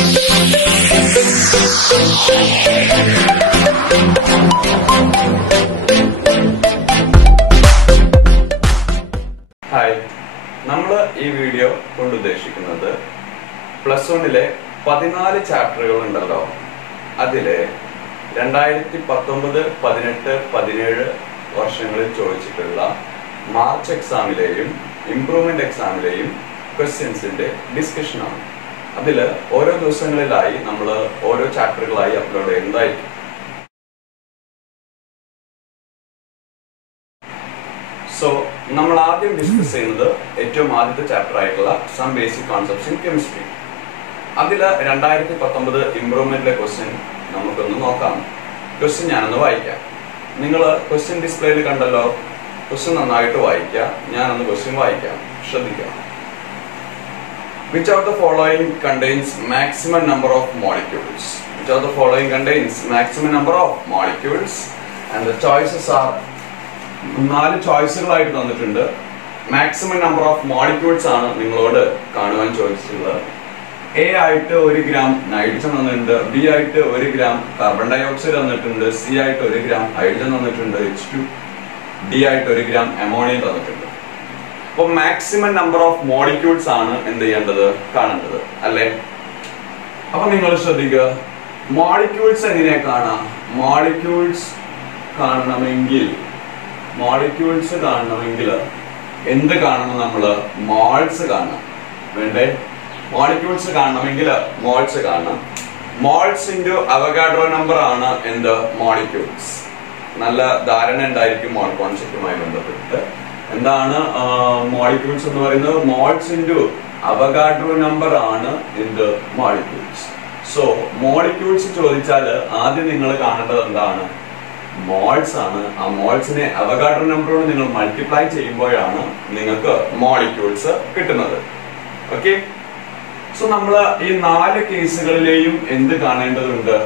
Hi, നമ്മൾ ഈ video കൊണ്ട് ഉദ്ദേശിക്കുന്നത് +1 14 ചാപ്റ്ററുകൾ ഉണ്ടല്ലോ, അതിലെ 2019, 18, 17 വർഷങ്ങളിൽ ചോദിച്ചിട്ടുള്ള മാർച്ച് എക്സാമിലെയും ഇംപ്രൂവ്മെന്റ് എക്സാമിലെയും ക്വസ്റ്റ്യൻസിന്റെ ഡിസ്കഷനാണ്. അതിൽ ഓരോ ദിവസങ്ങളിലായി നമ്മൾ ഓരോ ചാപ്റ്ററുകളായി അപ്ലോഡ് ചെയ്യുന്നതായിരിക്കും. സോ നമ്മൾ ആദ്യം ഡിസ്കസ് ചെയ്യുന്നത് ഏറ്റവും ആദ്യത്തെ ചാപ്റ്റർ ആയിട്ടുള്ള some basic concepts in chemistry. അതിൽ 2019 ഇംപ്രൂവ്മെന്റിലെ ക്വസ്റ്റ്യൻ നമുക്കൊന്ന് നോക്കാം. ക്വസ്റ്റ്യൻ ഞാനൊന്ന് വായിക്കാം. നിങ്ങൾ ക്വസ്റ്റ്യൻ ഡിസ്പ്ലേയിൽ കണ്ടല്ലോ, ക്വസ്റ്റ്യൻ നന്നായിട്ട് വായിക്കുക. ഞാനൊന്ന് ക്വസ്റ്റ്യൻ വായിക്കാം, ശ്രദ്ധിക്കാം. Which of the following contains maximum number of molecules? Which of the following contains maximum number of molecules? And the choices are 4 ചോയ്സുകളായിട്ട് തന്നിട്ടുണ്ട്. മാക്സിമം നമ്പർ ഓഫ് മോളിക്യൂൾസ് ആണ് നിങ്ങളോട് കാണുവാൻ ചോദിച്ചിട്ടുള്ളത്. എ ആയിട്ട് 1 ഗ്രാം നൈട്രജൻ തന്നിട്ടുണ്ട്, ബി ആയിട്ട് 1 ഗ്രാം കാർബൺ ഡൈ ഓക്സൈഡ് തന്നിട്ടുണ്ട്, C ആയിട്ട് 1 ഗ്രാം ഹൈഡ്രജൻ തന്നിട്ടുണ്ട്, H2, ഡി ആയിട്ട് 1 ഗ്രാം അമോണിയ തന്നിട്ടുണ്ട്. അപ്പോൾ മാക്സിമം നമ്പർ ഓഫ് മോളിക്യൂൾസ് ആണ് എന്ത് ചെയ്യേണ്ടത്, കാണേണ്ടത് അല്ലേ? അപ്പൊ നിങ്ങൾ ശ്രദ്ധിക്കുക, മോളിക്യൂൾസ് എങ്ങനെയാ കാണാം? മോളിക്യൂൾസ് കാണണമെങ്കിൽ എന്ത് കാണണം? നമ്മള് മോൾസ് കാണണം, വേണ്ടേ? മോളിക്യൂൾസ് കാണണമെങ്കിൽ മോൾസ് കാണണം. മോൾസ് ഇൻറ്റു അവഗാഡ്രോ നമ്പർ ആണ് എന്ത്? മോളിക്യൂൾസ്. നല്ല ധാരണ ഉണ്ടായിരിക്കും മോൾ കോൺസെപ്റ്റുമായി ബന്ധപ്പെട്ട്. എന്താണ് മോളിക്യൂൾസ് എന്ന് പറയുന്നത്? മോൾസ് ഇൻറ്റു അവഗാഡ്രോ നമ്പർ ആണ് എന്ത്? മോളിക്യൂൾസ്. സോ മോളിക്യൂൾസ് ചോദിച്ചാൽ ആദ്യം നിങ്ങൾ കാണേണ്ടത് എന്താണ്? മോൾസ് ആണ്. ആ മോൾസിനെ അവഗാഡ്രോ നമ്പറോട് നിങ്ങൾ മൾട്ടിപ്ലൈ ചെയ്യുമ്പോഴാണ് നിങ്ങൾക്ക് മോളിക്യൂൾസ് കിട്ടുന്നത്. ഓക്കെ, സോ നമ്മൾ ഈ 4 കേസുകളിലെയും എന്ത് കാണേണ്ടതുണ്ട്?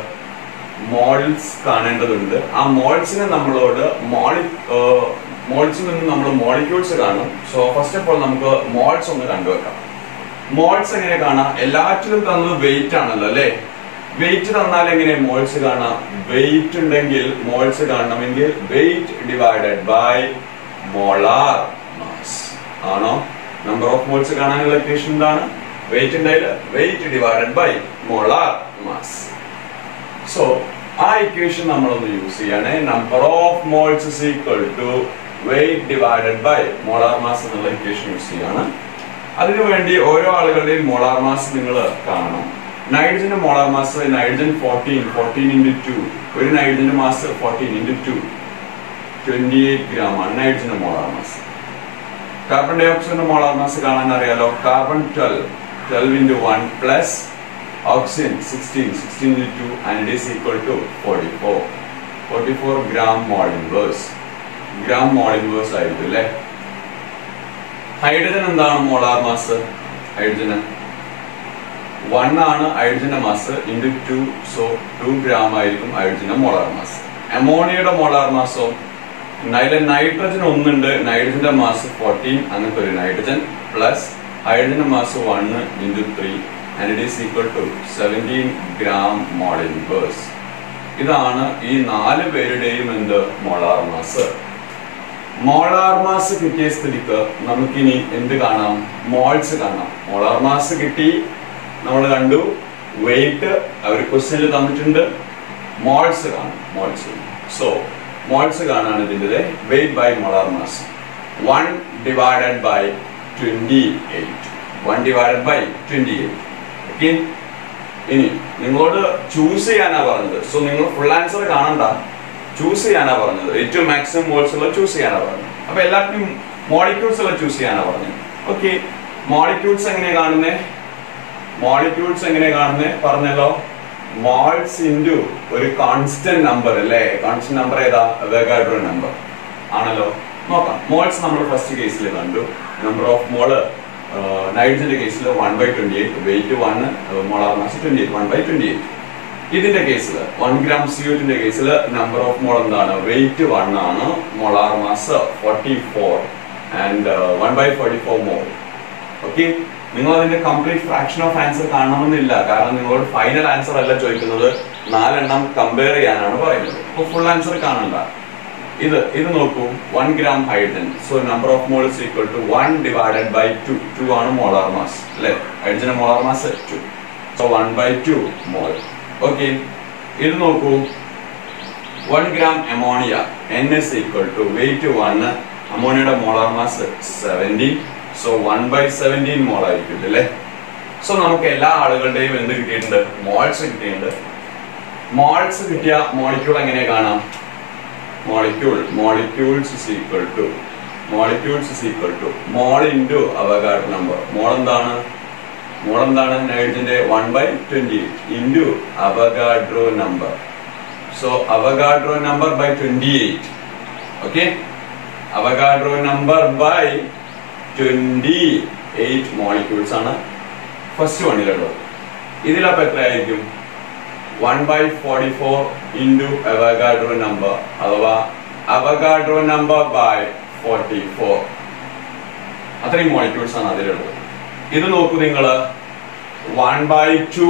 മോൾസ് കാണേണ്ടതുണ്ട്. ആ മോൾസിനെ നമ്മളോട് മോൾസിൽ നിന്ന് നമ്മൾ മോളിക്യൂൾസ് കാണും. സോ ഫസ്റ്റ് ഓഫ് ഓൾ നമുക്ക് മോൾസ് ഒന്ന് കണ്ടുവെക്കാം. മോൾസ് എങ്ങനെ കാണാം? എല്ലാറ്റിലും തന്നത് വെയിറ്റ് ആണല്ലോ അല്ലെ? വെയിറ്റ് തന്നാൽ എങ്ങനെ മോൾസ് കാണാം? വെയിറ്റ് ഉണ്ടെങ്കിൽ മോൾസ് കാണണമെങ്കിൽ weight divided by molar mass ആണോ? നമ്പർ ഓഫ് മോൾസ് കാണാനുള്ള ഇക്വേഷൻ എന്താണ്? വെയിറ്റ് ഉണ്ടെങ്കിൽ weight divided by molar mass. So ആ ഇക്വേഷൻ നമ്മളൊന്ന് യൂസ് ചെയ്യാണ്. Number of moles is equal to weight divided by molar mass എന്നുള്ള ഇക്വേഷൻ യൂസ് ചെയ്യാണ്. അതിനുവേണ്ടി ഓരോ ആളുകളുടെയും മോളാർ മാസ് നിങ്ങൾ കാണണം. നൈട്രജന്റെ മോളാർ മാസ് നൈട്രജൻ 14 into 2. ഒരു നൈട്രജന്റെ മാസ് 14 into 2 28 ഗ്രാം ആണ് നൈട്രജന്റെ മോളാർ മാസ്. കാർബൺ ഡൈ ഓക്സൈഡിന്റെ മോളാർ മാസ് കാണാൻ അറിയാലോ. Carbon 12 into 1 plus oxygen 16 into 2 and it is equal to 44 gram mole inverse ആയിരിക്കും അല്ലേ? ഹൈഡ്രജൻ എന്താണ് മോളാർ മാസ്? ഹൈഡ്രജന് 1 ആണ് ഹൈഡ്രജന്റെ മാസ് into 2, സോ 2 ഗ്രാം ആയിരിക്കും ഹൈഡ്രജന്റെ മോളാർ മാസ്. അമോണിയയുടെ മോളാർ മാസോ? നൈട്രജൻ 1 ഉണ്ട്, നൈട്രജന്റെ മാസ് 14, അങ്ങനത്തെ ഒരു nitrogen plus ഹൈഡ്രജന്റെ mass 1 into 3 and it is equal to 17 gram mole inverse. ഇതാണ് ഈ 4 പേരുടെയും എന്ത്? Molar mass. മോളാർ മാസ് കിട്ടിയ സ്ഥിതിക്ക് നമുക്കിനി എന്ത് കാണാം? മോൾസ് കാണാം. മോളാർ മാസ് കിട്ടി, നമ്മൾ കണ്ടു. വെയിറ്റ് അവർ ക്വസ്റ്റ്യനിൽ തന്നിട്ടുണ്ട്. മോൾസ് കാണും. സോ മോൾസ് കാണാണ് ഇതിൻ്റെ weight by molar mass 1 divided by 28. Okay, ഇനി നിങ്ങളോട് ചൂസ് ചെയ്യാനാ പറഞ്ഞത്. സോ നിങ്ങൾ ഫുൾ ആൻസർ കാണണ്ട, ചൂസ് ചെയ്യാനാ പറഞ്ഞത്. ഏറ്റവും മാക്സിമം മോൾസ് ഉള്ള ചൂസ് ചെയ്യാനാ പറഞ്ഞത്. അപ്പൊ എല്ലാത്തിനും മോളിക്യൂൾസ് ഉള്ള ചൂസ് ചെയ്യാനാ പറഞ്ഞത്. ഓക്കെ, മോളിക്യൂൾസ് എങ്ങനെയാ കാണുന്നേ പറഞ്ഞല്ലോ. മോൾസ് ഇൻറ്റു ഒരു കോൺസ്റ്റന്റ് നമ്പർ അല്ലേ? കോൺസ്റ്റന്റ് നമ്പർ ഏതാ? അവഗാഡ്രോ നമ്പർ ആണല്ലോ. നോക്കാം. മോൾസ് നമ്മൾ ഫസ്റ്റ് കേസിൽ കണ്ടു. നമ്പർ ഓഫ് മോള് നൈട്രജന്റെ കേസിൽ 1/28, വെയിറ്റ് 1, മോളാർ മാസ് 28, 1/28. ഇതിന്റെ കേസിൽ 1 ഗ്രാം CO2ന്റെ കേസിൽ നമ്പർ ഓഫ് മോൾ എന്താണ്? വെയിറ്റ് 1 ആണ്, molar mass 44 and 1/44 mole. Okay, നിങ്ങൾ അതിന്റെ കംപ്ലീറ്റ് ഫ്രാക്ഷൻ ഓഫ് ആൻസർ കാണണമെന്നില്ല. കാരണം നിങ്ങളോട് ഫൈനൽ ആൻസർ അല്ല ചോദിക്കുന്നത്, 4 എണ്ണം കമ്പയർ ചെയ്യാനാണ് പറയുന്നത്. അപ്പൊ ഫുൾ ആൻസർ കാണണ്ട. ഇത് നോക്കൂ, 1 gram hydrogen. So number of moles equal to 1 divided by 2. 2 ആണ് മോളാർ മാസ് അല്ലെ? ഹൈഡ്രജന്റെ molar mass 2. So 1/2 mole. Okay, ഇത് നോക്കൂ, 1 gram ammonia. NS equal to weight 1, അമോണിയയുടെ മോളാർ മാസ് 17. സോ 1/17 മോൾ ആയിരിക്കും അല്ലേ? സോ നമുക്ക് എല്ലാ ആളുകളുടെയും എന്ത് കിട്ടിയിട്ടുണ്ട്? മോൾസ് കിട്ടിയിട്ടുണ്ട്. മോൾസ് കിട്ടിയ മോളിക്യൂൾ എങ്ങനെ കാണാം? molecules is equal to mol into Avogadro number. മോൾ എന്താണ്? നൈട്രജന്റെ 1/28 into Avogadro number. So Avogadro number by 28. Okay, Avogadro number by 28 molecules ആണ് ഫസ്റ്റ് വണ്ണിലുള്ളത്. ഇതിലപ്പോ എത്രയായിരിക്കും? 1/44 into Avogadro number അഥവാ Avogadro number by 44. അത്രയും മോളിക്യൂൾസ് ആണ് അതിലുള്ളത്. ഇത് നോക്കൂ നിങ്ങൾ, 1/2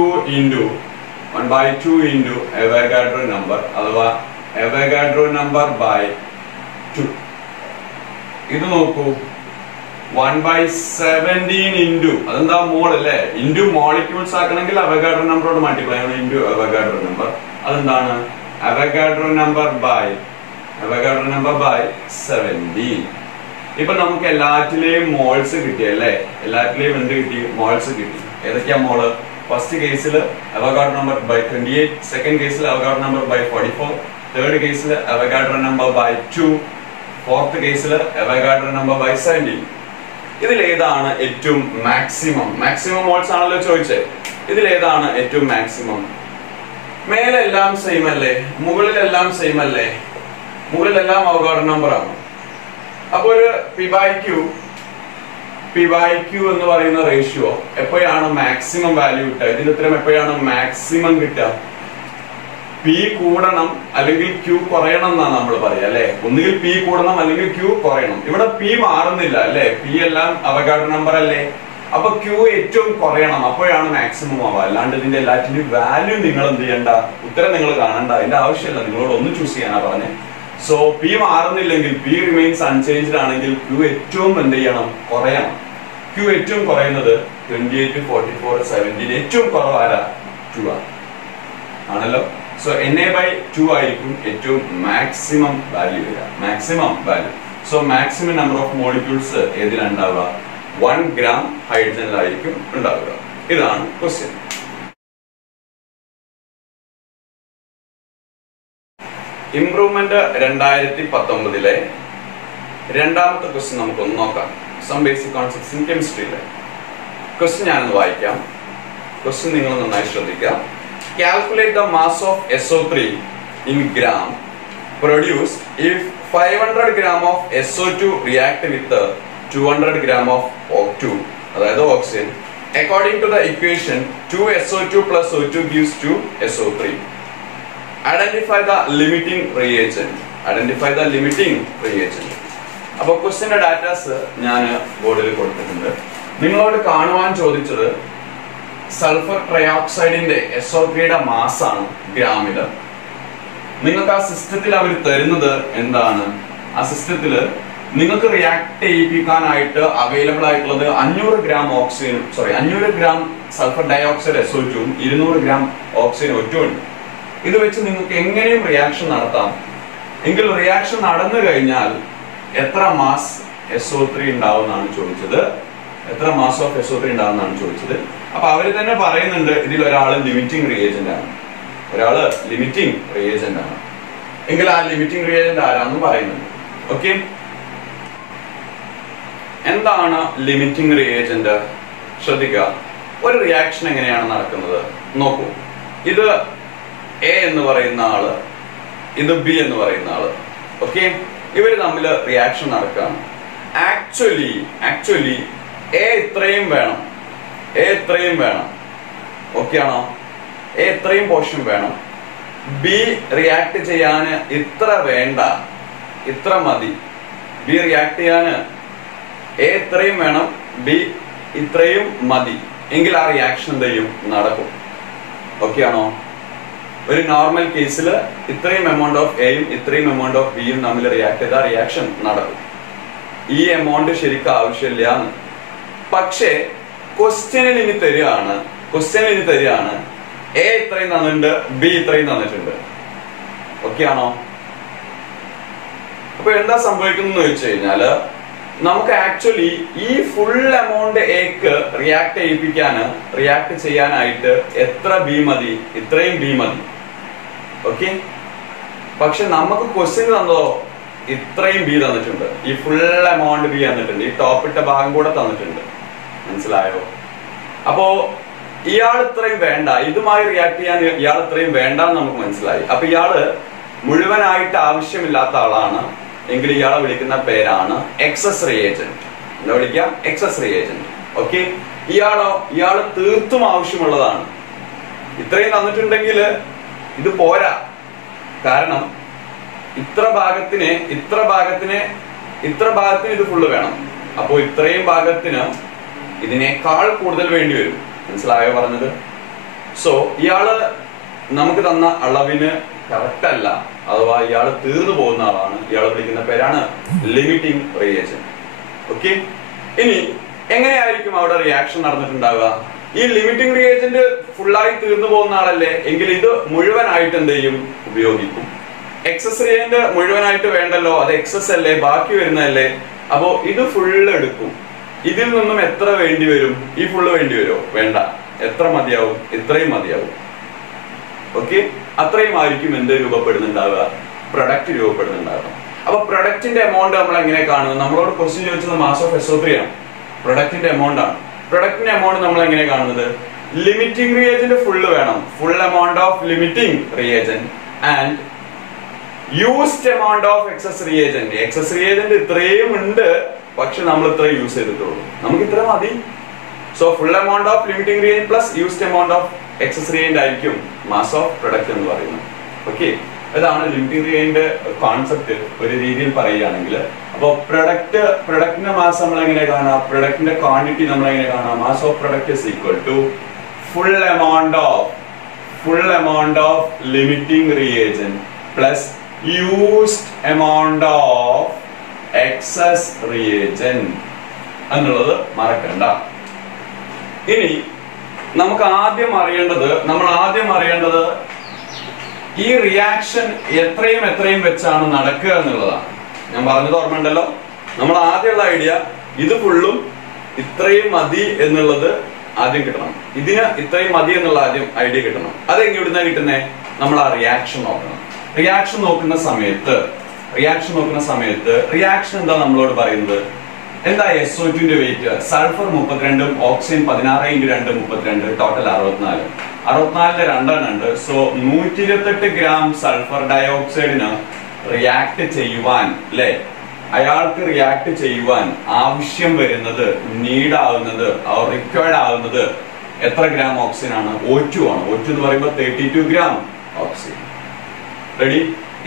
into Avogadro number അഥവാ Avogadro number by 2. ഇത് നോക്കൂ, 1/17 into അതെന്താ മോൾ അല്ലേ? ഇൻറ്റു മോളിക്യൂൾസ് ആക്കണമെങ്കിൽ അവഗാഡ്രോ നമ്പറോട് മൾട്ടിപ്ലൈ ചെയ്യണം. Into Avogadro number. അതെന്താണ്? Avogadro number by 17. ഇപ്പൊ നമുക്ക് എല്ലാറ്റിലെയും മോൾസ് കിട്ടി അല്ലേ? എല്ലാറ്റിലെയും എന്ത് കിട്ടി? മോൾസ് കിട്ടി. ഏതൊക്കെയാ മോള്? ഫസ്റ്റ് കേസിൽ അവഗാഡ്രോ നമ്പർ ബൈ 28, സെക്കൻഡ് കേസിൽ അവഗാഡ്രോ നമ്പർ ബൈ 44, തേർഡ് കേസിൽ അവഗാഡ്രോ നമ്പർ ബൈ 2, ഫോർത്ത് കേസിൽ അവഗാഡ്രോ നമ്പർ ബൈ 17. ഇതിലേതാണ് ഏറ്റവും മാക്സിമം മോൾസ് ആണല്ലോ ചോദിച്ചത്. ഇതിലേതാണ് ഏറ്റവും മാക്സിമം? മേലെല്ലാം സെയിം അല്ലേ? മുകളിലെല്ലാം സെയിം അല്ലേ? മുകളിലെല്ലാം അവഗാഡ്രോ നമ്പർ ആണ്. അപ്പൊ ഒരു P by Q എന്ന് പറയുന്ന റേഷ്യോ എപ്പോഴാണ് മാക്സിമം വാല്യൂ കിട്ടുക? ഇതിന്റെ ഉത്തരം എപ്പോഴാണ് മാക്സിമം കിട്ടുക? P കൂടണം അല്ലെങ്കിൽ Q കുറയണം എന്നാണ് നമ്മൾ പറയുക അല്ലെ? ഒന്നുകിൽ P കൂടണം അല്ലെങ്കിൽ Q കുറയണം. ഇവിടെ P മാറുന്നില്ല അല്ലെ? P എല്ലാം അവഗാഡ്രോ നമ്പർ അല്ലേ? അപ്പൊ Q ഏറ്റവും കുറയണം, അപ്പോഴാണ് മാക്സിമം ആവുക. അല്ലാണ്ട് ഇതിന്റെ എല്ലാറ്റിന്റെയും വാല്യൂ നിങ്ങൾ എന്ത് ചെയ്യണ്ട, ഉത്തരം നിങ്ങൾ കാണണ്ട, അതിന്റെ ആവശ്യമില്ല. നിങ്ങളോട് ഒന്ന് ചൂസ് ചെയ്യാനാ പറഞ്ഞത്. So P മാറുന്നില്ലെങ്കിൽ, P remains unchanged ആണെങ്കിൽ Q ഏറ്റവും എന്ത് ചെയ്യണം? കുറയണം. Q ഏറ്റവും കുറയുന്നത് 28, 44, 17. ഏറ്റവും കുറവാരാ? 2 ആണല്ലോ. സോ Na/2 ആയിരിക്കും ഏറ്റവും മാക്സിമം വാല്യൂ വരിക. Maximum value. So maximum number of molecules ഏതിലാണ് ഉണ്ടാവുക? 1 gram ഹൈഡ്രജനിലായിരിക്കും ഉണ്ടാവുക. ഇതാണ് ക്വസ്റ്റ്യൻ. ഇംപ്രൂവ്മെന്റ് 2019 രണ്ടാമത്തെ ക്വസ്റ്റ്യൻ നമുക്കൊന്ന് നോക്കാം. സം ബേസിക് കോൺസെപ്റ്റ്സ് ഇൻ കെമിസ്ട്രിയിലെ ക്വസ്റ്റ്യൻ ഞാനൊന്ന് വായിക്കാം. ക്വസ്റ്റ്യൻ നിങ്ങൾ നന്നായി ശ്രദ്ധിക്കുക. Calculate the mass of SO3 in gram produced if 500 gram of SO2 react with 200 gram of O2, അതായത് oxygen. According to the equation, 2SO2 plus O2 gives 2SO3. Identify the limiting reagent. അപ്പൊ ക്വസ്റ്റ്യന്റെ datas ഞാൻ ബോർഡിൽ കൊടുത്തിട്ടുണ്ട്. നിങ്ങളോട് കാണുവാൻ ചോദിച്ചത് sulphur ട്രയോക്സൈഡിന്റെ SO3യുടെ mass ആണ് ഗ്രാമില്. നിങ്ങൾക്ക് ആ സിസ്റ്റത്തിൽ അവർ തരുന്നത് എന്താണ്? ആ സിസ്റ്റത്തില് നിങ്ങൾക്ക് റിയാക്ട് ചെയ്യിപ്പിക്കാനായിട്ട് അവൈലബിൾ ആയിട്ടുള്ളത് 500 gram സൾഫർ ഡയോക്സൈഡ് SO2 ഉം 200 gram ഓക്സിജൻ O2 ഉണ്ട്. ഇത് വെച്ച് നിങ്ങൾക്ക് എങ്ങനെയും റിയാക്ഷൻ നടത്താം. എങ്കിൽ റിയാക്ഷൻ നടന്നു കഴിഞ്ഞാൽ എത്ര മാസ് SO3 ഉണ്ടാവുമെന്നാണ് ചോദിച്ചത്. അപ്പൊ അവര് തന്നെ പറയുന്നുണ്ട് ഇതിൽ ഒരാള് ലിമിറ്റിംഗ് റിയേജന്റ് ആണ്. എങ്കിൽ ആ ലിമിറ്റിംഗ് റിയേജന്റ് ആരാന്ന് പറയുന്നുണ്ട്. ഓക്കെ, എന്താണ് ലിമിറ്റിംഗ് റിയേജന്റ്? ശ്രദ്ധിക്കുക. ഒരു റിയാക്ഷൻ എങ്ങനെയാണ് നടക്കുന്നത് നോക്കൂ. ഇത് A എന്ന് പറയുന്ന ആള്, ഇത് B എന്ന് പറയുന്ന ആള്. ഓക്കെ, ഇവര് തമ്മിൽ റിയാക്ഷൻ നടക്കുകയാണ്. ആക്ച്വലി A ഇത്രയും വേണം. ഓക്കെ ആണോ? A ഇത്രയും പോർഷൻ വേണം. B റിയാക്ട് ചെയ്യാൻ ഇത്ര വേണ്ട, ഇത്ര മതി. B റിയാക്ട് ചെയ്യാൻ A ഇത്രയും വേണം, B ഇത്രയും മതി എങ്കിൽ ആ റിയാക്ഷൻ എന്ത് ചെയ്യും, നടക്കും. ഓക്കെ ആണോ? ഒരു നോർമൽ കേസിൽ ഇത്രയും എമൗണ്ട് ഓഫ് എയും ഇത്രയും എമൗണ്ട് ഓഫ് ബിയും തമ്മിൽ റിയാക്ട് ചെയ്ത റിയാക്ഷൻ നടക്കും. ഈ എമൗണ്ട് ശരിക്കും ആവശ്യമില്ല. പക്ഷേ ക്വസ്റ്റ്യനിൽ ഇനി തരികയാണ് എ ഇത്രയും തന്നിട്ടുണ്ട്, ബി ഇത്രയും തന്നിട്ടുണ്ട്. ഓക്കെ ആണോ? അപ്പൊ എന്താ സംഭവിക്കുന്നത് വെച്ച് കഴിഞ്ഞാല് നമുക്ക് ആക്ച്വലി ഈ ഫുൾ എമൗണ്ട് എക്ക് റിയാക്ട് ചെയ്യാനായിട്ട് എത്ര ബി മതി, ഇത്രയും ബി മതി. ഓക്കെ, പക്ഷെ നമുക്ക് ക്വസ്റ്റ്യൻ തന്നോ ഇത്രയും ബി തന്നിട്ടുണ്ട്, ഈ ഫുൾ എമൗണ്ട് ബി തന്നിട്ടുണ്ട്, ഈ ടോപ്പിട്ട ഭാഗം കൂടെ തന്നിട്ടുണ്ട്. മനസ്സിലായോ? അപ്പോ ഇയാൾ ഇത്രയും വേണ്ട, ഇതുമായി റിയാക്ട് ചെയ്യാൻ ഇയാൾ ഇത്രയും വേണ്ട എന്ന് നമുക്ക് മനസ്സിലായി. അപ്പൊ ഇയാള് മുഴുവനായിട്ട് ആവശ്യമില്ലാത്ത ആളാണ് എങ്കിൽ ഇയാളെ വിളിക്കുന്ന പേരാണ് എക്സസ് റിയേജന്റ്. എന്താ വിളിക്കാം? Excess reagent. ഓക്കെ, ഇയാള് തീർത്തും ആവശ്യമുള്ളതാണ്. ഇത്രയും തന്നിട്ടുണ്ടെങ്കിൽ ഇത് പോരാ, കാരണം ഇത്ര ഭാഗത്തിന് ഇത് ഫുള്ള് വേണം. അപ്പോ ഇത്രയും ഭാഗത്തിന് ഇതിനേക്കാൾ കൂടുതൽ വേണ്ടി വരും. മനസ്സിലായോ പറഞ്ഞത്? സോ ഇയാള് നമുക്ക് തന്ന അളവിന് കറക്റ്റ് അല്ല, അഥവാ ഇയാൾ തീർന്നു പോകുന്ന ആളാണ്. ഇയാൾ വിളിക്കുന്ന പേരാണ് ലിമിറ്റിംഗ് റിയേജന്റ്. ഓക്കെ, ഇനി എങ്ങനെയായിരിക്കും അവിടെ റിയാക്ഷൻ നടന്നിട്ടുണ്ടാവുക? ഈ ലിമിറ്റിംഗ് റിയേജന്റ് ഫുള്ളായി തീർന്നു പോകുന്ന ആളല്ലേ, എങ്കിൽ ഇത് മുഴുവനായിട്ട് എന്ത് ചെയ്യും, ഉപയോഗിക്കും. എക്സസ് റിയേജന്റ് മുഴുവനായിട്ട് വേണ്ടല്ലോ, അത് എക്സസ് അല്ലേ, ബാക്കി വരുന്നതല്ലേ. അപ്പോ ഇത് ഫുള്ള് എടുക്കും. ഇതിൽ നിന്നും എത്ര വേണ്ടി വരും? ഈ ഫുള്ള് വേണ്ടി വരുമോ? വേണ്ട. എത്ര മതിയാവും? ഇത്രയും മതിയാവും. ഓക്കെ, അത്രയും ആയിരിക്കും എന്ത് രൂപപ്പെടുന്നുണ്ടാവുക? പ്രൊഡക്റ്റ് രൂപപ്പെടുന്നുണ്ടാവുക. അപ്പൊ പ്രൊഡക്റ്റിന്റെ എമൗണ്ട് നമ്മൾ എങ്ങനെ കാണുന്നത്? നമ്മളോട് ക്വസ്റ്റ്യൻ ചോദിച്ചത് മാസ് ഓഫ് SO3 ആണ്, പ്രൊഡക്റ്റിന്റെ എമൗണ്ട് ആണ്. പ്രൊഡക്റ്റിന്റെ എമൗണ്ട് നമ്മൾ എങ്ങനെ കാണുന്നത്? ലിമിറ്റിംഗ് റിയേജന്റ് ഫുള്ള് വേണം, full amount of limiting reagent and used amount of excess reagent. Excess reagent ഇത്രയും ഉണ്ട്, പക്ഷെ നമ്മൾ ഇത്ര യൂസ് ചെയ്തിട്ടുള്ളൂ, നമുക്ക് ഇത്ര മതി. So full amount of limiting reagent plus used amount of excess reagent ആയിരിക്കും മാസ് ഓഫ് പ്രൊഡക്റ്റ് എന്ന് പറയുന്നത്. ഓക്കെ, ഇതാണ് ലിമിറ്റിംഗ് റിയേജന്റ് കോൺസെപ്റ്റ് ഒരു രീതിയിൽ പറയുകയാണെങ്കിൽ. അപ്പൊ പ്രൊഡക്റ്റിന്റെ മാസ് നമ്മൾ എങ്ങനെ കാണാം? പ്രൊഡക്റ്റിന്റെ ക്വാണ്ടിറ്റി നമ്മൾ എങ്ങനെ കാണാം? Mass of product is equal to full amount of limiting reagent plus used amount of excess reagent എന്നുള്ളത് മറക്കണ്ട. ഇനി നമ്മൾ ആദ്യം അറിയേണ്ടത് ഈ റിയാക്ഷൻ എത്രയും വെച്ചാണ് നടക്കുക എന്നുള്ളതാണ്. ഞാൻ പറഞ്ഞത് ഓർമ്മയുണ്ടല്ലോ? നമ്മൾ ആദ്യമുള്ള ഐഡിയ ഇത് ഫുള്ളും ഇത്രയും മതി എന്നുള്ളത് ആദ്യം കിട്ടണം. ഇതിന് ഇത്രയും മതി എന്നുള്ള ആദ്യം ഐഡിയ കിട്ടണം. അതെങ്ങനെ ഇവിടുന്ന കിട്ടുന്നേ? നമ്മൾ ആ റിയാക്ഷൻ നോക്കണം. റിയാക്ഷൻ നോക്കുന്ന സമയത്ത് റിയാക്ഷൻ എന്താ നമ്മളോട് പറയുന്നത്? എന്താ SO2ന്റെ വെയിറ്റ്? Sulphur 32, oxygen 16 × 2 32, total 64. 64ന്റെ 2 ഉണ്ട്. സോ 128 ഗ്രാം സൾഫർ ഡയോക്സൈഡിന് റിയാക്ട് ചെയ്യുവാൻ, അല്ലെ, അയാൾക്ക് റിയാക്ട് ചെയ്യുവാൻ ആവശ്യം വരുന്നത്, നീഡ് ആവുന്നത്, റിക്വയർഡ് ആവുന്നത് എത്ര ഗ്രാം ഓക്സിജൻ ആണ്? O2 ആണ്. O2 എന്ന് പറയുമ്പോൾ 32 ഗ്രാം ഓക്സിജൻ. റെഡി?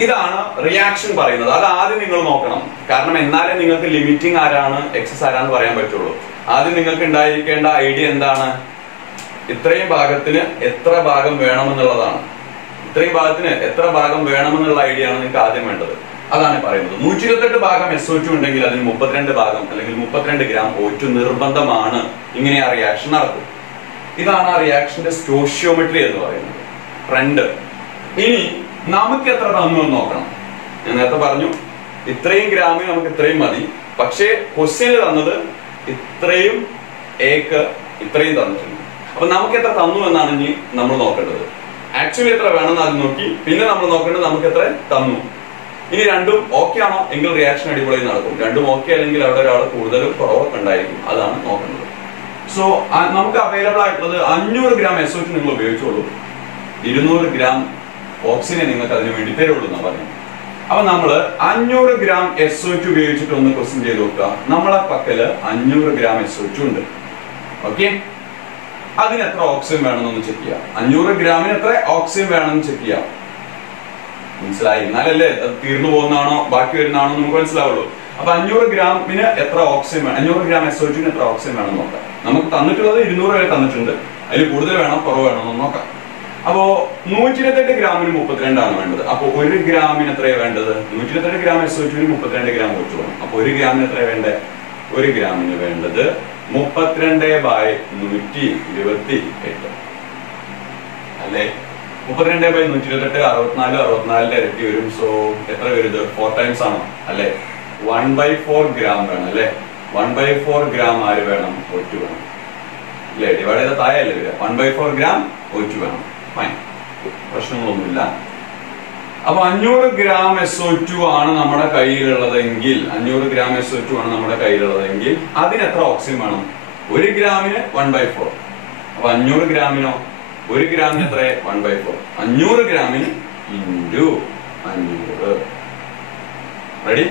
ഇതാണ് റിയാക്ഷൻ പറയുന്നത്. അത് ആദ്യം നിങ്ങൾ നോക്കണം. കാരണം എന്നാലേ നിങ്ങൾക്ക് ലിമിറ്റിംഗ് ആരാണ്, എക്സസ് ആരാന്ന് പറയാൻ പറ്റുള്ളൂ. ആദ്യം നിങ്ങൾക്ക് ഉണ്ടായിരിക്കേണ്ട ഐഡിയ എന്താണ്? ഇത്രയും ഭാഗത്തിന് എത്ര ഭാഗം വേണമെന്നുള്ളതാണ്. ഇത്രയും ഭാഗത്തിന് എത്ര ഭാഗം വേണമെന്നുള്ള ഐഡിയ ആണ് നിങ്ങൾക്ക് ആദ്യം വേണ്ടത്. അതാണ് പറയുന്നത്. 128 ഭാഗം SO2 ഉണ്ടെങ്കിൽ അതിന് 32 ഭാഗം അല്ലെങ്കിൽ 32 ഗ്രാം O2 നിർബന്ധമാണ്. ഇങ്ങനെ ആ റിയാക്ഷൻ നടക്കും. ഇതാണ് ആ റിയാക്ഷന്റെ സ്റ്റോഷിയോമെട്രി എന്ന് പറയുന്നത്, ട്രെൻഡ്. ഇനി നമുക്ക് എത്ര തന്നു എന്ന് നോക്കണം. ഞാൻ നേരത്തെ പറഞ്ഞു ഇത്രയും ഗ്രാമിന് നമുക്ക് ഇത്രയും മതി, പക്ഷേ ക്വസ്റ്റ്യനിൽ തന്നത് ഇത്രയും ഏക്ക് ഇത്രയും തന്നിട്ടുണ്ട്. അപ്പൊ നമുക്ക് എത്ര തന്നു എന്നാണ് ഇനി നമ്മൾ നോക്കേണ്ടത്. ആക്ച്വലി എത്ര വേണമെന്ന് ആദ്യം നോക്കി, പിന്നെ നമ്മൾ നോക്കേണ്ടത് നമുക്ക് എത്ര തന്നു. ഇനി രണ്ടും ഓക്കെ ആണോ എങ്കിൽ റിയാക്ഷൻ അടിപൊളി നടക്കും. രണ്ടും ഓക്കെ അല്ലെങ്കിൽ അവിടെ ഒരാൾ കൂടുതലും കുറവൊക്കെ ഉണ്ടായിരിക്കും. അതാണ് നോക്കേണ്ടത്. സോ നമുക്ക് അവൈലബിൾ ആയിട്ടുള്ളത് 500 ഗ്രാം SO2 നിങ്ങൾ ഉപയോഗിച്ചോളൂ, 200 ഗ്രാം ഓക്സിജനെ നിങ്ങൾക്ക് അതിന് വേണ്ടി തരുള്ളൂ എന്നാ പറയുന്നത്. അപ്പൊ നമ്മള് 500 ഗ്രാം SO2 ഉപയോഗിച്ചിട്ട് ഒന്ന് ക്വസ്റ്റ്യൻ ചെയ്ത് നോക്കുക. നമ്മളെ പക്കല് 500 ഗ്രാം SO2 ഉണ്ട്. ഓക്കെ, അതിന് എത്ര ഓക്സിജൻ വേണമെന്നൊന്ന് ചെക്ക് ചെയ്യാം. 500 ഗ്രാമിന് എത്ര ഓക്സിജൻ വേണമെന്ന് ചെക്ക് ചെയ്യാം. മനസ്സിലായി? എന്നാലല്ലേ അത് തീർന്നു പോകുന്നതാണോ ബാക്കി വരുന്നതാണോ നമുക്ക് മനസ്സിലാവുള്ളൂ. അപ്പൊ 500 ഗ്രാമിന് എത്ര ഓക്സിജൻ വേണം, 500 ഗ്രാം SO2 എത്ര ഓക്സിജൻ വേണം നോക്കാം. നമുക്ക് തന്നിട്ടുള്ളത് 200 വരെ തന്നിട്ടുണ്ട്, അതിൽ കൂടുതൽ വേണം കുറവ് വേണം എന്ന് നോക്കാം. അപ്പോ 128 ഗ്രാമിന് 32 ആണ് വേണ്ടത്. അപ്പൊ 1 ഗ്രാമിന് എത്രയാണ് വേണ്ടത്, 128 ഗ്രാം SO2 32 ഗ്രാം O2 വേണം. അപ്പൊ 1 ഗ്രാമിന് എത്രയാണ് വേണ്ടത്, 1 ഗ്രാമിന് വേണ്ടത് 32/128 അല്ലെ. 32/128 64 ഇരട്ടി വരും. സോ എത്ര വരുത്, 4 ടൈംസ് ആണോ അല്ലെ. 1/4 ഗ്രാം വേണം അല്ലെ. 1/4 ഗ്രാം ആര് വേണം, O2 വേണം അല്ലെ. ഡിവൈഡ് ചെയ്ത താഴെയല്ലേ വരിക. 1/4 ഗ്രാം O2 വേണം. ഫൈൻ, പ്രശ്നങ്ങളൊന്നുമില്ല. അപ്പൊ 500 ഗ്രാം SO2 ആണ് നമ്മുടെ കയ്യിലുള്ളതെങ്കിൽ, 500 ഗ്രാം SO2 ആണ് നമ്മുടെ കയ്യിലുള്ളതെങ്കിൽ അതിന് എത്ര ഓക്സിജൻ വേണം, 1 ഗ്രാമിന് 1/4. അപ്പൊ 500 ഗ്രാമിനോ, 1 ഗ്രാമിന് എത്ര, 1/4. 500 ഗ്രാമിന് ഇൻറ്റു 500. റെഡി.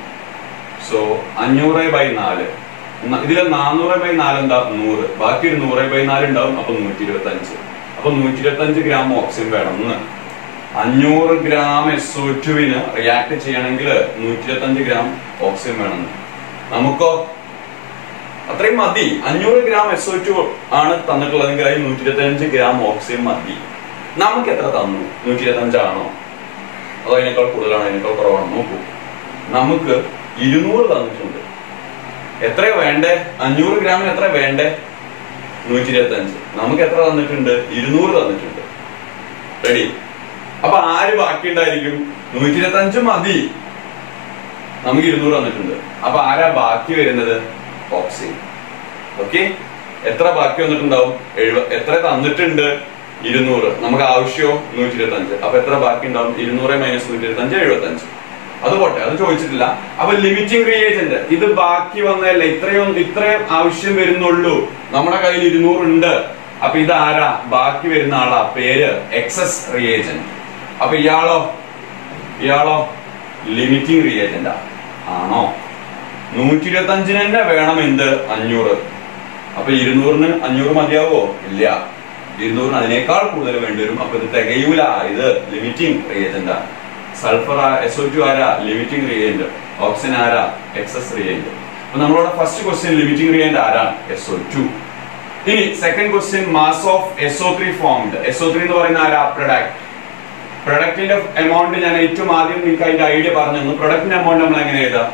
സോ 500/4, ഇതിലെ 400/4 എന്താ, 100. ബാക്കി ഒരു 100/4 ഉണ്ടാവും. അപ്പൊ 125. അപ്പൊ 125 ഗ്രാം ഓക്സിജൻ വേണം. 500 ഗ്രാം SO2 റിയാക്ട് ചെയ്യണമെങ്കിൽ 125 ഗ്രാം ഓക്സിജൻ വേണം. നമുക്കോ അത്രയും മതി. 500 ഗ്രാം SO2 ആണ് തന്നിട്ടുള്ളതെങ്കിൽ അതിൽ 125 ഗ്രാം ഓക്സിജൻ മതി. നമുക്ക് എത്ര തന്നു, 125 ആണോ അതോ അതിനേക്കാൾ കൂടുതലാണോ അതിനേക്കാൾ കുറവാണോ നോക്കൂ. നമുക്ക് 200 തന്നിട്ടുണ്ട്. എത്രയാ വേണ്ടേ, 500 ഗ്രാമിന് എത്ര വേണ്ടേ, 125. നമുക്ക് എത്ര തന്നിട്ടുണ്ട്, 200 തന്നിട്ടുണ്ട്. റെഡി. അപ്പൊ ആര് ബാക്കി ഉണ്ടായിരിക്കും, 125 മതി, നമുക്ക് 200 തന്നിട്ടുണ്ട്. അപ്പൊ ആരാ ബാക്കി വരുന്നത്, ഓക്സിജൻ. ഓക്കെ, എത്ര ബാക്കി വന്നിട്ടുണ്ടാവും, എത്ര തന്നിട്ടുണ്ട്, 200. നമുക്ക് ആവശ്യമോ 125. അപ്പൊ എത്ര ബാക്കി ഉണ്ടാവും, 200 - 125 75. അത് പോട്ടെ, അത് ചോദിച്ചിട്ടില്ല. അപ്പൊ ലിമിറ്റിംഗ് റിയേജന്റ് ഇത് ബാക്കി വന്നതല്ലേ, ഇത്രയും ആവശ്യം വരുന്നുള്ളൂ. നമ്മുടെ കയ്യിൽ 200 ഉണ്ട്. അപ്പൊ ഇത് ആരാ, ബാക്കി വരുന്ന ആളാ, പേര് എക്സസ് റിയേജന്റ്. അപ്പൊ ഇയാളോ ലിമിറ്റിംഗ് റിയേജന്റാ ആണോ. 125 തന്നെ വേണം എന്ത്, 500. അപ്പൊ 200-ന് 500 മതിയാവോ, ഇല്ല. 200-ന് അതിനേക്കാൾ കൂടുതൽ വേണ്ടി വരും. അപ്പൊ ഇത് തികയൂല, ഇത് ലിമിറ്റിംഗ് റിയേജന്റാ. സൾഫർ SO2 ആരാ, ലിമിറ്റിംഗ് റിയേജന്റ്. ഓക്സിജൻ ആരാ, എക്സസ് റിയേജന്റ്. അപ്പൊ നമ്മളോട് ഫസ്റ്റ് ക്വസ്റ്റ്യൻ ലിമിറ്റിംഗ് റിയേജന്റ് ആരാണ്, SO2. ഇനി second question, mass of SO3 formed. SO3 എന്ന് പറയുന്ന ആരാ, പ്രൊഡക്റ്റിന്റെ എമൗണ്ട് ഞാൻ ഏറ്റവും ആദ്യം നിങ്ങൾക്ക് അതിന്റെ ഐഡിയ പറഞ്ഞു തന്നു. പ്രൊഡക്റ്റിന്റെ എമൗണ്ട് നമ്മൾ എങ്ങനെ എഴുതാം,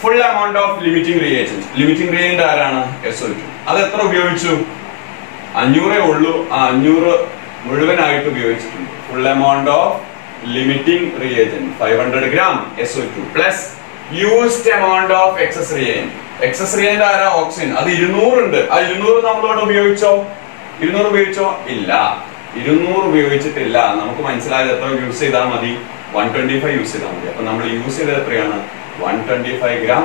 full amount of limiting reagent. Limiting reagent ആരാണ്, SO2. അത് എത്ര ഉപയോഗിച്ചു, 500 ഉള്ളൂ. ആ 500 മുഴുവനായിട്ട് ഉപയോഗിച്ചിട്ടുണ്ട്. Full amount of limiting reagent 500 gram SO2 plus used amount of excess reagent. Excess reagent ആരാ, ഓക്സിജൻ. അത് 200 ഉണ്ട്. ആ 200 നമ്മളോട് ഉപയോഗിച്ചോ, 200 ഉപയോഗിച്ചോ, ഇല്ല. 200 ഉപയോഗിച്ചിട്ടില്ല. നമുക്ക് മനസ്സിലായത് എത്ര യൂസ് ചെയ്താൽ മതി, 125 യൂസ് ചെയ്താൽ മതി. അപ്പൊ നമ്മൾ യൂസ് ചെയ്തത് എത്രയാണ്, 125 ഗ്രാം.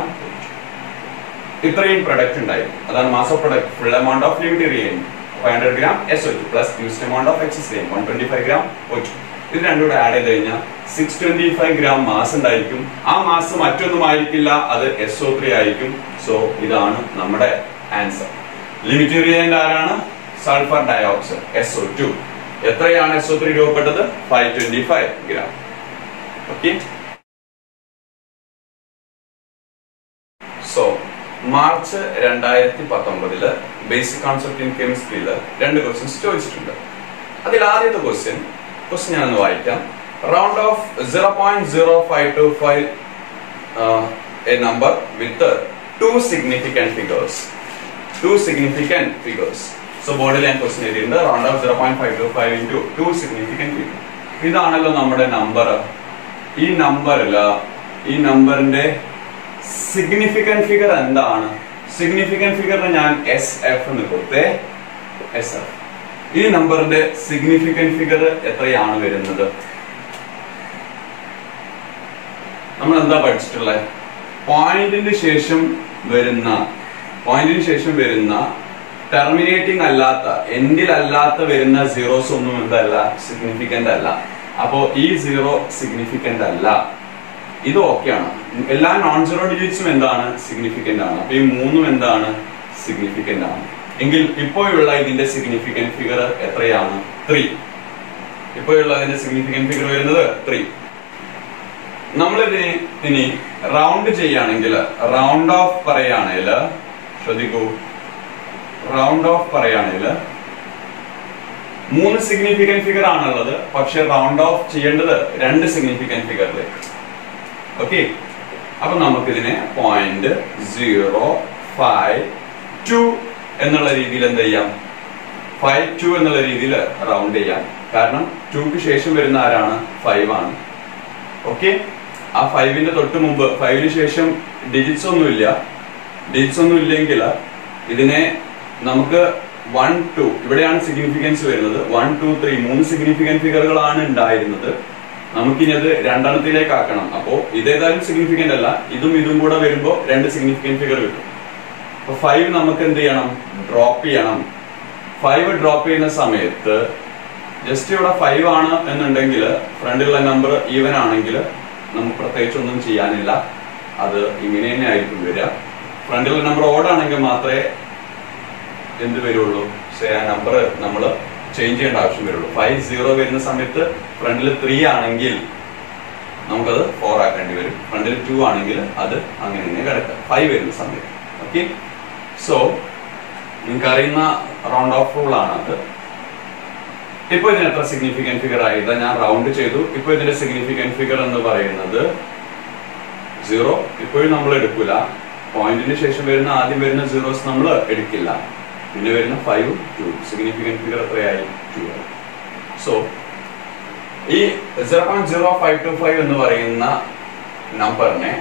ഇത്രയും പ്രൊഡക്റ്റ് ഉണ്ടായിരുന്നു. അതാണ് mass of product. Full amount of limiting reagent 500 gram SO2 plus used amount of excess reagent 125 gram O2. ഇത് രണ്ടും കൂടെ ആഡ് ചെയ്ത് കഴിഞ്ഞാൽ 625 ഗ്രാം മാസ് ഉണ്ടായിരിക്കും. ആ മാസ് മറ്റൊന്നും ആയിരിക്കില്ല, അത് SO3 ആയിരിക്കും. സോ ഇതാണ് നമ്മുടെ ആൻസർ. ലിമിറ്റിംഗ് റിയേജന്റ് ആരാണ്, സൾഫർ ഡയോക്സൈഡ് SO2. എത്രയാണ് SO3 രൂപപ്പെട്ടത്, 525 gram. Okay. So March 2019 basic concept in കെമിസ്ട്രിയിൽ 2 ക്വസ്റ്റ്യൻസ് ചോദിച്ചിട്ടുണ്ട്. അതിൽ ആദ്യത്തെ ക്വസ്റ്റ്യൻ ഞാനൊന്ന് വായിക്കാം. Round off 0.0525 a number with 2 significant figures. So ബോർഡിൽ ഞാൻ ക്വസ്റ്റ്യൻ എഴുതിയിട്ടുണ്ട്. Round of 0.525 into 2 significant figures. ഇതാണല്ലോ നമ്മുടെ നമ്പർ. ഈ നമ്പറിന്റെ സിഗ്നിഫിക്കന്റ് ഫിഗർ എന്താണ്? സിഗ്നിഫിക്കന്റ് ഫിഗറിന് ഞാൻ SF എന്ന് കൊടുത്തേ. SF. ഈ നമ്പറിന്റെ സിഗ്നിഫിക്കന്റ് ഫിഗർ എത്രയാണ് വരുന്നത്? നമ്മൾ എന്താ പഠിച്ചിട്ടുള്ളത്? പോയിന്റിന് ശേഷം വരുന്ന ടെർമിനേറ്റിംഗ് അല്ലാത്ത, എൻഡിൽ അല്ലാത്ത വരുന്ന സീറോസ് ഒന്നും എന്തല്ല, സിഗ്നിഫിക്കന്റ് അല്ല. അപ്പോ ഈ 0 സിഗ്നിഫിക്കന്റ് അല്ല. ഇത് ഓക്കെയാണ്. എല്ലാ നോൺ സീറോ ഡിജിറ്റ്സും എന്താണ്, സിഗ്നിഫിക്കന്റ് ആണ്. അപ്പൊ ഈ 3 എന്താണ്, സിഗ്നിഫിക്കന്റ് ആണ്. എങ്കിൽ ഇപ്പോഴുള്ള ഇതിന്റെ സിഗ്നിഫിക്കന്റ് ഫിഗർ എത്രയാണ്? 3. ഇപ്പോഴുള്ള ഇതിന്റെ സിഗ്നിഫിക്കന്റ് ഫിഗർ വരുന്നത് 3. നമ്മളിതിനെ ഇനി റൗണ്ട് ചെയ്യുകയാണെങ്കിൽ, റൗണ്ട് ഓഫ് പറയുകയാണെങ്കിൽ, ശ്രദ്ധിക്കൂ, റൗണ്ട് ഓഫ് പറയുകയാണെങ്കിൽ 3 സിഗ്നിഫിക്കന്റ് ഫിഗർ ആണുള്ളത്. പക്ഷെ റൗണ്ട് ഓഫ് ചെയ്യേണ്ടത് 2 സിഗ്നിഫിക്കന്റ് ഫിഗറിലേക്ക്. ഓക്കെ, അപ്പൊ നമുക്കിതിനെ 0.052 എന്നുള്ള രീതിയിൽ എന്ത് ചെയ്യാം, 52 എന്നുള്ള രീതിയിൽ റൗണ്ട് ചെയ്യാം. കാരണം 2ക്ക് ശേഷം വരുന്ന ആരാണ്, 5 ആണ്. ഓക്കെ, ആ 5ന്റെ തൊട്ട് മുമ്പ് 5ന് ശേഷം ഡിജിറ്റ്സ് ഒന്നുമില്ല. ഡിജിറ്റ്സ് ഒന്നും ഇല്ലെങ്കിൽ ഇതിനെ നമുക്ക് 1, 2 ഇവിടെയാണ് സിഗ്നിഫിക്കൻസ് വരുന്നത്. 1, 2, 3 3 സിഗ്നിഫിക്കന്റ് ഫിഗറുകളാണ് ഉണ്ടായിരുന്നത്. നമുക്കിനി അത് 2 ആക്കണം. അപ്പോ ഇതേതായാലും സിഗ്നിഫിക്കന്റ് അല്ല, ഇതും ഇതും കൂടെ വരുമ്പോ 2 സിഗ്നിഫിക്കന്റ് ഫിഗർ കിട്ടും. അപ്പൊ 5 നമുക്ക് എന്ത് ചെയ്യണം, ഡ്രോപ്പ് ചെയ്യണം. 5 ഡ്രോപ്പ് ചെയ്യുന്ന സമയത്ത് ജസ്റ്റ് ഇവിടെ 5 ആണ് എന്നുണ്ടെങ്കിൽ ഫ്രണ്ടിലുള്ള നമ്പർ ഈവൻ ആണെങ്കിൽ നമുക്ക് പ്രത്യേകിച്ച് ഒന്നും ചെയ്യാനില്ല, അത് ഇങ്ങനെ തന്നെ ആയിരിക്കും വരിക. ഫ്രണ്ടിലുള്ള നമ്പർ ഓഡ് ആണെങ്കിൽ മാത്രമേ എന്ത് വരുള്ളൂ, ആ നമ്പർ നമ്മൾ ചേഞ്ച് ചെയ്യേണ്ട ആവശ്യം വരുള്ളൂ. 5 0 വരുന്ന സമയത്ത് ഫ്രണ്ടിൽ 3 ആണെങ്കിൽ നമുക്കത് 4 ആക്കേണ്ടി വരും. ഫ്രണ്ടിൽ 2 ആണെങ്കിൽ അത് അങ്ങനെ തന്നെ കിടക്കാം 5 വരുന്ന സമയത്ത്. ഓക്കെ, സോ നിങ്ങൾക്ക് അറിയുന്ന റൗണ്ട് ഓഫ് റൂൾ ആണത്. ഇപ്പൊ ഇതിന് എത്ര സിഗ്നിഫിക്കന്റ് ഫിഗർ ആയത് ഞാൻ റൗണ്ട് ചെയ്തു. ഇപ്പൊ ഇതിന്റെ സിഗ്നിഫിക്കന്റ് ഫിഗർ എന്ന് പറയുന്നത് 0. ഇപ്പോഴും നമ്മൾ എടുക്കൂല. പോയിന്റിന് ശേഷം വരുന്ന ആദ്യം വരുന്ന സീറോസ് നമ്മൾ എടുക്കില്ല. പിന്നെ വരുന്ന 5 2 സിഗ്നിഫിക്കന്റ് ഫിഗർ എത്രയായി, 2 ആയി. സോ ഈ 0.0525 എന്ന് പറയുന്ന നമ്പറിനെ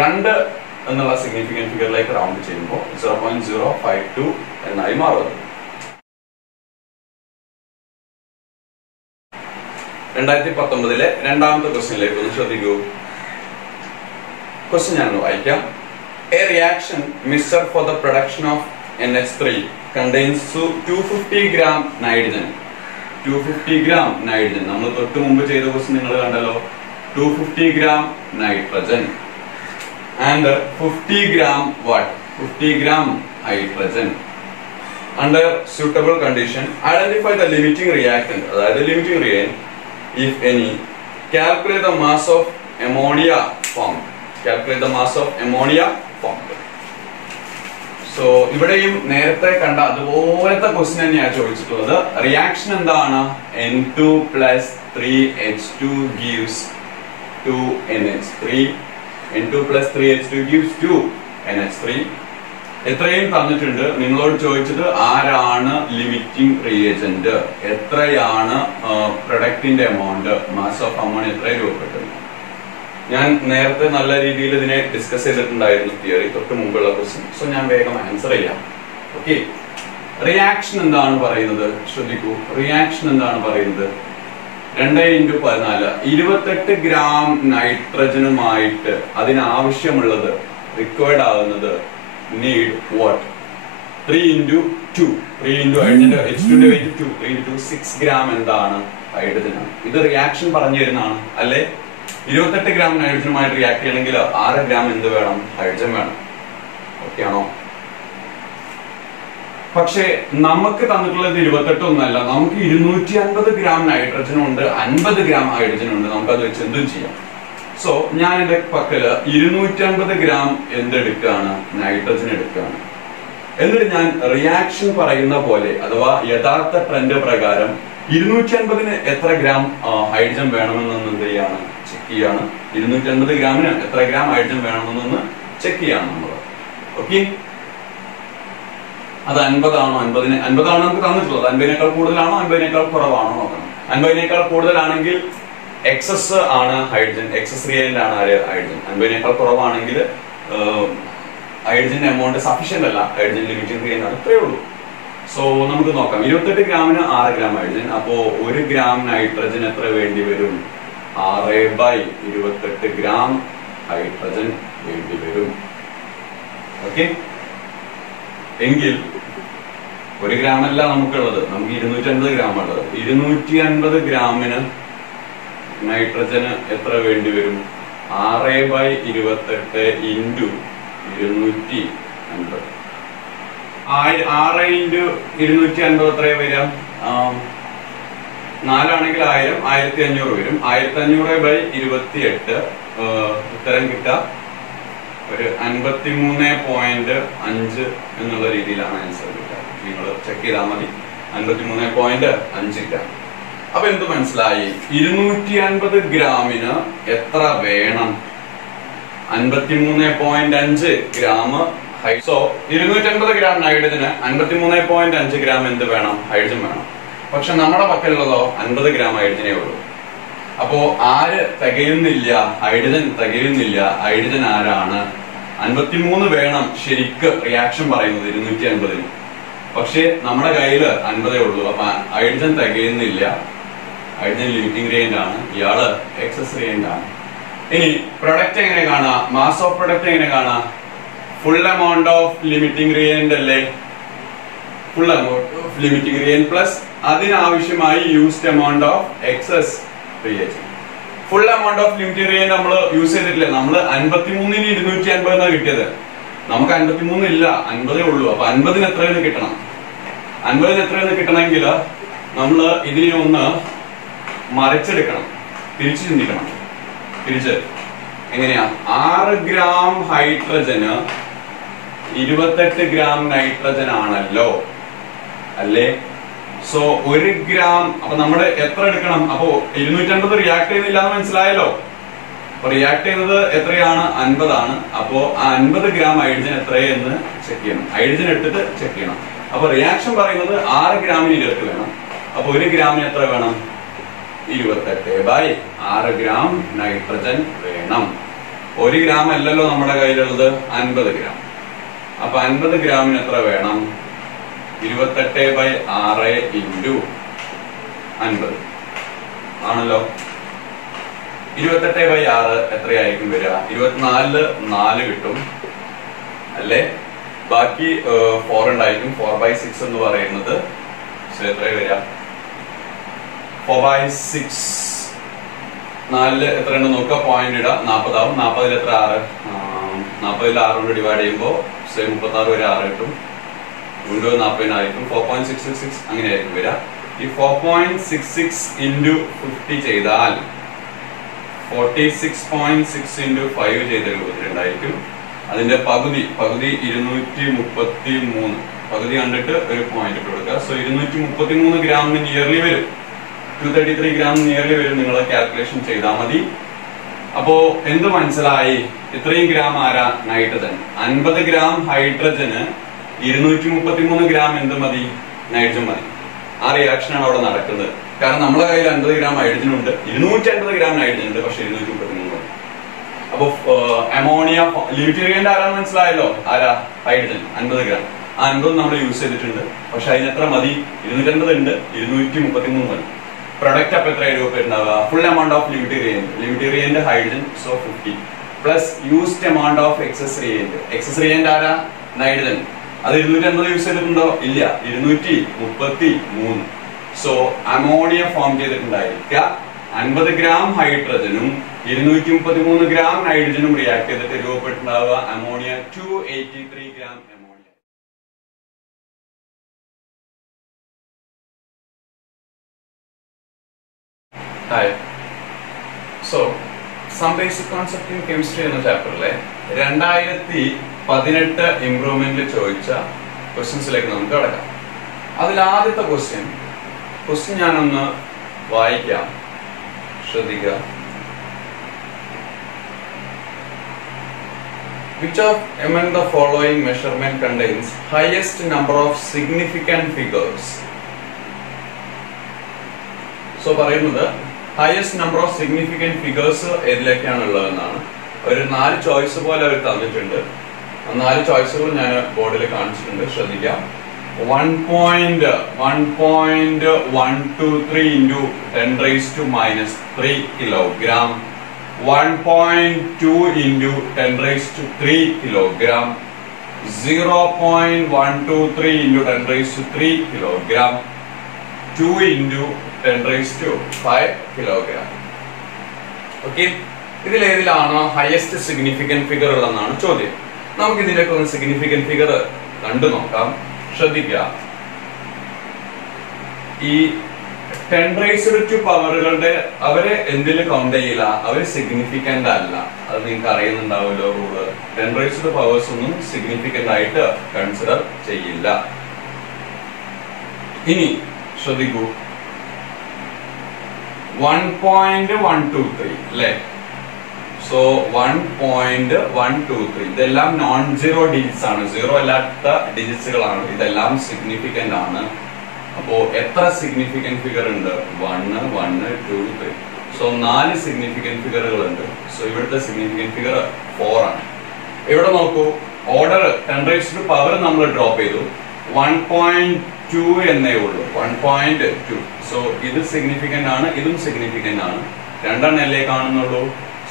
2 എന്നുള്ള സിഗ്നിഫിക്കന്റ് ഫിഗറിലേക്ക് റൗണ്ട് ചെയ്യുമ്പോൾ 0.052 എന്നായി മാറുന്നു. 2019 രണ്ടാമത്തെ ക്വസ്റ്റ്യനിലേക്ക് ഒന്ന് ശ്രദ്ധിക്കൂ. ക്വസ്റ്റ്യൻ ഞാൻ വായിക്കാം. A reaction mixture for the production of NH3 contains 250 gram nitrogen. 250 gram nitrogen. നമ്മൾ തൊട്ട് മുമ്പ് ചെയ്ത ക്വസ്റ്റ്യൻ നിങ്ങൾ കണ്ടല്ലോ. 250 gram nitrogen and 50 gram what? 50 gram hydrogen. Under suitable condition, identify the limiting reactant. അതായത് limiting reagent, if any. Calculate the mass of ammonia formed. Calculate the mass of ammonia formed. So ഇവിടെയും നേരത്തെ കണ്ട അതുപോലത്തെ question തന്നെയാണ് ചോദിച്ചിട്ടുള്ളത്. Reaction എന്താണ്? N2 plus 3H2 gives 2NH3. N2 plus 3H2 gives 2NH3. എത്രയും തന്നിട്ടുണ്ട്. നിങ്ങളോട് ചോദിച്ചത് ആരാണ് ലിമിറ്റിംഗ് റിയേജന്റ്, എത്രയാണ് പ്രൊഡക്റ്റിന്റെ എമൗണ്ട്, മാസ് ഓഫ് അമോണിയ എത്ര രൂപപ്പെട്ടത്. ഞാൻ നേരത്തെ നല്ല രീതിയിൽ ഇതിനെ ഡിസ്കസ് ചെയ്തിട്ടുണ്ടായിരുന്നു തിയറി തൊട്ട് മുമ്പുള്ള ക്വസ്റ്റ്യൻ. സോ ഞാൻ വേഗം ആൻസർ ചെയ്യാം. ഓക്കെ, റിയാക്ഷൻ എന്താണ് പറയുന്നത്? ശ്രദ്ധിക്കൂ, റിയാക്ഷൻ എന്താണ് പറയുന്നത്? 2 × 14 28 ഗ്രാം നൈട്രജനുമായിട്ട് അതിനാവശ്യമുള്ളത് റിക്വയർഡ് ആകുന്നത് നീഡ് വാട്ട്? 3 × 2 3 × ഹൈഡ്രജന്റെ H2ന്റെ വെയിറ്റ് 2 3 × 2 6 ഗ്രാം എന്താണ്? ഹൈഡ്രജൻ ആണ്. ഇത് റിയാക്ഷൻ പറഞ്ഞു തരുന്നതാണ് അല്ലെ? 28 ഗ്രാം നൈട്രജനുമായിട്ട് റിയാക്ട് ചെയ്യണമെങ്കിൽ 6 ഗ്രാം എന്ത് വേണം? ഹൈഡ്രജൻ വേണം. ഓക്കെ ആണോ? പക്ഷെ നമുക്ക് തന്നിട്ടുള്ളത് 28 ഒന്നല്ല, നമുക്ക് 250 ഗ്രാം നൈട്രജൻ ഉണ്ട്, 50 ഗ്രാം ഹൈഡ്രജൻ ഉണ്ട്. നമുക്ക് അത് വെച്ച് എന്തും ചെയ്യാം. സോ ഞാൻ എന്റെ പക്കല് 250 ഗ്രാം എന്തെടുക്കുകയാണ്? നൈട്രജൻ എടുക്കുകയാണ്. എന്നിട്ട് ഞാൻ റിയാക്ഷൻ പറയുന്ന പോലെ അഥവാ യഥാർത്ഥ ട്രെൻഡ് പ്രകാരം 250-ന് എത്ര ഗ്രാം ഹൈഡ്രജൻ വേണമെന്നൊന്ന് എന്ത് ചെയ്യാണ്? ചെക്ക് ചെയ്യാണ്. 250 ഗ്രാമിന് എത്ര ഗ്രാം ഹൈഡ്രജൻ വേണമെന്നൊന്ന് ചെക്ക് ചെയ്യാണ് നമ്മൾ. ഓക്കെ, അത് 50 ആണോ? 50 ആണ് നമുക്ക് തന്നിട്ടുള്ളത്. 50-നേക്കാൾ കൂടുതലാണോ 50-നേക്കാൾ കുറവാണോ നോക്കണം. 50-നേക്കാൾ കൂടുതലാണെങ്കിൽ എക്സസ് ആണ് ഹൈഡ്രജൻ, എക്സസ് റിയേജന്റ് ആണ് ഹൈഡ്രജൻ. 50-നേക്കാൾ കുറവാണെങ്കിൽ ഹൈഡ്രജന്റെ എമൗണ്ട് സഫീഷ്യന്റ് അല്ല, ഹൈഡ്രജൻ ലിമിറ്റിംഗ് റിയേജന്റ് ആണ്. ഇത്രയേ ഉള്ളൂ. സോ നമുക്ക് നോക്കാം. 28 ഗ്രാമിന് 6 ഗ്രാം ഹൈഡ്രജൻ. അപ്പോ 1 ഗ്രാം നൈട്രജൻ എത്ര വേണ്ടി വരും? 6/28 ഗ്രാം ഹൈഡ്രജൻ വേണ്ടി വരും. ഓക്കെ, എങ്കിൽ 1 ഗ്രാം അല്ല നമുക്കുള്ളത്, നമുക്ക് 250 ഗ്രാം ഉള്ളത്. 250 ഗ്രാമിന് നൈട്രജന് എത്ര വേണ്ടി വരും? 6/28 × 250. 6 × 250 എത്രയാ വരിക? 4 ആണെങ്കിൽ 1000, 1500 വരും. 1500/28 ഉത്തരം കിട്ടുക ഒരു 53.5 എന്നുള്ള രീതിയിലാണ് ആൻസർ കിട്ടുക. നിങ്ങൾ ചെക്ക് ചെയ്താൽ മതി. 53.5 ഗ്രാം. അപ്പൊ എന്ത് മനസ്സിലായി? 250 ഗ്രാമിന് എത്ര വേണം? 53.5 ഗ്രാം. സോ 250 ഗ്രാം നൈട്രജന് 53.5 ഗ്രാം എന്ത് വേണം? ഹൈഡ്രജൻ വേണം. പക്ഷെ നമ്മുടെ പക്കലുള്ളതോ 50 ഗ്രാം ഹൈഡ്രജനേ ഉള്ളൂ. അപ്പോ ആര് തികയുന്നില്ല? ഹൈഡ്രജൻ തികയുന്നില്ല. ഹൈഡ്രജൻ ആരാണ്? 53 വേണം ശരിക്ക് റിയാക്ഷൻ പറയുന്നത് 250-ന്. പക്ഷെ നമ്മുടെ കയ്യില് 50 ഉള്ളൂ. അപ്പൊ ഹൈഡ്രജൻ തികയുന്നില്ല. ഹൈഡ്രജൻ ലിമിറ്റിംഗ് റിയേജന്റ് ആണ്, ഇയാള് എക്സസ് റിയേജന്റ് ആണ്. ഇനി പ്രൊഡക്റ്റ് എങ്ങനെ കാണാം? മാസ് ഓഫ് പ്രൊഡക്റ്റ് എങ്ങനെ കാണാം? Full amount of limiting reagent അല്ലേ? Full amount of limiting reagent plus അതിനാവശ്യമായി used amount of excess reagent. Full amount of limiting reagent നമ്മൾ യൂസ് ചെയ്തിട്ടില്ല. നമ്മൾ 53-ന് 250 എന്നാണ് കിട്ടിയത്. നമുക്ക് 53 ഇല്ല, 50 ഉള്ളൂ. അപ്പൊ 50-ന് എത്രയെന്ന് കിട്ടണം? 50-ന് എത്രയെന്ന് കിട്ടണമെങ്കിൽ നമ്മള് ഇതിനെ ഒന്ന് മറിച്ചെടുക്കണം, തിരിച്ചു ചിന്തിക്കണം. തിരിച്ച് എങ്ങനെയാ? 6 ഗ്രാം ഹൈഡ്രജന് 28 ഗ്രാം നൈട്രജൻ ആണല്ലോ അല്ലേ? So 1 gram. അപ്പൊ നമ്മള് എത്ര എടുക്കണം? അപ്പോ 250 റിയാക്ട് ചെയ്യുന്നില്ല എന്ന് മനസ്സിലായല്ലോ. അപ്പൊ റിയാക്ട് ചെയ്യുന്നത് എത്രയാണ്? 50 ആണ്. അപ്പോ ആ 50 ഗ്രാം ഹൈഡ്രജൻ എത്രയെന്ന് ചെക്ക് ചെയ്യണം. ഹൈഡ്രജൻ എടുത്തിട്ട് ചെക്ക് ചെയ്യണം. അപ്പൊ റിയാക്ഷൻ പറയുന്നത് 6 ഗ്രാമിന് 20 വേണം. അപ്പൊ 1 ഗ്രാമിന് എത്ര വേണം? 28/6 ഗ്രാം നൈട്രജൻ വേണം. 1 ഗ്രാം അല്ലല്ലോ നമ്മുടെ കയ്യിലുള്ളത്, 50 ഗ്രാം. അപ്പൊ 50 ഗ്രാമിന് എത്ര വേണം? 28/6 ഇൻറ്റു 50 ആണല്ലോ. 28/6 എത്രയായിരിക്കും വരിക? 24 4 കിട്ടും അല്ലേ? ബാക്കി 4 ഉണ്ടായിരിക്കും. 4/6 എന്ന് പറയുന്നത് എത്ര വരിക? 4/6. 4 എത്രയാണ് നോക്കുക? പോയിന്റ് ഇടാം. 40 ആവും. 40-ൽ എത്ര? 6. 40-ൽ 6 കൊണ്ട് ഡിവൈഡ് ചെയ്യുമ്പോൾ 36 വരെ 6 കിട്ടും. വീണ്ടും 40 ആയിരിക്കും. 4.666 അങ്ങനെയായിരിക്കും വരിക. ഈ 4.66 ഇൻറ്റു 50 ചെയ്താൽ 46.6 ഇൻറ്റു 5 ചെയ്ത രൂപത്തിലുണ്ടായിരിക്കും. അതിന്റെ പകുതി 233. പകുതി കണ്ടിട്ട് ഒരു പോയിന്റ് ഇട്ട് കൊടുക്കുക. സോ 233 ഗ്രാമിന് നിയർലി വരും. 233 ഗ്രാം നിയർലി വരും. നിങ്ങൾ കാൽക്കുലേഷൻ ചെയ്താൽ മതി. അപ്പോ എന്ത് മനസ്സിലായി? ഇത്രയും ഗ്രാം ആരാ? നൈട്രജൻ. 50 ഗ്രാം ഹൈഡ്രജന് 233 ഗ്രാം എന്ത് മതി? നൈട്രജൻ മതി. ആ റിയാക്ഷനാണ് അവിടെ നടക്കുന്നത്. കാരണം നമ്മുടെ കയ്യിൽ 50 ഗ്രാം ഹൈഡ്രജൻ ഉണ്ട്, 250 ഗ്രാം നൈട്രജൻ ഉണ്ട്, പക്ഷെ 233 മതി. അപ്പൊ അമോണിയ ലിമിറ്റിംഗ് റിയേജന്റ് ആരാന്ന് മനസ്സിലായല്ലോ? ആരാ? ഹൈഡ്രജൻ. 50 ഗ്രാം. ആ 50 നമ്മൾ യൂസ് ചെയ്തിട്ടുണ്ട്. പക്ഷെ അതിനെത്ര മതി? 250 ഉണ്ട്, 233 മതി. പ്രൊഡക്റ്റ് അപ്പൊ എത്ര രൂപ ഉണ്ടാവുക? Full amount of limiting reagent. Limiting reagent hydrogen, so 50 plus used amount of excess reagent. Excess reagent ആരാ? നൈട്രജൻ. അത് 250 യൂസ് ചെയ്തിട്ടുണ്ടോ? ഇല്ല, 233. സോ അമോണിയ ഫോം ചെയ്തിട്ടുണ്ടായിരിക്കുക 50 ഗ്രാം ഹൈഡ്രജനും 233 ഗ്രാം നൈട്രജനും റിയാക്ട് ചെയ്തിട്ട് രൂപപ്പെട്ടുണ്ടാവുക ammonia 283 gram ammonia. Hi. So some basic concept in chemistry എന്ന ചാപ്റ്ററിലെ 2018 ഇംപ്രൂവ്മെന്റിൽ ചോദിച്ച ക്വസ്റ്റ്യൻസിലേക്ക് നമുക്ക് കടക്കാം. അതിൽ ആദ്യത്തെ ക്വസ്റ്റ്യൻ ഞാനൊന്ന് വായിക്കാം, ശ്രദ്ധിക്കുക. Which of among the following measurement contains highest number of significant figures? So പറയുന്നത് highest number of significant figures ഏതിലേക്കാണ് ഉള്ളതെന്നാണ്. ഒരു 4 ചോയ്സ് പോലെ അവർ തന്നിട്ടുണ്ട്. ആ 4 ചോയ്സുകൾ ഞാൻ ബോർഡിൽ കാണിച്ചിട്ടുണ്ട്, ശ്രദ്ധിക്കാം. 1.123 into 10⁻³ kilogram, 1.2 into 10⁻³ kilogram, 0.123 into 10⁻³ kilogram, 2 into 10⁵ kilogram. Okay, ഇതിലേതിലാണ് ഹയസ്റ്റ് സിഗ്നിഫിക്കന്റ് ഫിഗർ ഉള്ളതെന്നാണ് ചോദ്യം. നമുക്ക് ഇതിലേക്ക് ഒന്ന് സിഗ്നിഫിക്കന്റ് ഫിഗർ കണ്ടു നോക്കാം. ശ്രദ്ധിക്കുക, ഈ 10⁻² പവറുകളുടെ അവരെ എന്തിൽ കൗണ്ട് ചെയ്യില്ല, അവര് സിഗ്നിഫിക്കന്റ് അല്ല. അത് നിങ്ങൾക്ക് അറിയുന്നുണ്ടാവുമല്ലോ റൂള്. 10⁻² പവേഴ്സ് ഒന്നും സിഗ്നിഫിക്കന്റ് ആയിട്ട് കൺസിഡർ ചെയ്യില്ല. ഇനി ശ്രദ്ധിക്കൂ, 1.123 അല്ലെ. സോ 1.123 ഇതെല്ലാം നോൺ സീറോ ഡിജിറ്റ്സ് ആണ്, സീറോ അല്ലാത്ത ഡിജിറ്റ്സുകളാണ്. ഇതെല്ലാം സിഗ്നിഫിക്കന്റ് ആണ്. അപ്പോ എത്ര സിഗ്നിഫിക്കന്റ് ഫിഗർ ഉണ്ട്? 1, 1, 2, 3. സോ 4 സിഗ്നിഫിക്കന്റ് ഫിഗറുകൾ ഉണ്ട്. സോ ഇവിടുത്തെ സിഗ്നിഫിക്കന്റ് ഫിഗർ 4 ആണ്. ഇവിടെ നോക്കൂ, ഓർഡർ 10⁻² പവർ നമ്മൾ ഡ്രോപ്പ് ചെയ്തു, 1.2 എന്നേ ഉള്ളൂ, 1.2. സോ ഇത് സിഗ്നിഫിക്കന്റ് ആണ്, ഇതും സിഗ്നിഫിക്കന്റ് ആണ്. രണ്ടെണ്ണല്ലേ കാണുന്നുള്ളൂ.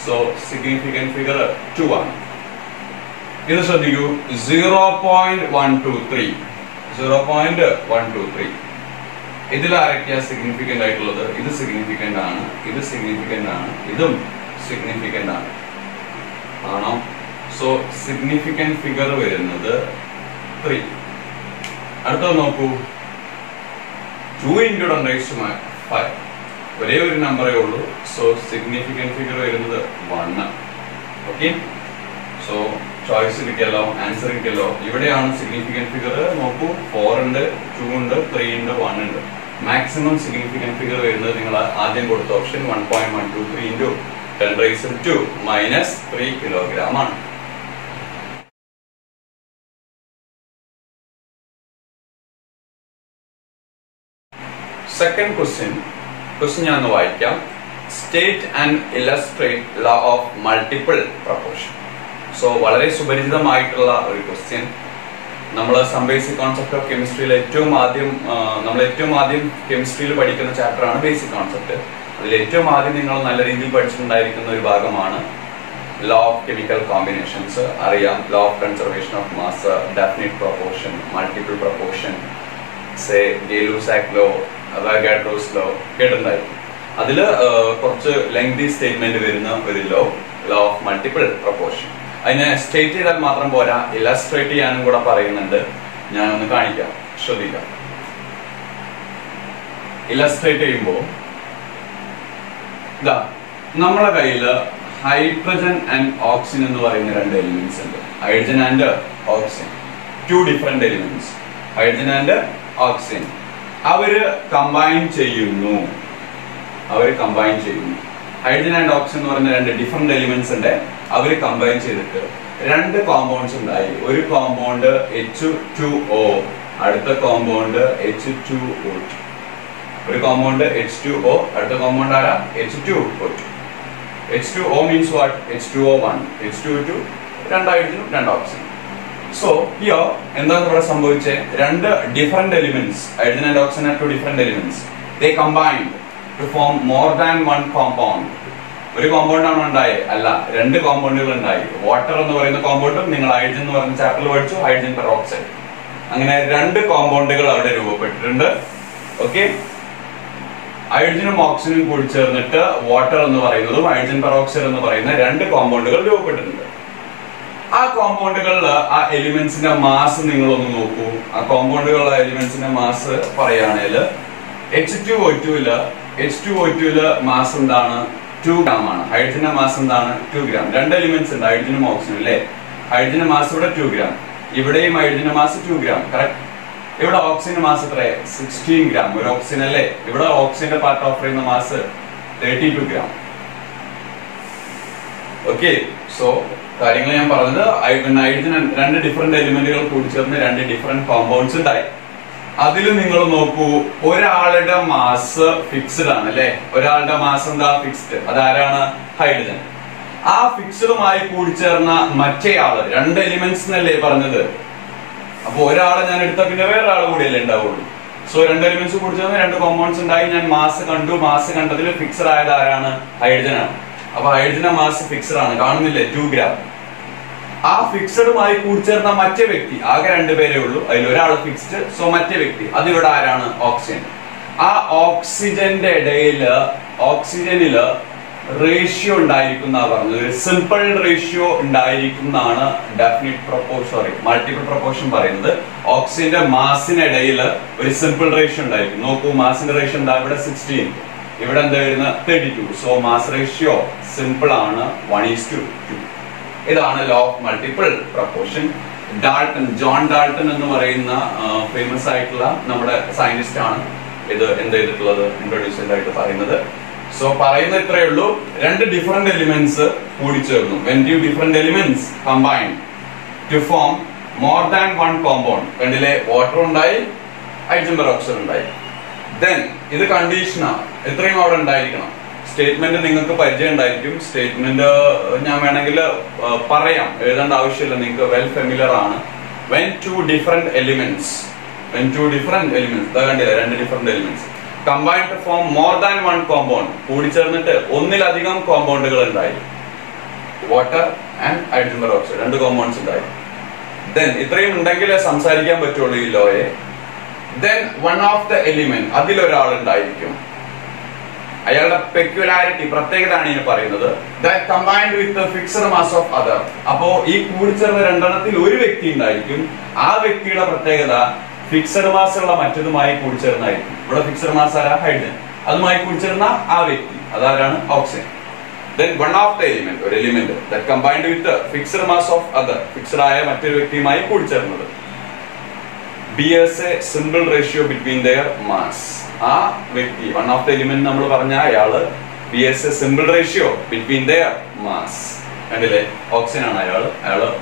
സോ സിഗ്നിഫിക്കന്റ് ഫിഗർ 2 ആണ്. ഇത് ശ്രദ്ധിക്കൂ, 0.123 0.123 ഇതിൽ ആരൊക്കെയാ സിഗ്നിഫിക്കന്റ് ആയിട്ടുള്ളത്? ഇത് സിഗ്നിഫിക്കന്റ് ആണ്, ഇത് സിഗ്നിഫിക്കന്റ് ആണ്, ഇതും സിഗ്നിഫിക്കന്റ് ആണ്. ആണോ? സോ സിഗ്നിഫിക്കന്റ് ഫിഗർ വരുന്നത് 3. അടുത്തത് നോക്കൂ, 2 × 10⁻⁵ ഒരേ ഒരു നമ്പറേ ഉള്ളൂ. സോ സിഗ്നിഫിക്കന്റ് ഫിഗർ വരുന്നത് 1. ഓക്കെ, സോ ചോയ്സ് കിട്ടിയല്ലോ, ആൻസർ കിട്ടിയല്ലോ. ഇവിടെയാണ് സിഗ്നിഫിക്കന്റ് ഫിഗർ. നോക്കൂ, 4 ഉണ്ട്, 2 ഉണ്ട്, 3 ഉണ്ട്, 1 ഉണ്ട്. മാക്സിമം സിഗ്നിഫിക്കന്റ് ഫിഗർ വരുന്നത് നിങ്ങൾ ആദ്യം കൊടുത്ത ഓപ്ഷൻ 1.123 × 10⁻² - 3 കിലോഗ്രാം ആണ്. സെക്കൻഡ് ക്വസ്റ്റ്യൻ ഞാൻ ഒന്ന് വായിക്കാം. State and illustrate law of multiple proportion. So വളരെ സുപരിചിതമായിട്ടുള്ള ഒരു ക്വസ്റ്റ്യൻ. നമ്മൾ സം ബേസിക് കോൺസെപ്റ്റ് ഓഫ് കെമിസ്ട്രിയിൽ ഏറ്റവും ആദ്യം കെമിസ്ട്രിയിൽ പഠിക്കുന്ന ചാപ്റ്റർ ആണ് ബേസിക് കോൺസെപ്റ്റ്. അതിൽ ഏറ്റവും ആദ്യം നിങ്ങൾ നല്ല രീതിയിൽ പഠിച്ചിട്ടുണ്ടായിരിക്കുന്ന ഒരു ഭാഗമാണ് ലോ ഓഫ് കെമിക്കൽ കോമ്പിനേഷൻസ്. അറിയാം, law of conservation of mass, definite proportion, multiple proportion, Gay Lussac law, Avogadro's law കേട്ടിട്ടുണ്ടായിരിക്കും. അതില് കുറച്ച് ലെങ്തി സ്റ്റേറ്റ്മെന്റ് വരുന്ന ഒരു ലോ ഓഫ് മൾട്ടിപ്പിൾ പ്രൊപ്പോർഷൻ. അതിനെ സ്റ്റേറ്റ് ചെയ്താൽ മാത്രം പോരാ, ഇലസ്ട്രേറ്റ് ചെയ്യാനും കൂടെ പറയുന്നുണ്ട്. ഞാനൊന്ന് കാണിക്കാം, ശ്രദ്ധിക്കാം. ഇലസ്ട്രേറ്റ് ചെയ്യുമ്പോ ഇതാ നമ്മളെ കയ്യില് ഹൈഡ്രജൻ ആൻഡ് ഓക്സിജൻ എന്ന് പറയുന്ന 2 എലിമെന്റ്സ് ഉണ്ട്. Hydrogen and oxygen, 2 different elements, hydrogen and oxygen. അവര് കമ്പൈൻ ചെയ്യുന്നു. ഹൈഡ്രജൻ ആൻഡ് ഓക്സിജൻ എന്ന് പറയുന്ന 2 ഡിഫറെന്റ് എലിമെന്റ്സ് ഉണ്ട്. അവര് കമ്പൈൻ ചെയ്തിട്ട് 2 കോമ്പൗണ്ട്സ് ഉണ്ടായി. ഒരു കോമ്പൗണ്ട് H2O, അടുത്ത കോമ്പൗണ്ട് H2O2. ഒരു കോമ്പൗണ്ട് H2O, അടുത്ത കോമ്പൗണ്ട് ആരാ? H2O2. H2O means what? H2O1, H2O2, 2 ഹൈഡ്രജനും 2 ഓക്സിജനും. സോ ഹിയർ എന്താണ് ഇവിടെ സംഭവിച്ചത്? 2 different elements, hydrogen and oxygen are 2 different elements. They combined to form more than 1 compound. ഒരു കോമ്പൗണ്ട് ആണ് ഉണ്ടായി? അല്ല, 2 കോമ്പൗണ്ടുകൾ ഉണ്ടായി. വാട്ടർ എന്ന് പറയുന്ന കോമ്പൗണ്ടും നിങ്ങൾ ഹൈഡ്രജൻ എന്ന് പറയുന്ന ചാപ്റ്ററിൽ പഠിച്ചു, ഹൈഡ്രജൻ പെറോക്സൈഡ്. അങ്ങനെ 2 കോമ്പൗണ്ടുകൾ അവിടെ രൂപപ്പെട്ടിട്ടുണ്ട്. ഓക്കെ, ഹൈഡ്രജനും ഓക്സിജനും കൂടി ചേർന്നിട്ട് വാട്ടർ എന്ന് പറയുന്നതും ഹൈഡ്രജൻ പെറോക്സൈഡ് എന്ന് പറയുന്ന 2 കോമ്പൗണ്ടുകൾ രൂപപ്പെട്ടിട്ടുണ്ട്. ആ കോമ്പൗണ്ടുകളിൽ ആ എലിമെന്റ്സിന്റെ മാസ് നിങ്ങളൊന്ന് നോക്കൂ. ആ കോമ്പൗണ്ടുകളിലെ എലിമെന്റ്സിന്റെ മാസ് പറയുകയാണെങ്കിൽ H2O2 മാസ് എന്താണ്? 2 ഗ്രാം ആണ്. ഹൈഡ്രജന്റെ മാസ് എന്താണ്? 2 ഗ്രാം. 2 എലിമെന്റ്സ് ഉണ്ട്, ഹൈഡ്രജനും ഓക്സിജനും അല്ലേ. ഹൈഡ്രജന്റെ മാസ് ഇവിടെ 2 ഗ്രാം, ഇവിടെയും ഹൈഡ്രജന്റെ മാസ് 2 ഗ്രാം. കറക്റ്റ്. ഇവിടെ ഓക്സിജന്റെ മാസ് എത്ര? 16 ഗ്രാം. ഒരു ഓക്സിജൻ അല്ലേ. ഇവിടെ ഓക്സിജന്റെ പാർട്ട് ഓഫ് ചെയ്യുന്ന മാസ് 32 ഗ്രാം. ഓക്കെ, സോ കാര്യങ്ങൾ ഞാൻ പറഞ്ഞത്, ഹൈഡ്രജൻ 2 ഡിഫറെന്റ് എലിമെന്റുകൾ കൂടിച്ചേർന്ന് 2 ഡിഫറെന്റ് കോമ്പൗണ്ട്സ് ഉണ്ടായി. അതിൽ നിങ്ങൾ നോക്കൂ, ഒരാളുടെ മാസ് ഫിക്സ്ഡ് ആണ് അല്ലെ. ഒരാളുടെ മാസ് എന്താ? ഫിക്സ്ഡ്. അതാരാണ്? ഹൈഡ്രജൻ. ആ ഫിക്സ്ഡുമായി കൂടിച്ചേർന്ന മറ്റേ ആള്, 2 എലിമെന്റ്സ് എന്നല്ലേ പറഞ്ഞത്. അപ്പൊ ഒരാളെ ഞാൻ എടുത്ത പിന്നെ വേറെ ആൾ കൂടിയല്ലേ ഉണ്ടാവുള്ളൂ. സോ 2 എലിമെന്റ്സ് കൂടിച്ചേർന്ന് 2 കോമ്പൗണ്ട്സ് ഉണ്ടായി. ഞാൻ മാസ് കണ്ടു. മാസ് കണ്ടതിൽ ഫിക്സ്ഡ് ആയത് ആരാണ്? ഹൈഡ്രജൻ ആണ്. അപ്പൊ ഹൈഡ്രജന്റെ മാസ് ഫിക്സ്ഡ് ആണ്, കാണുന്നില്ലേ? 2 ഗ്രാം. ആ ഫിക്സഡുമായി കൂടിച്ചേർന്ന മറ്റേ വ്യക്തി, ആകെ 2 പേരേ ഉള്ളൂ, അതിൽ ഒരാൾ ഫിക്സ്ഡ്. സോ മറ്റേ വ്യക്തി അതിവിടെ ആരാണ്? ഓക്സിജൻ. ആ ഓക്സിജന്റെ ഇടയില്, ഓക്സിജനില് റേഷ്യോ ഉണ്ടായിരിക്കുന്ന പറഞ്ഞത്, ഒരു സിമ്പിൾ റേഷ്യോ ഉണ്ടായിരിക്കുന്നതാണ് ഡെഫിനിറ്റ് പ്രൊപ്പോർഷൻ മൾട്ടിപ്പിൾ പ്രൊപ്പോർഷൻ പറയുന്നത്. ഓക്സിജന്റെ മാസിനിടയിൽ ഒരു സിമ്പിൾ റേഷ്യോ ഉണ്ടായിരിക്കും. നോക്കൂ, മാസിന്റെ റേഷ്യോ എന്താ? ഇവിടെ 16, ഇവിടെ എന്താ വരുന്നത്? 32. സോ മാസ് റേഷ്യോ സിമ്പിൾ ആണ്, 1:2. ഇതാണ് law of multiple proportion. John Dalton എന്ന് പറയുന്ന ഫേമസ് ആയിട്ടുള്ള നമ്മുടെ സയന്റിസ്റ്റ് ആണ് ഇത് എന്ത് ചെയ്തിട്ടുള്ളത്, ഇൻട്രൊഡ്യൂസ് ആയിട്ട് പറയുന്നത്. സോ പറയുന്ന ഇത്രയേ ഉള്ളൂ, രണ്ട് ഡിഫറെന്റ് എലിമെന്റ്സ് കൂടിച്ചേർന്നു. When two different elements combine to form more than one compound. കണ്ടില്ലേ, വാട്ടർ ഉണ്ടായി, ഹൈഡ്രജൻ പെറോക്സൈഡ് ഉണ്ടായി. ദെൻ ഇത് കണ്ടീഷനാണ്, ഇത്രയും അവിടെ ഉണ്ടായിരിക്കണം. സ്റ്റേറ്റ്മെന്റ് നിങ്ങൾക്ക് പരിചയം ഉണ്ടായിരിക്കും. സ്റ്റേറ്റ്മെന്റ് ഞാൻ വേണമെങ്കിൽ പറയാം, എഴുതേണ്ട ആവശ്യമില്ല, നിങ്ങൾക്ക് വെൽ ഫെമിലിയർ ആണ്. വെൻ ടു ഡിഫറെന്റ് എലിമെന്റ്സ് കണ്ടില്ലേ, രണ്ട് different elements combined to form more than one compound, കൂടിച്ചേർന്നിട്ട് ഒന്നിലധികം കോമ്പൗണ്ടുകൾ ഉണ്ടായി, വാട്ടർ ആൻഡ് ഹൈഡ്രജൻ പെറോക്സൈഡ്, രണ്ട് കോമ്പൗണ്ട്സ് ഉണ്ടായി. ദെൻ ഇത്രയും ഉണ്ടെങ്കിലേ സംസാരിക്കാൻ പറ്റുള്ളൂ ഈ ലോയെ. Then one of the element, അതിലൊരാൾ ഉണ്ടായിരിക്കും, അയാളുടെ പെക്യുലാരിറ്റി, പ്രത്യേകതയാണ് ഇനി പറയുന്നത്. That combined with fixed mass of other. അപ്പോ ഈ കൂടിച്ചേർന്ന രണ്ടെണ്ണത്തിൽ ഒരു വ്യക്തി ഉണ്ടായിരിക്കും, ആ വ്യക്തിയുടെ പ്രത്യേകത ഫിക്സഡ് മാസ് ഉള്ള മറ്റതുമായി കൂടിച്ചേർന്നായിരിക്കും. ഇവിടെ ഫിക്സഡ് മാസ് ആരാ? ഹൈഡ്രജൻ. അതുമായി കൂടിച്ചേർന്ന ആ വ്യക്തി അതാരാണ്? Oxygen. Then one of the element, ഒരു element that combined with the fixed mass of other, fixed ആയ മറ്റൊരു വ്യക്തിയുമായി കൂടിച്ചേർന്നത്, bears a simple ratio between their mass. ആ വ്യക്തി, വൺ ഓഫ് ദ എലിമെന്റ് നമ്മൾ പറഞ്ഞ അയാള് bears a simple ratio between their mass. കണ്ടില്ലേ, ഓക്സിജൻ ആണ് അയാള്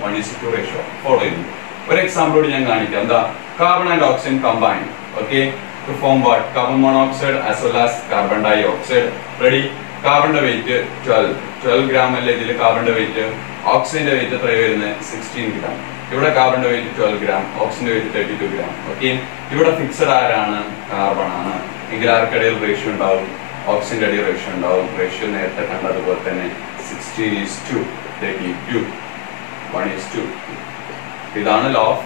1:2 റേഷ്യോ ഫോളോ ചെയ്യുന്നു. ഒരു എക്സാമ്പിളോട് ഞാൻ കാണിക്കാം. എന്താ? Carbon and oxygen combine, okay, to form what? Carbon monoxide as well as carbon dioxide. Ready? കാർബണിന്റെ വെയിറ്റ് 12 ഗ്രാം അല്ലേ ഇതിൽ കാർബണിന്റെ വെയിറ്റ്. ഓക്സിജന്റെ വെയിറ്റ് എത്ര വരുന്നത്? 16 ഗ്രാം. ഇവിടെ കാർബണിന്റെ വെയിറ്റ് 12 ഗ്രാം, ഓക്സിജന്റെ വെയിറ്റ് 32 ഗ്രാം. ഓക്കെ, ഇവിടെ ഫിക്സഡ് ആരാണ്? കാർബൺ ആണ്. എങ്കിൽ ആർക്കിടയിൽ റേഷ്യോ ഉണ്ടാവും? ഓക്സിജന്റെ ഇടയിൽ റേഷ്യോ ഉണ്ടാവും. റേഷ്യോ നേരത്തെ കണ്ടതുപോലെ തന്നെ 16:32, 1:2. ഇതാണ് law of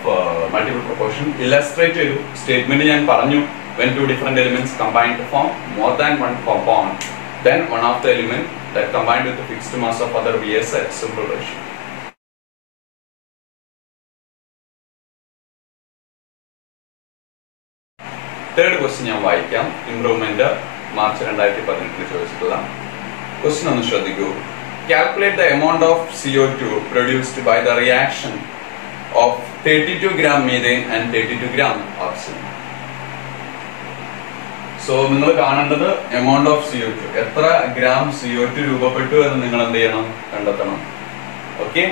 multiple proportion. Illustrate ചെയ്തു. സ്റ്റേറ്റ്മെന്റ് ഞാൻ പറഞ്ഞു, when two different elements combine to form more than one compound, then one of the element that combined with the fixed mass of other bears a simple ratio. Third question ഞാൻ വായിക്കാം. Improvement March 2018 ചോദിച്ചിട്ടുള്ള question ഒന്ന് ശ്രദ്ധിക്കൂ. Calculate the amount of CO2 produced by the reaction of 32 gram methane and 32 gram oxygen. So നിങ്ങൾ കാണേണ്ടത് amount of CO2, എത്ര gram CO2 രൂപപ്പെട്ടു എന്ന് നിങ്ങൾ എന്ത് ചെയ്യണം? കണ്ടെത്തണം. ഓക്കെ,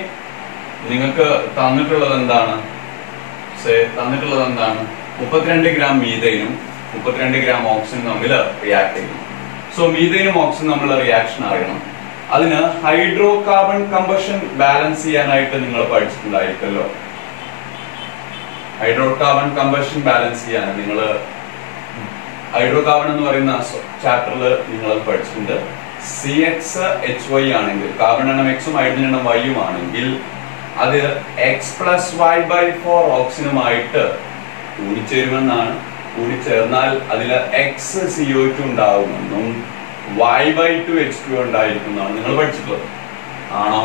നിങ്ങൾക്ക് തന്നിട്ടുള്ളത് എന്താണ്? 32 ഗ്രാം മീഥൈനും 32 ഗ്രാം ഓക്സിജനും തമ്മിൽ റിയാക്ട് ചെയ്യും. സോ മീഥൈനും ഓക്സിജനും തമ്മിലുള്ള റിയാക്ഷൻ അറിയണം. അതിന് ഹൈഡ്രോ കാർബൺ കമ്പഷൻ ബാലൻസ് ചെയ്യാനായിട്ട് നിങ്ങൾ പഠിച്ചിട്ടുണ്ടായിരിക്കല്ലോ. ഹൈഡ്രോ കാർബൺ കമ്പഷൻ ബാലൻസ് ചെയ്യാൻ നിങ്ങൾ ഹൈഡ്രോ കാർബൺ എന്ന് പറയുന്ന ചാപ്റ്ററിൽ നിങ്ങൾ പഠിച്ചിട്ടുണ്ട്. CXHY ആണെങ്കിൽ, കാർബൺ എണ്ണം എക്സും ഹൈഡ്രജൻ എണ്ണം വൈയും ആണെങ്കിൽ അത് X+Y/4 ഓക്സിജനുമായിട്ട് കൂടിച്ചേരുമെന്നാണ്. കൂടിച്ചേർന്നാൽ അതിൽ XCO2 ഉണ്ടാവുമെന്നും Y/2 H2O ഉണ്ടായിരിക്കുന്നതാണ് നിങ്ങൾ പഠിച്ചിട്ടുള്ളത്, ആണോ?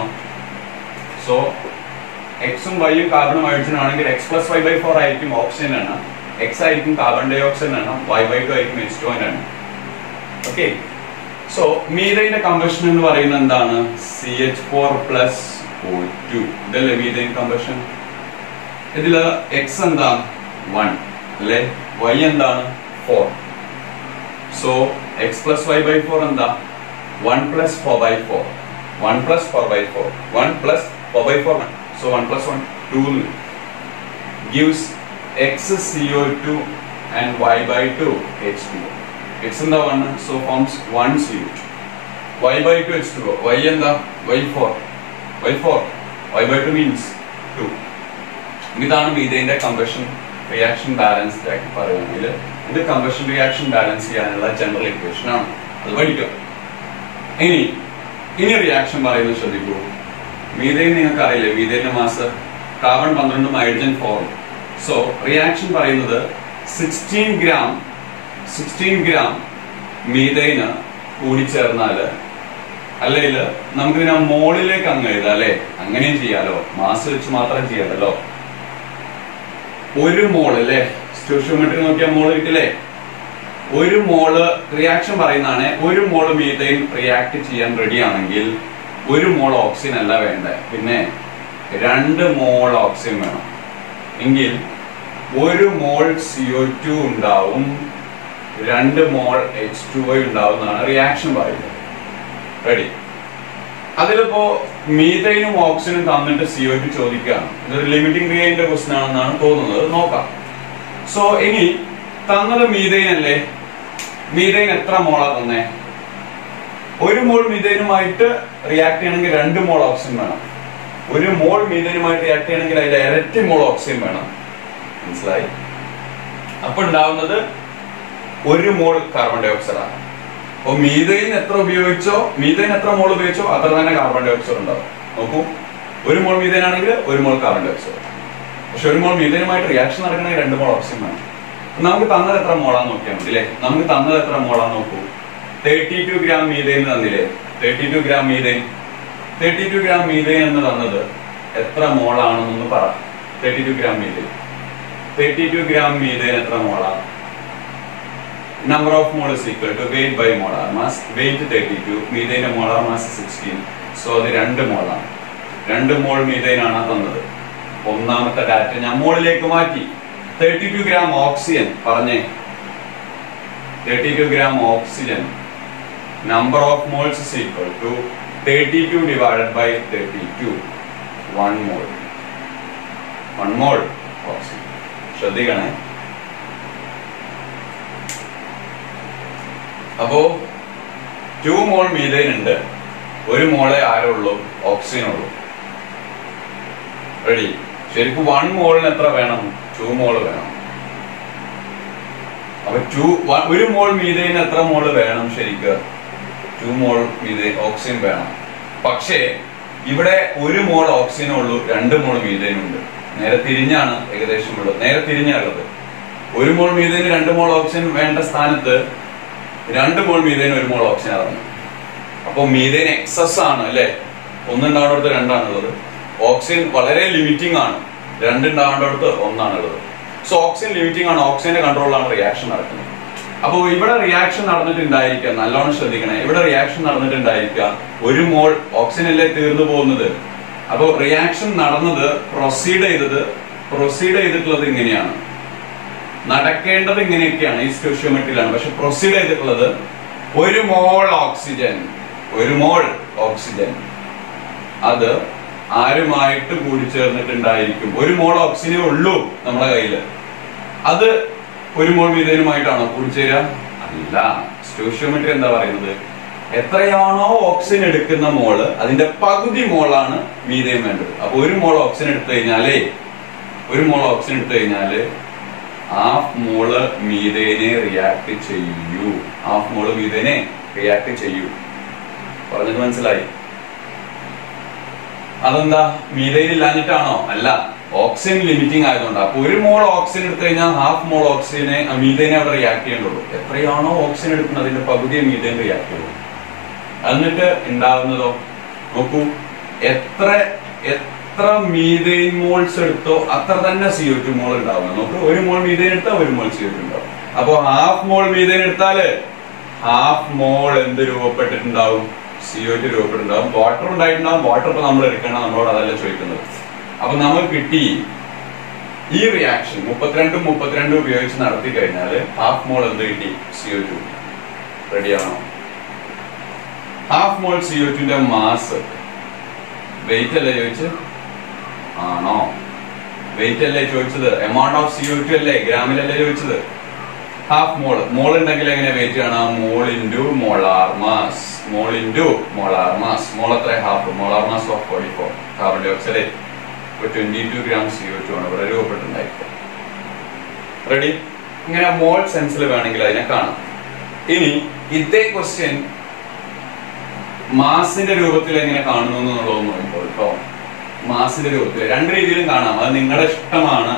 സോ എക്സും വൈയും കാർബണും ഹൈഡ്രജനും ആണെങ്കിൽ X+Y/4 ആയിരിക്കും ഓക്സിജൻ എണ്ണം, എക്സ് ആയിരിക്കും കാർബൺ ഡൈ ഓക്സൈഡ് എണ്ണം, Y/2 ആയിരിക്കും H2O എണ്ണം. ഓക്കെ, സോ മീഥൈന്റെ കമ്പഷൻ എന്ന് പറയുന്നത് എന്താണ്? CH4+O2. ഇതല്ലേ മീഥൈൻ കമ്പഷൻ. ഇതില് എക്സ് എന്താ? 1 അല്ലെ, Y എന്താണ്? 4. സോ X+Y/4 എന്താ? 1+4/4. 1+4/4. 1+4/4. So 1+1 2 gives XCO2 and Y/2 H2O. X എന്താ 1, so forms 1 CO2. Y/2 H2O. Y എന്താ? Y4. Y/2 means 2. ഇതാണ് മീഥൈന്റെ കമ്പഷൻ റിയാക്ഷൻ ബാലൻസ്ഡ് ആയിട്ട് പറയുകയാണെങ്കിൽ ഇത് കമ്പഷൻ റിയാക്ഷൻ ബാലൻസ് ചെയ്യാനുള്ള ജനറൽ ഇക്വേഷൻ ആണ്. അത് പഠിക്കാം. ഇനി റിയാക്ഷൻ പറയുന്നത് ശ്രദ്ധിക്കൂ. മീഥൈൻ നിങ്ങൾക്ക് അറിയില്ലേ, മീഥൈന്റെ mass carbon 12 hydrogen 4. So reaction പറയുന്നത് 16 ഗ്രാം മീഥൈന് കൂടിച്ചേർന്നാൽ അല്ലെങ്കിൽ നമുക്ക് ഇതിനെ മോളിലേക്ക് അങ്ങ് എഴുതാം അല്ലെ, അങ്ങനെയും ചെയ്യാലോ, മാസ് വെച്ച് മാത്രം ചെയ്യാമല്ലോ. ഒരു മോള് അല്ലെ, സ്റ്റോഷിയോമെട്രി നോക്കിയാൽ മോള് കിട്ടില്ലേ, ഒരു മോള് റിയാക്ഷൻ പറയുന്നതാണ്. ഒരു മോള് മീഥൈൻ റിയാക്ട് ചെയ്യാൻ റെഡി ആണെങ്കിൽ 1 മോൾ ഓക്സിജൻ അല്ല വേണ്ടേ, പിന്നെ 2 മോൾ ഓക്സിജൻ വേണം. എങ്കിൽ 1 മോൾ CO2 ഉണ്ടാവും, 2 മോൾ H2O ഉണ്ടാവും എന്നാണ് റിയാക്ഷൻ പറയുന്നത്. റെഡി. അതിലിപ്പോ മീഥൈനും ഓക്സിജനും തന്നിട്ട് CO2 ചോദിക്കുകയാണ്. ഇതൊരു ലിമിറ്റിംഗ് റിയേജന്റ് ക്വസ്റ്റൻ ആണെന്നാണ് തോന്നുന്നത്, നോക്കാം. സോ ഇനി തന്നത് മീഥൈൻ അല്ലേ, മീഥൈൻ എത്ര മോളാ തന്നെ? 1 മോൾ മീഥൈനുമായിട്ട് റിയാക്ട് ചെയ്യണമെങ്കിൽ 2 മോൾ ഓക്സിജൻ വേണം. 1 മോൾ മീഥൈനുമായിട്ട് റിയാക്ട് ചെയ്യണമെങ്കിൽ അതിന്റെ ഇരട്ടി മോൾ ഓക്സിജൻ വേണം. മനസ്സിലായി? അപ്പൊ ഉണ്ടാവുന്നത് 1 മോൾ കാർബൺ ഡൈ ഓക്സൈഡ് ആണ്. അപ്പൊ മീഥൈൻ എത്ര ഉപയോഗിച്ചോ, മീഥൈൻ എത്ര മോൾ ഉപയോഗിച്ചോ അത്ര തന്നെ കാർബൺ ഡൈ ഓക്സൈഡ് ഉണ്ടാവും. നോക്കൂ, 1 മോൾ മീഥൈൻ ആണെങ്കിൽ 1 മോൾ കാർബൺ ഡൈ ഓക്സൈഡ്. പക്ഷെ 1 മോൾ മീഥൈനുമായിട്ട് റിയാക്ഷൻ നടക്കണമെങ്കിൽ 2 മോൾ ഓക്സിജൻ വേണം. നമുക്ക് തന്നത് എത്ര മോളാന്ന് നോക്കിയാൽ മതി അല്ലെ. നമുക്ക് തന്നത് എത്ര മോളാന്ന് നോക്കൂ. 32 ഗ്രാം മീഥൈൻ തന്നില്ലേ, 32 ഗ്രാം മീഥൈൻ. 32 ഗ്രാം മീഥൈൻ എന്ന് തന്നത് എത്ര മോളാണെന്നൊന്ന് പറ. 32 ഗ്രാം മീഥൈൻ, 32 ഗ്രാം മീഥൈൻ എത്ര മോളാണ്? Number of mole is equal to weight by molar mass. Weight 32, methane molar mass 16. So അത് 2 മോളാണ്. 2 മോൾ മീഥൈൻ ആണ് തന്നത്. ഒന്നാമത്തെ ഡാറ്റ ഞാൻ മോളിലേക്ക് മാറ്റി. 32 ഗ്രാം ഓക്സിജൻ പറഞ്ഞേ. 32 gram oxygen, number of moles is equal to 32 divided by 32. 1 mole. 1 mole oxygen. ശ്രദ്ധിക്കണേ. അപ്പോ 2 മോൾ മീഥൈൻ ഉണ്ട്, 1 മോളെ ആരുള്ളൂ, ഓക്സിജൻ ഉള്ളൂ. റെഡി. ശരിക്കും 1 മോളിന് എത്ര വേണം? 2 മോള് വേണം. അപ്പൊ 1 മോൾ മീഥൈൻ എത്ര മോള് വേണം? ശരിക്ക് 2 മോൾ മീഥൈൻ ഓക്സിജൻ വേണം. പക്ഷേ ഇവിടെ 1 മോൾ ഓക്സിജൻ ഉള്ളൂ, 2 മോൾ മീഥൈൻ ഉണ്ട്. നേരെ തിരിഞ്ഞാണ് ഏകദേശം ഉള്ളത്, നേരെ തിരിഞ്ഞാണുള്ളത്. 1 മോൾ മീഥൈന് 2 മോൾ ഓക്സിജൻ വേണ്ട സ്ഥാനത്ത് 2 മോൾ മീഥൈൻ 1 മോൾ ഓക്സിജൻ ആണ്. അപ്പൊ മീഥൈൻ എക്സസ് ആണ് അല്ലെ, 1 ഉണ്ടാവേണ്ടടുത്ത് 2 ആണുള്ളത്. ഓക്സിജൻ വളരെ ലിമിറ്റിംഗ് ആണ്, 2 ഉണ്ടാവേണ്ടടുത്ത് 1 ആണുള്ളത്. സോ ഓക്സിജൻ ലിമിറ്റിംഗ് ആണ്, ഓക്സിജന്റെ കൺട്രോളിലാണ് റിയാക്ഷൻ നടക്കുന്നത്. അപ്പൊ ഇവിടെ റിയാക്ഷൻ നടന്നിട്ടുണ്ടായിരിക്കുക, നല്ലോണം ശ്രദ്ധിക്കണേ. ഇവിടെ റിയാക്ഷൻ നടന്നിട്ടുണ്ടായിരിക്കുക, 1 മോൾ ഓക്സിജൻ അല്ലേ തീർന്നു പോകുന്നത്. അപ്പൊ റിയാക്ഷൻ നടന്നത്, പ്രൊസീഡ് ചെയ്തിട്ടുള്ളത് ഇങ്ങനെയാണ്, നടക്കേണ്ടത് ഇങ്ങനെയൊക്കെയാണ്, ഈ സ്റ്റോഷിയോമെട്രിയിലാണ്. പക്ഷെ പ്രൊസീഡ് ചെയ്തിട്ടുള്ളത് 1 മോൾ ഓക്സിജൻ, 1 മോൾ ഓക്സിജൻ അത് ആരുമായിട്ട് കൂടിച്ചേർന്നിട്ടുണ്ടായിരിക്കും. 1 മോൾ ഓക്സിജനേ ഉള്ളൂ നമ്മുടെ കയ്യില്. അത് 1 മോൾ മീഥൈനുമായിട്ടാണോ കൂടിച്ചേരുക? അല്ല. സ്റ്റോഷിയോമെട്രി എന്താ പറയുന്നത്? എത്രയാണോ ഓക്സിജൻ എടുക്കുന്ന മോള് അതിന്റെ പകുതി മോളാണ് മീഥൈൻ വേണ്ടത്. അപ്പൊ 1 മോൾ ഓക്സിജൻ എടുത്തു കഴിഞ്ഞാല് 1 മോൾ ഓക്സിജൻ എടുത്തു കഴിഞ്ഞാല് 1/2 മോള് മീഥൈനെ റിയാക്ട് ചെയ്യൂ. 1/2 മോള് മീഥൈനെ റിയാക്ട് ചെയ്യൂ. പറഞ്ഞത് മനസ്സിലായി? അതെന്താ, മീഥൈൻ ഇല്ലാഞ്ഞിട്ടാണോ? അല്ല, ഓക്സിജൻ ലിമിറ്റിംഗ് ആയതുകൊണ്ട്. അപ്പൊ 1 മോൾ ഓക്സിജൻ എടുത്തു കഴിഞ്ഞാൽ 1/2 മോൾ ഓക്സിജനെ മീഥൈനെ അവിടെ റിയാക്ട് ചെയ്യേണ്ടുള്ളൂ. എത്രയാണോ ഓക്സിജൻ എടുക്കുന്നത് അതിന്റെ പകുതിയെ മീഥൈൻ റിയാക്ട് ചെയ്യുള്ളൂ. എന്നിട്ട് ഉണ്ടാവുന്നതോ നോക്കൂ, എത്ര മീഥൈൻ മോൾസ് എടുത്തോ അത്ര തന്നെ CO2 മോൾ ഉണ്ടാവുന്നത്. നോക്കൂ, 1 മോൾ മീഥൈൻ എടുത്താൽ 1 മോൾ CO2 ഉണ്ടാവും. അപ്പൊ 1/2 മോൾ മീഥൈൻ എടുത്താല് 1/2 മോൾ എന്ത് രൂപപ്പെട്ടിട്ടുണ്ടാവും? CO2 രൂപപ്പെട്ടിട്ടുണ്ടാവും. വാട്ടർ ഉണ്ടായിട്ടുണ്ടാവും. വാട്ടർ ഇപ്പൊ നമ്മൾ എടുക്കണം, നമ്മളോട് അതല്ല ചോദിക്കുന്നത്. അപ്പൊ നമ്മൾ കിട്ടി ഈ റിയാക്ഷൻ 32 ഉപയോഗിച്ച് നടത്തി കഴിഞ്ഞാല് 1/2 മോൾ എന്ത് കിട്ടി? CO2. റെഡിയാണോ? 1/2 മോൾ CO2ന്റെ മാസ് വെയിറ്റ് അല്ലേ ചോദിച്ചത്? ആണോ? വെയിറ്റ് അല്ലേ ചോദിച്ചത്? എമൗണ്ട് ഓഫ് CO2 അല്ലേ, ഗ്രാമിലല്ലേ ചോദിച്ചത്? 1/2 മോൾ. മോൾ ഉണ്ടെങ്കിൽ എങ്ങനെ വെയിറ്റ് കാണാം? Mole into molar mass. Mole into molar mass. Mole എത്ര? 1/2. Molar mass of 44 carbon dioxide. 22 gram CO2 ആണ് ഇവിടെ രൂപപ്പെട്ടുണ്ടായിരിക്കുക. റെഡി? ഇങ്ങനെ മോൾ സെൻസിൽ വേണമെങ്കിൽ അതിനെ കാണാം. ഇനി ഇതേ ക്വസ്റ്റ്യൻ മാസിന്റെ രൂപത്തിൽ എങ്ങനെ കാണുന്നു എന്നുള്ളതൊന്നും നോക്കിക്കോളൂ കേട്ടോ. മാസിന്റെ രൂപത്തിൽ 2 രീതിയിലും കാണാം, അത് നിങ്ങളുടെ ഇഷ്ടമാണ്.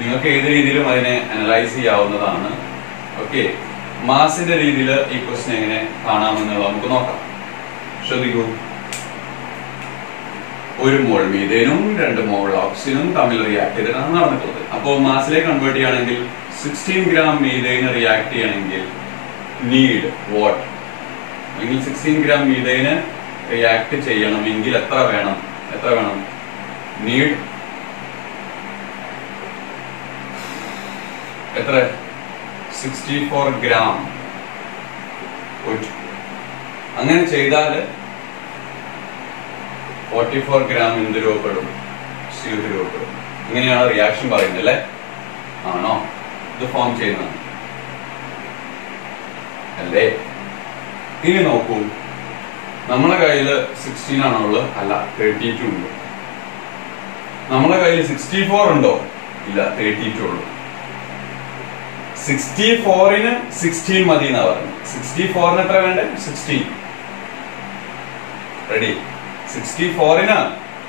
നിങ്ങൾക്ക് ഏത് രീതിയിലും അതിനെ അനലൈസ് ചെയ്യാവുന്നതാണ്. ഓക്കെ, മാസിന്റെ രീതിയിൽ ഈ ക്വസ്റ്റ്യൻ എങ്ങനെ കാണാമെന്നുള്ളത് നമുക്ക് നോക്കാം. ശ്രദ്ധിക്കൂ, 1 മോൾ മീഥേനും 2 മോൾ ഓക്സിജനും തമ്മിൽ റിയാക്ട് ചെയ്തിട്ടാണ് നടന്നിട്ടുള്ളത്. അപ്പോൾ മാസിലേക്ക് കൺവേർട്ട് ചെയ്യുകയാണെങ്കിൽ 16 ഗ്രാം മീഥേന് റിയാക്ട് ചെയ്യണമെങ്കിൽ നീഡ് വാട്ട്, അല്ലെങ്കിൽ 16 ഗ്രാം മീഥേന് റിയാക്ട് ചെയ്യണമെങ്കിൽ എത്ര വേണം? നീഡ് എത്ര? 64 ഗ്രാം. അങ്ങനെ ചെയ്താൽ 44 ഗ്രാം എന്ത് രൂപപ്പെടും? CO2 രൂപപ്പെടും. ഇങ്ങനെയാണ് റിയാക്ഷൻ പറയുന്നത് അല്ലേ? ആണോ? ഇത് ഫോം ചെയ്യുന്നത് അല്ലേ? ഇനി നോക്കൂ, നമ്മളെ കയ്യില് 16 ആണോ ഉള്ളത്? അല്ല, 32 ഉണ്ട്. നമ്മളെ കയ്യിൽ 64 ഉണ്ടോ? ഇല്ല, 32 ഉള്ളൂ. 64ന് 16 മതി എന്നാ പറഞ്ഞു. 64ന് എത്ര വേണ്ടേ? 16. റെഡി? 64ന്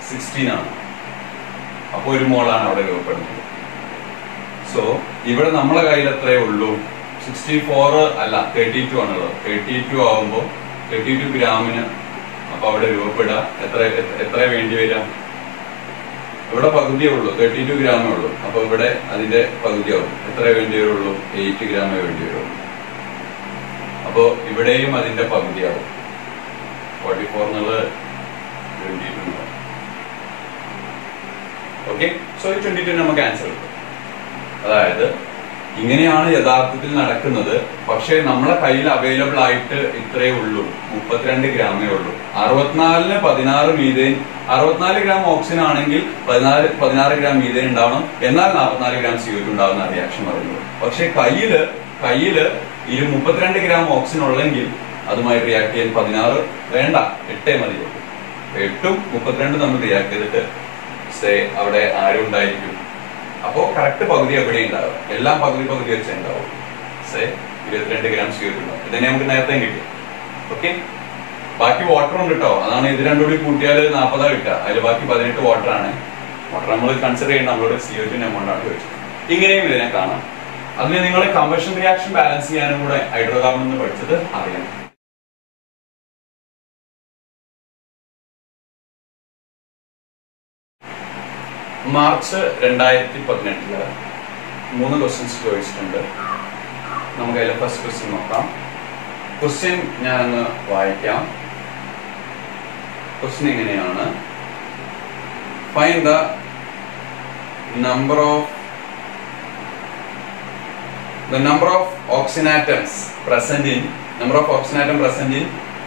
16 ആണ്. അപ്പൊ 1 മോളാണ് അവിടെ രൂപപ്പെടുന്നത്. സോ ഇവിടെ നമ്മളെ കയ്യിൽ എത്രയേ ഉള്ളൂ? 64 അല്ല, 32 ആണുള്ളത്. 32 ആവുമ്പോ 32 ഗ്രാമിന് അപ്പൊ അവിടെ രൂപപ്പെടുക എത്ര വേണ്ടി വരാം? ഇവിടെ പകുതിയേ ഉള്ളൂ, 32 ഗ്രാമേ ഉള്ളൂ. അപ്പൊ ഇവിടെ അതിന്റെ പകുതിയാവും. എത്ര വേണ്ടി വരുള്ളൂ? 8 ഗ്രാമേ വേണ്ടി വരുള്ളൂ. അപ്പോ ഇവിടെയും അതിന്റെ പകുതിയാവും. 44 എന്നുള്ളത് 22. ഓക്കെ, സോ 22 നമുക്ക് ആൻസർ കിട്ടും. അതായത് ഇങ്ങനെയാണ് യഥാർത്ഥത്തിൽ നടക്കുന്നത്. പക്ഷെ നമ്മളെ കയ്യിൽ അവൈലബിൾ ആയിട്ട് ഇത്രയേ ഉള്ളൂ, 32 ഗ്രാമേ ഉള്ളൂ. 64ന് 16 മീഥേൻ, 64 ഗ്രാം ഓക്സിജൻ ആണെങ്കിൽ 16 ഗ്രാം മീഥേൻ ഉണ്ടാവണം. എന്നാൽ 44 ഗ്രാം CO2 ഉണ്ടാവുന്ന റിയാക്ഷൻ പറയുന്നത്. പക്ഷെ കയ്യില് 32 ഗ്രാം ഓക്സിജൻ ഉള്ളെങ്കിൽ അതുമായി റിയാക്ട് ചെയ്യാൻ 16 വേണ്ട, 8 മതി. 8ഉം 32 നമ്മൾ റിയാക്ട് ചെയ്തിട്ട് അവിടെ ആരും ഉണ്ടായിരിക്കും. അപ്പോ കറക്റ്റ് പകുതി എവിടെ ഉണ്ടാവും? എല്ലാം പകുതി വെച്ച് ഉണ്ടാവും. 22 ഗ്രാം CO2 ഉണ്ടാവും. ഇതിനെ നമുക്ക് നേരത്തെ കിട്ടി. ഓക്കെ, ബാക്കി വാട്ടർ ഉണ്ട് കേട്ടോ. അതാണ് ഇത് രണ്ടും കൂടി കൂട്ടിയാൽ 40 കിട്ടുക. അതിൽ ബാക്കി 18 വാട്ടർ ആണ്. വാട്ടർ നമ്മൾ കൺസിഡർ ചെയ്യേണ്ട നമ്മളോട് CO2 എമൗണ്ട് ആണ് ചോദിച്ചത്. ഇങ്ങനെയും ഇതിനെ കാണാം. അതിന് നിങ്ങൾ കമ്പഷൻ റിയാക്ഷൻ ബാലൻസ് ചെയ്യാനും കൂടെ ഹൈഡ്രോകാർബൺ എന്ന് പഠിച്ചത് അറിയാം. മാർച്ച് 2018 3 ക്വസ്റ്റ്യൻസ് ചോദിച്ചിട്ടുണ്ട്. നമുക്ക് അതിലെ ഫസ്റ്റ് ക്വസ്റ്റ്യൻ നോക്കാം. ക്വസ്റ്റ്യൻ ഞാനൊന്ന് വായിക്കാം. ക്വസ്റ്റ്യൻ എങ്ങനെയാണ്? Find the number of oxygen atoms present in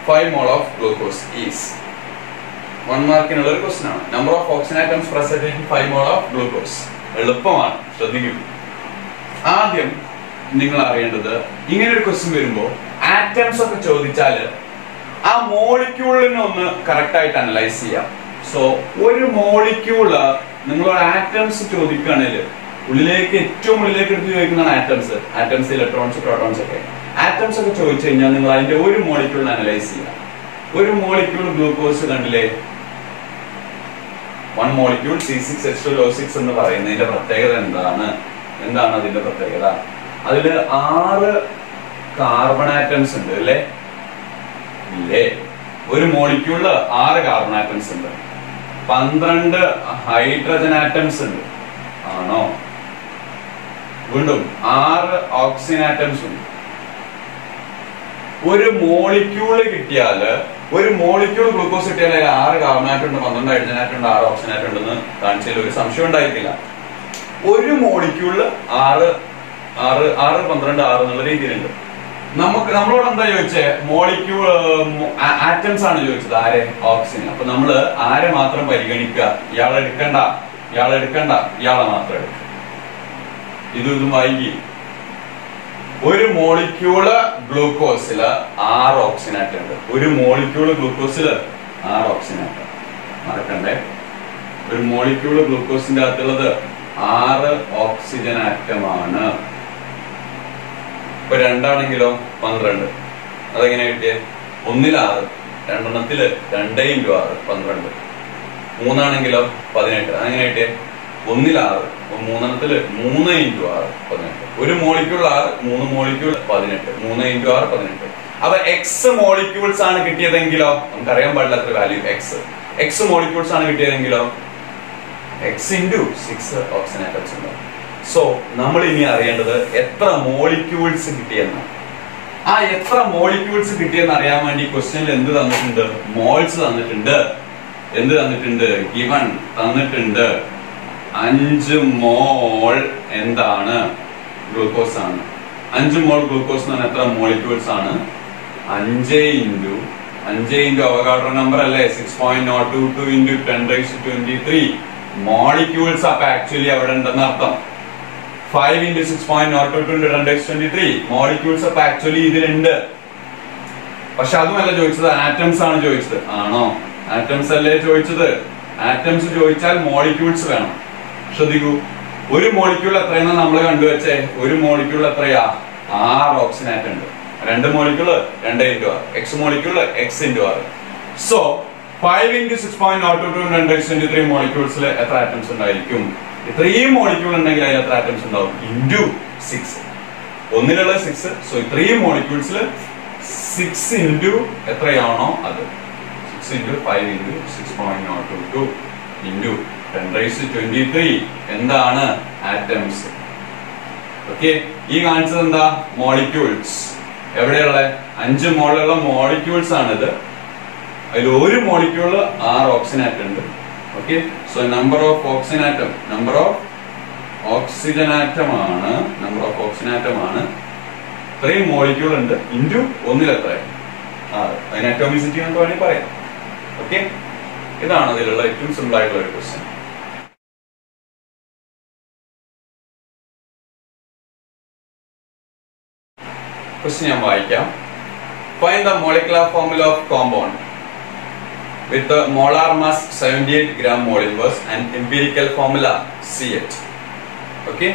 5 mole of glucose is 1 മാർക്കിനുള്ള ഒരു ക്വസ്റ്റ്യൻ ആണ്. Number of oxygen atoms present in 5 mole of glucose. എളുപ്പമാണ്, ശ്രദ്ധിക്കും. ആദ്യം നിങ്ങൾ അറിയേണ്ടത്, ഇങ്ങനെ ഒരു ക്വസ്റ്റ്യൻ വരുമ്പോൾ ആറ്റംസ് ഒക്കെ ചോദിച്ചാൽ ആ മോളിക്യൂളിനെ ഒന്ന് കറക്റ്റ് ആയിട്ട് അനലൈസ് ചെയ്യാം. സോ ഒരു മോളിക്യൂള് നിങ്ങൾ ആറ്റംസ് ചോദിക്കുകയാണെങ്കിൽ ഏറ്റവും ഉള്ളിലേക്ക് എടുത്ത് ചോദിക്കുന്നതാണ് ആറ്റംസ്, ഇലക്ട്രോൺസ്, പ്രോട്ടോൺസ് ഒക്കെ. ആറ്റംസ് ഒക്കെ ചോദിച്ചു കഴിഞ്ഞാൽ നിങ്ങൾ അതിന്റെ ഒരു മോളിക്യൂളിനെ അനലൈസ് ചെയ്യാം. ഒരു മോളിക്യൂൾ ഗ്ലൂക്കോസ് കണ്ടില്ലേ? 1 മോളിക്യൂൾ C6H12O6 എന്ന് പറയുന്നതിന്റെ പ്രത്യേകത എന്താണ് അതിന്റെ പ്രത്യേകത? അതില് 6 കാർബൺ ആറ്റംസ് ഉണ്ട് അല്ലേ? ഒരു മോളിക്യൂളില് 6 കാർബൺ ആറ്റംസ് ഉണ്ട്. 12 ഹൈഡ്രജൻ ആറ്റംസ് ഉണ്ട്. ആണോ? വീണ്ടും 6 ഓക്സിജൻ ആറ്റംസ് ഉണ്ട്. ഒരു മോളിക്യൂള് കിട്ടിയാല്, ഒരു മോളിക്യൂൾ ഗ്ലൂക്കോസ് കിട്ടിയാൽ 6 കാർബൺ ആറ്റം ഉണ്ട്, 12 ഹൈഡ്രജൻ ആറ്റം ഉണ്ട്, 6 ഓക്സിജൻ ആറ്റം ഉണ്ടെന്ന് കാണിച്ചതിൽ ഒരു സംശയം ഉണ്ടായിരിക്കില്ല. ഒരു മോളിക്യൂളില് 6 12 6 എന്നുള്ള രീതിയിലുണ്ട്. നമ്മളോട് എന്താ ചോദിച്ചേ? മോളിക്യൂൾ ആറ്റംസ് ആണ് ചോദിച്ചത്. ആരെ? ഓക്സിജൻ. അപ്പൊ നമ്മള് ആരെ മാത്രം പരിഗണിക്കുക? ഇയാളെ എടുക്കണ്ട, ഇയാളെ മാത്രം എടുക്കുക. ഇതും വൈകി. ഒരു മോളിക്യൂള് ഗ്ലൂക്കോസില് 6 ഓക്സിജൻ ആറ്റം ഉണ്ട്. ഒരു മോളിക്യൂള് ഗ്ലൂക്കോസില് 6 ഓക്സിജൻ ആറ്റം. മറക്കണ്ടേ? ഒരു മോളിക്യൂള് ഗ്ലൂക്കോസിന്റെ അകത്തുള്ളത് 6 ഓക്സിജൻ ആറ്റമാണ്. ഇപ്പൊ 2 ആണെങ്കിലോ 12. അതെങ്ങനെ കിട്ടിയേ? 1ൽ 6, 2 2 × 6 12. 3 ആണെങ്കിലോ 18. അതെങ്ങനെ കിട്ടിയേ? 1ൽ 6, 3 3 × 6 18. ഒരു മോളിക്യൂൾ 6, 3 മോളിക്യൂൾ 18. 3 × 6 18. അപ്പൊ എക്സ് മോളിക്യൂൾസ് ആണ് കിട്ടിയതെങ്കിലോ നമുക്കറിയാൻ പാടില്ല അത്ര വാല്യൂ എക്സ് മോളിക്യൂൾസ് ആണ് കിട്ടിയതെങ്കിലോ എക്സ് ഇൻറ്റു 6 ഓക്സിജൻ ആറ്റംസ് ഉണ്ടാവും. സോ നമ്മൾ ഇനി അറിയേണ്ടത് എത്ര മോളിക്യൂൾസ് കിട്ടിയെന്നാണ്. ആ എത്ര മോളിക്യൂൾസ് കിട്ടിയെന്ന് അറിയാൻ വേണ്ടി ക്വസ്റ്റ്യനിൽ എന്ത് തന്നിട്ടുണ്ട്? മോൾസ് തന്നിട്ടുണ്ട്. എന്ത് തന്നിട്ടുണ്ട്? ഗിവൺ തന്നിട്ടുണ്ട് 5 മോൾ എന്താണ്? ഗ്ലൂക്കോസ് ആണ്. 5 മോൾ ഗ്ലൂക്കോസ് എന്ന് പറഞ്ഞാൽ എത്ര മോളിക്യൂൾസ് ആണ്? 5 ഇൻറ്റു അവഗാഡ്രോ നമ്പർ അല്ലേ 6.022 ഇൻറ്റു 10⁻23 മോളിക്യൂൾസ്. അപ്പൊ ആക്ച്വലി അവിടെ ഉണ്ടെന്ന് അർത്ഥം. 5 ഇൻറ്റു 6.022 ഇൻറ്റു 10⁻23 മോളിക്യൂൾസ് അപ്പൊ ആക്ച്വലി ഇതിലുണ്ട്. പക്ഷെ അതുമല്ല ചോദിച്ചത്, ആറ്റംസ് ആണ് ചോദിച്ചത്. ആണോ? ആറ്റംസ് അല്ലേ ചോദിച്ചത്? ആറ്റംസ് ചോദിച്ചാൽ മോളിക്യൂൾസ് വേണം. ശ്രദ്ധിക്കൂ, ഒരു മോളിക്യൂൾ എത്രയെന്ന് നമ്മൾ കണ്ടുവച്ചേ? ഒരു മോളിക്യൂൾ എത്രയാ? 6 ഓക്സിജൻ ആറ്റം ഉണ്ട്. 2 molecule 2 into 6, X molecule X into 6. So 5 into 6.022 10⁻23 മോളിക്യൂൾസിൽ എത്ര ആറ്റംസ് ഉണ്ടായിരിക്കും? ഇത്രയും മോളിക്യൂൾ ഉണ്ടെങ്കിൽ അതിൽ എത്ര ആറ്റംസ് ഉണ്ടാവും? ഇൻറ്റു 6. ഒന്നിലുള്ള 6. സോ ഇത്രയും മോളിക്യൂൾസിൽ 6 ഇൻറ്റു എത്രയാണോ അത്. 6 ഇൻറ്റു 5 ഇൻറ്റു 6.022 ഇൻറ്റു 10⁻23 എന്താണ്? ആറ്റംസ്. ഓക്കെ, ഈ കാണിച്ചത് എന്താ? മോളിക്യൂൾസ്. എവിടെയുള്ള 5 മോളിലുള്ള മോളിക്യൂൾസ് ആണിത്. അതിൽ ഒരു മോളിക്യൂള് 6 ഓക്സിജൻ ആറ്റം ഉണ്ട്. Okay, so number of oxygen atom number of oxygen atom ആണ്. ഇത്രയും മോളിക്യൂൾ ഉണ്ട് ഇൻറ്റു ഒന്നിൽ എത്രയാണ്? 6. അതിന് അറ്റോമിസിറ്റി എന്ന് വേണമെങ്കിൽ പറയാം. ഓക്കെ, ഇതാണ് അതിലുള്ള ഏറ്റവും സിമ്പിൾ ആയിട്ടുള്ള ഒരു ക്വസ്റ്റ്യൻ. ക്വസ്റ്റ്യൻ ഞാൻ വായിക്കാം. Find the molecular formula of compound with the molar mass 78 gram mole inverse and empirical formula CH. Okay,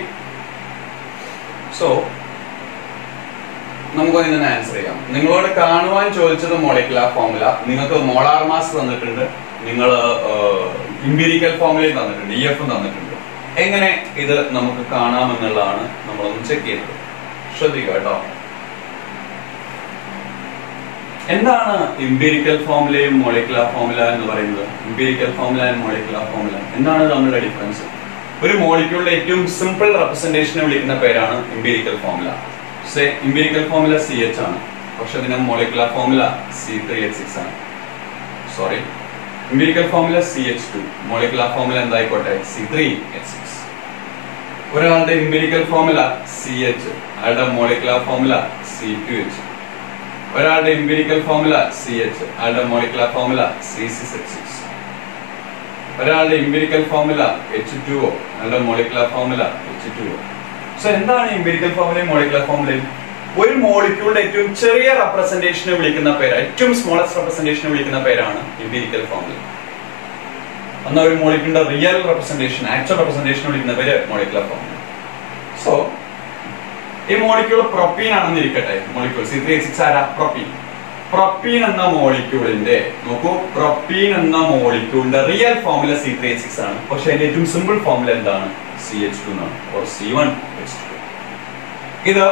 so നമുക്ക് ഇതിനെ ആൻസർ ചെയ്യാം. നിങ്ങളോട് കാണുവാൻ ചോദിച്ചത് മോളിക്കുലർ ഫോർമുല, നിങ്ങൾക്ക് മോളാർ മാസ് തന്നിട്ടുണ്ട്, നിങ്ങൾ എംപിരിക്കൽ ഫോർമുലയും തന്നിട്ടുണ്ട്, EF തന്നിട്ടുണ്ട്. എങ്ങനെ ഇത് നമുക്ക് കാണാമെന്നുള്ളതാണ് നമ്മളൊന്ന് ചെക്ക് ചെയ്തത്. ശ്രദ്ധിക്കുക കേട്ടോ. എന്താണ് എംപിരിക്കൽ ഫോർമുലയും മോളിക്കുലർ ഫോർമുല എന്ന് പറയുന്നത്? Empirical formula and molecular formula എന്താണ് തമ്മിലുള്ള ഡിഫറൻസ്? ഒരു മോളിക്യൂളിലെ ഏറ്റവും സിമ്പിൾ റെപ്രസെന്റേഷനെ വിളിക്കുന്ന പേരാണ് empirical formula. Empirical formula CH ആണ്, പക്ഷെ ഇതിന്റെ മോളിക്കുലർ ഫോർമുല C3H6 ആണ്. Sorry, empirical formula CH2, molecular formula എന്തായിക്കോട്ടെ? C3H6. ഒരാളുടെ എംപിരിക്കൽ ഫോർമുല CH, അയാളുടെ മോളിക്കുലർ ഫോർമുല C2H. ഒരാളുടെ എംപിരിക്കൽ ഫോർമുല CH, അയാളുടെ മോളിക്കുലർ ഫോർമുല C6H6. ഒരാളുടെ എംപിരിക്കൽ ഫോർമുല H2O, അയാളുടെ മോളിക്കുലർ ഫോർമുല H2O. സോ എന്താണ് എംപിരിക്കൽ ഫോർമുലയും മോളിക്കുലർ ഫോർമുലയും? ഒരു മോളിക്യൂളിന്റെ ഏറ്റവും ചെറിയ റെപ്രസെന്റേഷനെ വിളിക്കുന്ന പേര്, ഏറ്റവും സ്മോളസ്റ്റ് റെപ്രസെന്റേഷനെ വിളിക്കുന്ന പേരാണ് എംപിരിക്കൽ ഫോർമുല. എന്നാൽ ഒരു മോളിക്യൂളിന്റെ റിയൽ റെപ്രസെന്റേഷൻ, ആക്ച്വൽ റെപ്രസെന്റേഷൻ വിളിക്കുന്ന പേര് മോളിക്കുലർ ഫോർമുല. സോ ഈ മോളിക്യൂൾ പ്രൊപ്പീൻ ആണെന്നിരിക്കട്ടെ. മോളിക്യൂൾ C3H6 ആരാ? പ്രൊപ്പീൻ. പ്രൊപ്പീൻ എന്ന മോളിക്യൂളിന്റെ പ്രൊപ്പീൻ എന്ന മോളിക്യൂളിന്റെ റിയൽ ഫോർമുല C3H6 ആണ്. പക്ഷെ അതിന്റെ ഏറ്റവും സിമ്പിൾ ഫോർമുല എന്താണ്? CH2 എന്നാണ്, or C1H2. ഇത്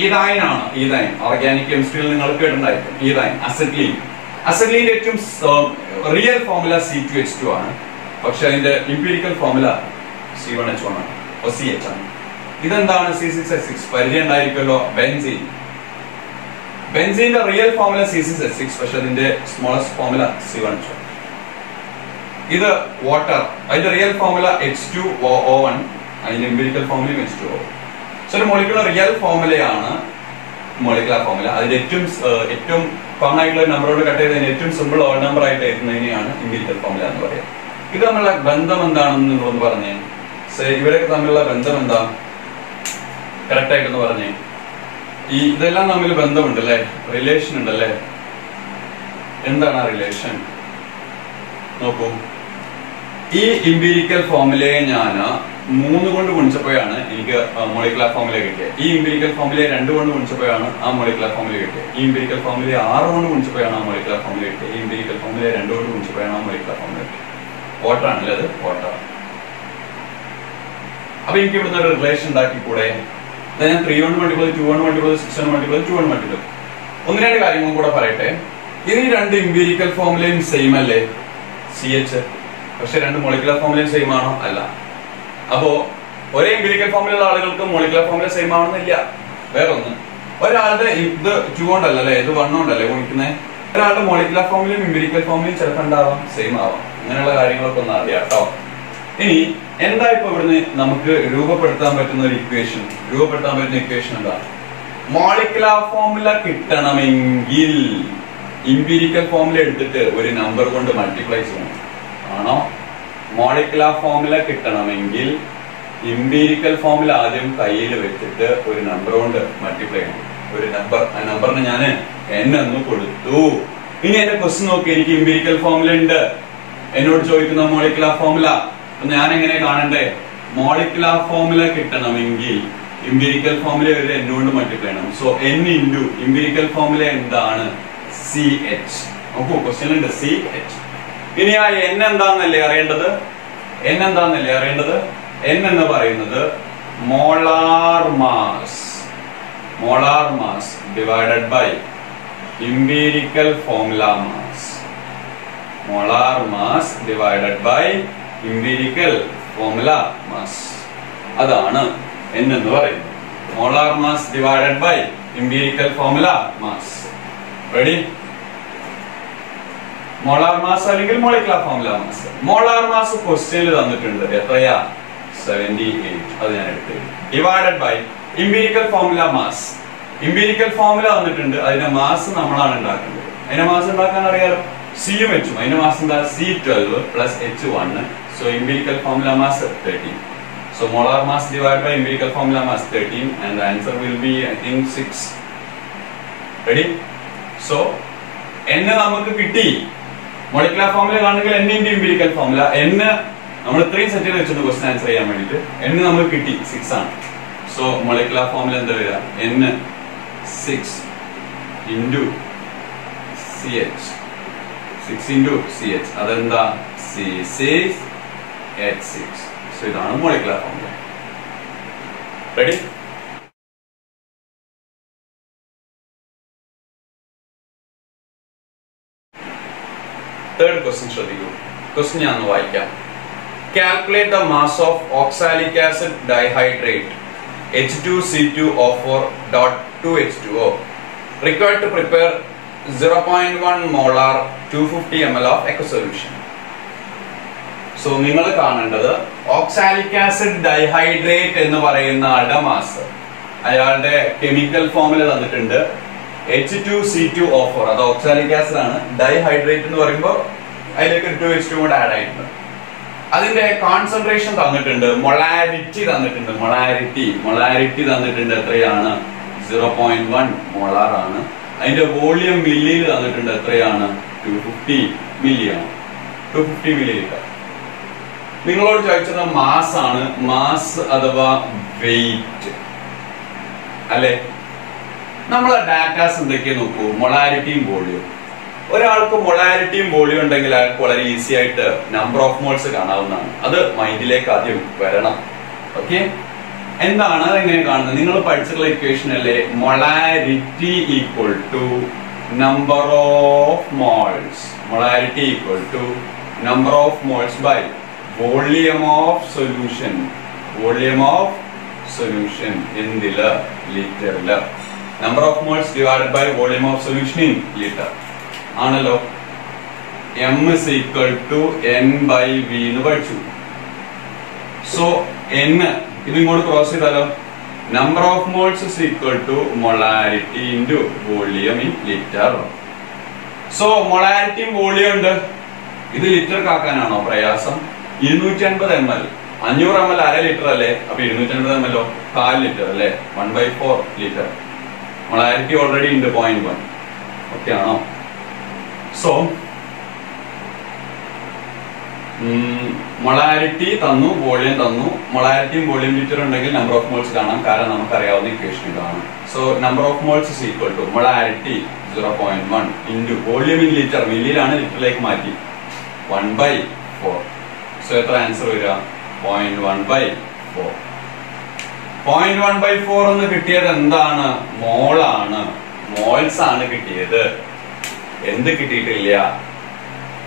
ഈഥൈൻ ആണ്. ഈഥൈൻ ഓർഗാനിക് കെമിസ്ട്രിയിൽ നിങ്ങൾ കേട്ടിട്ടുണ്ടായിരിക്കും. ഈഥൈൻ, അസെറ്റ്ലീൻ. അസെറ്റ്ലീന്റെ ഏറ്റവും റിയൽ ഫോർമുല C2H2 ആണ്. പക്ഷെ അതിന്റെ എംപിരിക്കൽ ഫോർമുല C1H1 ആണ്, or CH ആണ്. ഇതെന്താണ്? C6H6. പരിചയം ഉണ്ടായിരിക്കുമല്ലോ. ബെൻസീൻ. ബെൻസീന്റെ റിയൽ ഫോർമുല C6H6, പക്ഷെ അതിന്റെ സ്മോളസ്റ്റ് ഫോർമുല C1H1. ഇത് വാട്ടർ, അതിന്റെ റിയൽ ഫോർമുല H2O1, അതിന്റെ എംപിരിക്കൽ ഫോർമുലയും H2O. സോ ഒരു മോളിക്യൂൾ റിയൽ ഫോർമുലയാണ് മോളിക്കുലർ ഫോർമുല. അതിന്റെ ഏറ്റവും കോമൺ ആയിട്ടുള്ള നമ്പറോട് കട്ട് ചെയ്തതിന് ഏറ്റവും സിമ്പിൾ ഓൾ നമ്പർ ആയിട്ട് എഴുതുന്നതിനെയാണ് എംപിരിക്കൽ ഫോർമുല എന്ന് പറയുന്നത്. ഇത് തമ്മിലുള്ള ബന്ധം എന്താണെന്ന് നിങ്ങളൊന്ന് പറഞ്ഞേ. ഇവരൊക്കെ തമ്മിലുള്ള ബന്ധം എന്താ? കറക്റ്റ് ആയിട്ടൊന്ന് പറഞ്ഞേ. ഇതെല്ലാം തമ്മിൽ ബന്ധമുണ്ട് അല്ലേ? റിലേഷൻ ഉണ്ടല്ലേ? എന്താണ് ആ റിലേഷൻ? നോക്കൂ, ഈ എംപിരിക്കൽ ഫോർമുലയെ ഞാൻ 3 കൊണ്ട് ഗുണിച്ചപ്പോഴാണ് എനിക്ക് മോളിക്കുലർ ഫോർമുല കിട്ടിയത്. ഈ എംപിരിക്കൽ ഫോർമുലയെ 2 കൊണ്ട് ഗുണിച്ചപ്പോഴാണ് ആ മോളിക്കുലർ ഫോർമുല കിട്ടിയത്. ഈ എംപിരിക്കൽ ഫോർമുലയെ 6 കൊണ്ട് ഗുണിച്ചപ്പോഴാണ് ആ മോളിക്കുലർ ഫോർമുല കിട്ടിയത്. ഈ എംപിരിക്കൽ ഫോർമുലയെ 2 കൊണ്ട് ഗുണിച്ചപ്പോഴാണ് ആ മോളിക്കുലർ ഫോർമുല കിട്ടിയത്. വാട്ടർ ആണല്ലേ അത്? വാട്ടർ. അപ്പൊ എനിക്ക് ഇവിടുന്ന് ഒരു റിലേഷൻ ഉണ്ടാക്കി കൂടെ? ഞാൻ 3 കൊണ്ട് മൾട്ടിപ്ലൈ, 2 കൊണ്ട് മൾട്ടിപ്ലൈ, 6 കൊണ്ട് മൾട്ടിപ്ലൈ, 2 കൊണ്ട് മൾട്ടിപ്ലൈ. ഒന്ന് രണ്ട് കാര്യങ്ങളും കൂടെ പറയട്ടെ. ഇത് ഈ രണ്ട് എംപിരിക്കൽ ഫോമുലയും സെയിം അല്ലേ? CH. പക്ഷെ രണ്ട് മോളിക്കുലർ ഫോമുലയും സെയിം ആണോ? അല്ല. അപ്പോ ഒരേ എംപിരിക്കൽ ഫോമുലുള്ള ആളുകൾക്ക് മോളിക്കുലർ ഫോമുല സെയിം ആവണമെന്നില്ല. വേറൊന്ന്, ഒരാളുടെ ഇത് 2 കൊണ്ടല്ല അല്ലെ, ഇത് 1 കൊണ്ടല്ലേ ഗുണിക്കുന്നത്. ഒരാളുടെ മോളിക്കുലർ ഫോമുലയും എംപിരിക്കൽ ഫോമുലയും ചിലപ്പോൾ ഉണ്ടാവാം, സെയിം ആവാം. അങ്ങനെയുള്ള കാര്യങ്ങളൊക്കെ ഒന്ന് അറിയാം കേട്ടോ. ഇനി എന്താ ഇപ്പൊ ഇവിടുന്ന് നമുക്ക് രൂപപ്പെടുത്താൻ പറ്റുന്ന ഒരു ഇക്വേഷൻ? രൂപപ്പെടുത്താൻ പറ്റുന്ന ഇക്വേഷൻ എന്താ? മോളിക്കുലർ ഫോമുല കിട്ടണമെങ്കിൽ എംപിരിക്കൽ ഫോമുല എടുത്തിട്ട് ഒരു നമ്പർ കൊണ്ട് മൾട്ടിപ്ലൈ ചെയ്യണം ആണോ? മോളിക്കുലർ ഫോമുല കിട്ടണമെങ്കിൽ എംപിരിക്കൽ ഫോമുല ആദ്യം കയ്യിൽ വെച്ചിട്ട് ഒരു നമ്പർ കൊണ്ട് മൾട്ടിപ്ലൈ ചെയ്യണം. ഒരു നമ്പർ, ആ നമ്പറിന് ഞാൻ n എന്ന് കൊടുത്തു. ഇനി എന്റെ ക്വസ്റ്റ്യൻ നോക്കി, എനിക്ക് എംപിരിക്കൽ ഫോമുല ഉണ്ട്, എന്നോട് ചോദിക്കുന്ന മോളിക്കുലർ ഫോമുല. ഞാൻ എങ്ങനെ കാണണ്ടേ? മോളിക്കുലർ ഫോമുല കിട്ടണമെങ്കിൽ എംപിരിക്കൽ ഫോമുല ഒരു n കൊണ്ട് മൾട്ടിപ്ലൈ ചെയ്യണം. So n into empirical formula എന്താണ്? CH. നോക്കൂ, ക്വസ്റ്റ്യനിലുണ്ട് CH. ഇനി ആ n എന്താന്നല്ലേ അറിയേണ്ടത്? n എന്താന്നല്ലേ അറിയേണ്ടത്? n എന്ന് പറയുന്നത് molar mass. Molar mass divided by empirical formula mass. Molar mass divided by empirical formula mass. അതാണ് n എന്ന് പറയുന്നത്. Molar mass divided by empirical formula mass. Ready? Molar mass അല്ലെങ്കിൽ molecular formula mass. Molar mass ക്വസ്റ്റ്യനിൽ തന്നിട്ടുണ്ട്. എത്രയാ? 78. അത് ഞാൻ എടുത്തു. Divided by empirical formula mass. Empirical formula തന്നിട്ടുണ്ട്, അതിന്റെ മാസ് നമ്മളാണ് ഉണ്ടാക്കേണ്ടത്. അതിന്റെ മാസ് ഉണ്ടാക്കാൻ അറിയാലോ, സിയും എച്ചും. അതിന്റെ മാസ് എന്താ? C12 plus H1. So empirical formula mass 13. So molar mass divide by empirical formula mass 13 and the answer will be I think 6. Ready? So n നമുക്ക് കിട്ടി. മോളിക്കുലർ ഫോമുല കാണുന്നെങ്കിൽ n into empirical formula. n നമ്മൾ ഇത്രയും set ചെയ്ത് വെച്ചിട്ടുണ്ട് question answer ചെയ്യാൻ വേണ്ടിയിട്ട്. n നമുക്ക് കിട്ടി 6 ആണ്. സോ മോളിക്കുലർ ഫോമുല എന്താ വരിക? n 6 into CH. 6 into CH. അതെന്താ? C6H6. സോ ഇതാണ് molecular formula. Ready? Third question ശ്രദ്ധിക്കൂ. ക്വസ്റ്റ്യൻ ഞാൻ ഒന്ന് വായിക്കാം. Calculate the mass of oxalic acid dihydrate H2C2O4.2H2O required to prepare 0.1 molar 250 ml of aqueous solution. So നിങ്ങൾ കാണേണ്ടത് ഓക്സാലിക് ആസിഡ് ഡൈഹൈഡ്രേറ്റ് എന്ന് പറയുന്ന ആളുടെ മാസ്, അയാളുടെ കെമിക്കൽ ഫോമുല തന്നിട്ടുണ്ട് H2C2O4. അത് ഓക്സാലിക് ആസിഡ് ആണ്. ഡൈഹൈഡ്രേറ്റ് എന്ന് പറയുമ്പോൾ അതിലേക്ക് 2H2 കൂടെ ആഡ് ആയിട്ടുണ്ട്. അതിന്റെ കോൺസെൻട്രേഷൻ തന്നിട്ടുണ്ട്, മൊളാരിറ്റി തന്നിട്ടുണ്ട്. മൊളാരിറ്റി തന്നിട്ടുണ്ട്. എത്രയാണ്? 0.1 മോളാർ ആണ്. അതിന്റെ വോളിയം മില്ലിയിൽ തന്നിട്ടുണ്ട്. എത്രയാണ്? 250 മില്ലിയാണ്. 250 മില്ലി ലിറ്റർ. നിങ്ങളോട് ചോദിച്ചത് മാസ് ആണ്. മാസ് അഥവാ വെയിറ്റ് അല്ലെ? നമ്മളെ ഡാറ്റാസ് എന്തൊക്കെയാ നോക്കൂ. മൊളാരിറ്റിയും വോളിയം. ഒരാൾക്ക് മൊളാരിറ്റിയും വോളിയം ഉണ്ടെങ്കിൽ അയാൾക്ക് വളരെ ഈസി ആയിട്ട് നമ്പർ ഓഫ് മോൾസ് കാണാവുന്നതാണ്. അത് മൈൻഡിലേക്ക് ആദ്യം വരണം. ഓക്കെ, എന്താണ് അതെങ്ങനെ കാണുന്നത്? നിങ്ങൾ പഠിച്ചിട്ടുള്ള ഇക്വേഷൻ അല്ലേ? Molarity equal to number of moles. Molarity equal to number of moles by volume of solution. Volume of solution എന്തില്? ലിറ്ററില്. Number of moles divided by volume of solution in litre ആണല്ലോ. m is equal to n by v എന്ന് പഠിച്ചു. So n ഇത് ഇങ്ങോട്ട് cross ചെയ്താലോ? Number of moles is equal to molarity into volume in liter. So മൊളാരിറ്റിയും volume ഉണ്ട്. ഇത് litre കാക്കാനാണോ പ്രയാസം? 250 ml 500 ml അര ലിറ്റർ അല്ലേ? അപ്പൊ 250 ml 1/4 ലിറ്റർ അല്ലേ? 1/4 ലിറ്റർ. മൊളാരിറ്റി ഓൾറെഡി ഉണ്ട് 0.1. ഓക്കെ ആണോ? സോ മൊളാരിറ്റി തന്നു, വോളിയം തന്നു. മൊളാരിറ്റിയും വോളിയം ലിറ്റർ ഉണ്ടെങ്കിൽ നമ്പർ ഓഫ് മോൾസ് കാണാം, കാരണം നമുക്കറിയാവുന്ന ഇക്വേഷൻ ഇതാണ്. So number of moles is equal to molarity 0.1 into volume in litre. മില്ലിയിലാണ്, ലിറ്ററിലേക്ക് മാറ്റി 1/4. സോ എത്ര ആൻസർ വരിക? 0.1/4. 0.1/4 എന്ന് കിട്ടിയത് എന്താണ്? മോളാണ്. മോൾസ് ആണ് കിട്ടിയത്. എന്ത് കിട്ടിയിട്ടില്ല?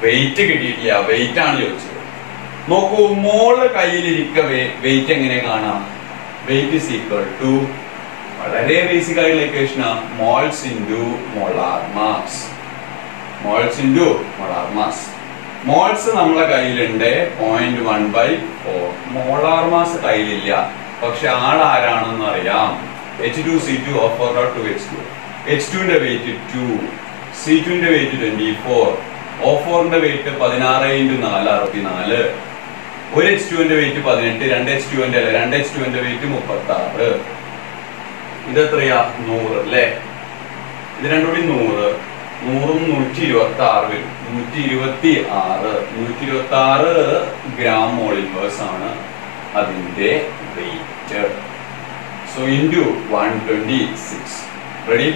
വെയിറ്റ് കിട്ടിയിട്ടില്ല. വെയിറ്റ് ആണ് ചോദിച്ചത്. നോക്കൂ, മോള് കയ്യിലിരിക്കവേ വെയിറ്റ് എങ്ങനെ കാണാം? വെയിറ്റ് ഈസ് ഈക്വൽ ടു വളരെ ബേസിക് ആയിട്ടുള്ള ഇക്വേഷനാ, moles into molar mass. Moles into molar mass. Moles നമ്മളെ കയ്യിലുണ്ട് 0.1/4. മോളാർ മാസ് കയ്യിലില്ല, പക്ഷെ ആളാരാണെന്ന് അറിയാം. H2C2O4.2H2. H2ന്റെ വെയിറ്റ് 2, C2ന്റെ വെയിറ്റ് 24, O4ന്റെ വെയിറ്റ് 16 × 4 64. ഒരു H2ന്റെ വെയിറ്റ് 18, രണ്ട് H2ന്റെ വെയിറ്റ് 36. ഇതെത്രയാ? 100 അല്ലേ? ഇത് രണ്ടും കൂടി 100, 100ഉം 126 വരും. 126 ഗ്രാം മോൾ ഇൻവേഴ്സ് ആണ് അതിന്റെ weight. So into 126. Ready?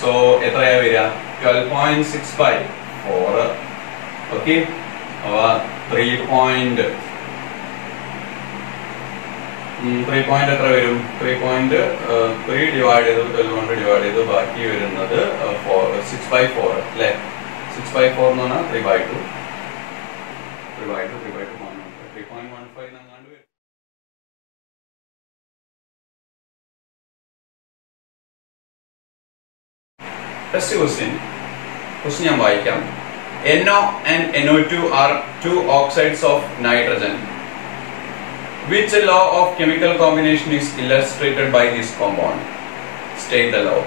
So എത്രയാ വരിക? 12.6/4. ഓക്കെ, 3 എത്ര വരും? 3 ഡിവൈഡ് ചെയ്ത് 12 കൊണ്ട് ഡിവൈഡ് ചെയ്ത് ബാക്കി വരുന്നത് 6/4 അല്ലേ? 6/4 എന്ന് പറഞ്ഞാൽ 3/2. 3/2 3.15 എന്നാണ്ട് വരും. ഫസ്റ്റ് ക്വസ്റ്റ്യൻ ഞാൻ വായിക്കാം. NO and NO2 are two oxides of nitrogen. Which law of chemical combination is illustrated by this compound? State the law.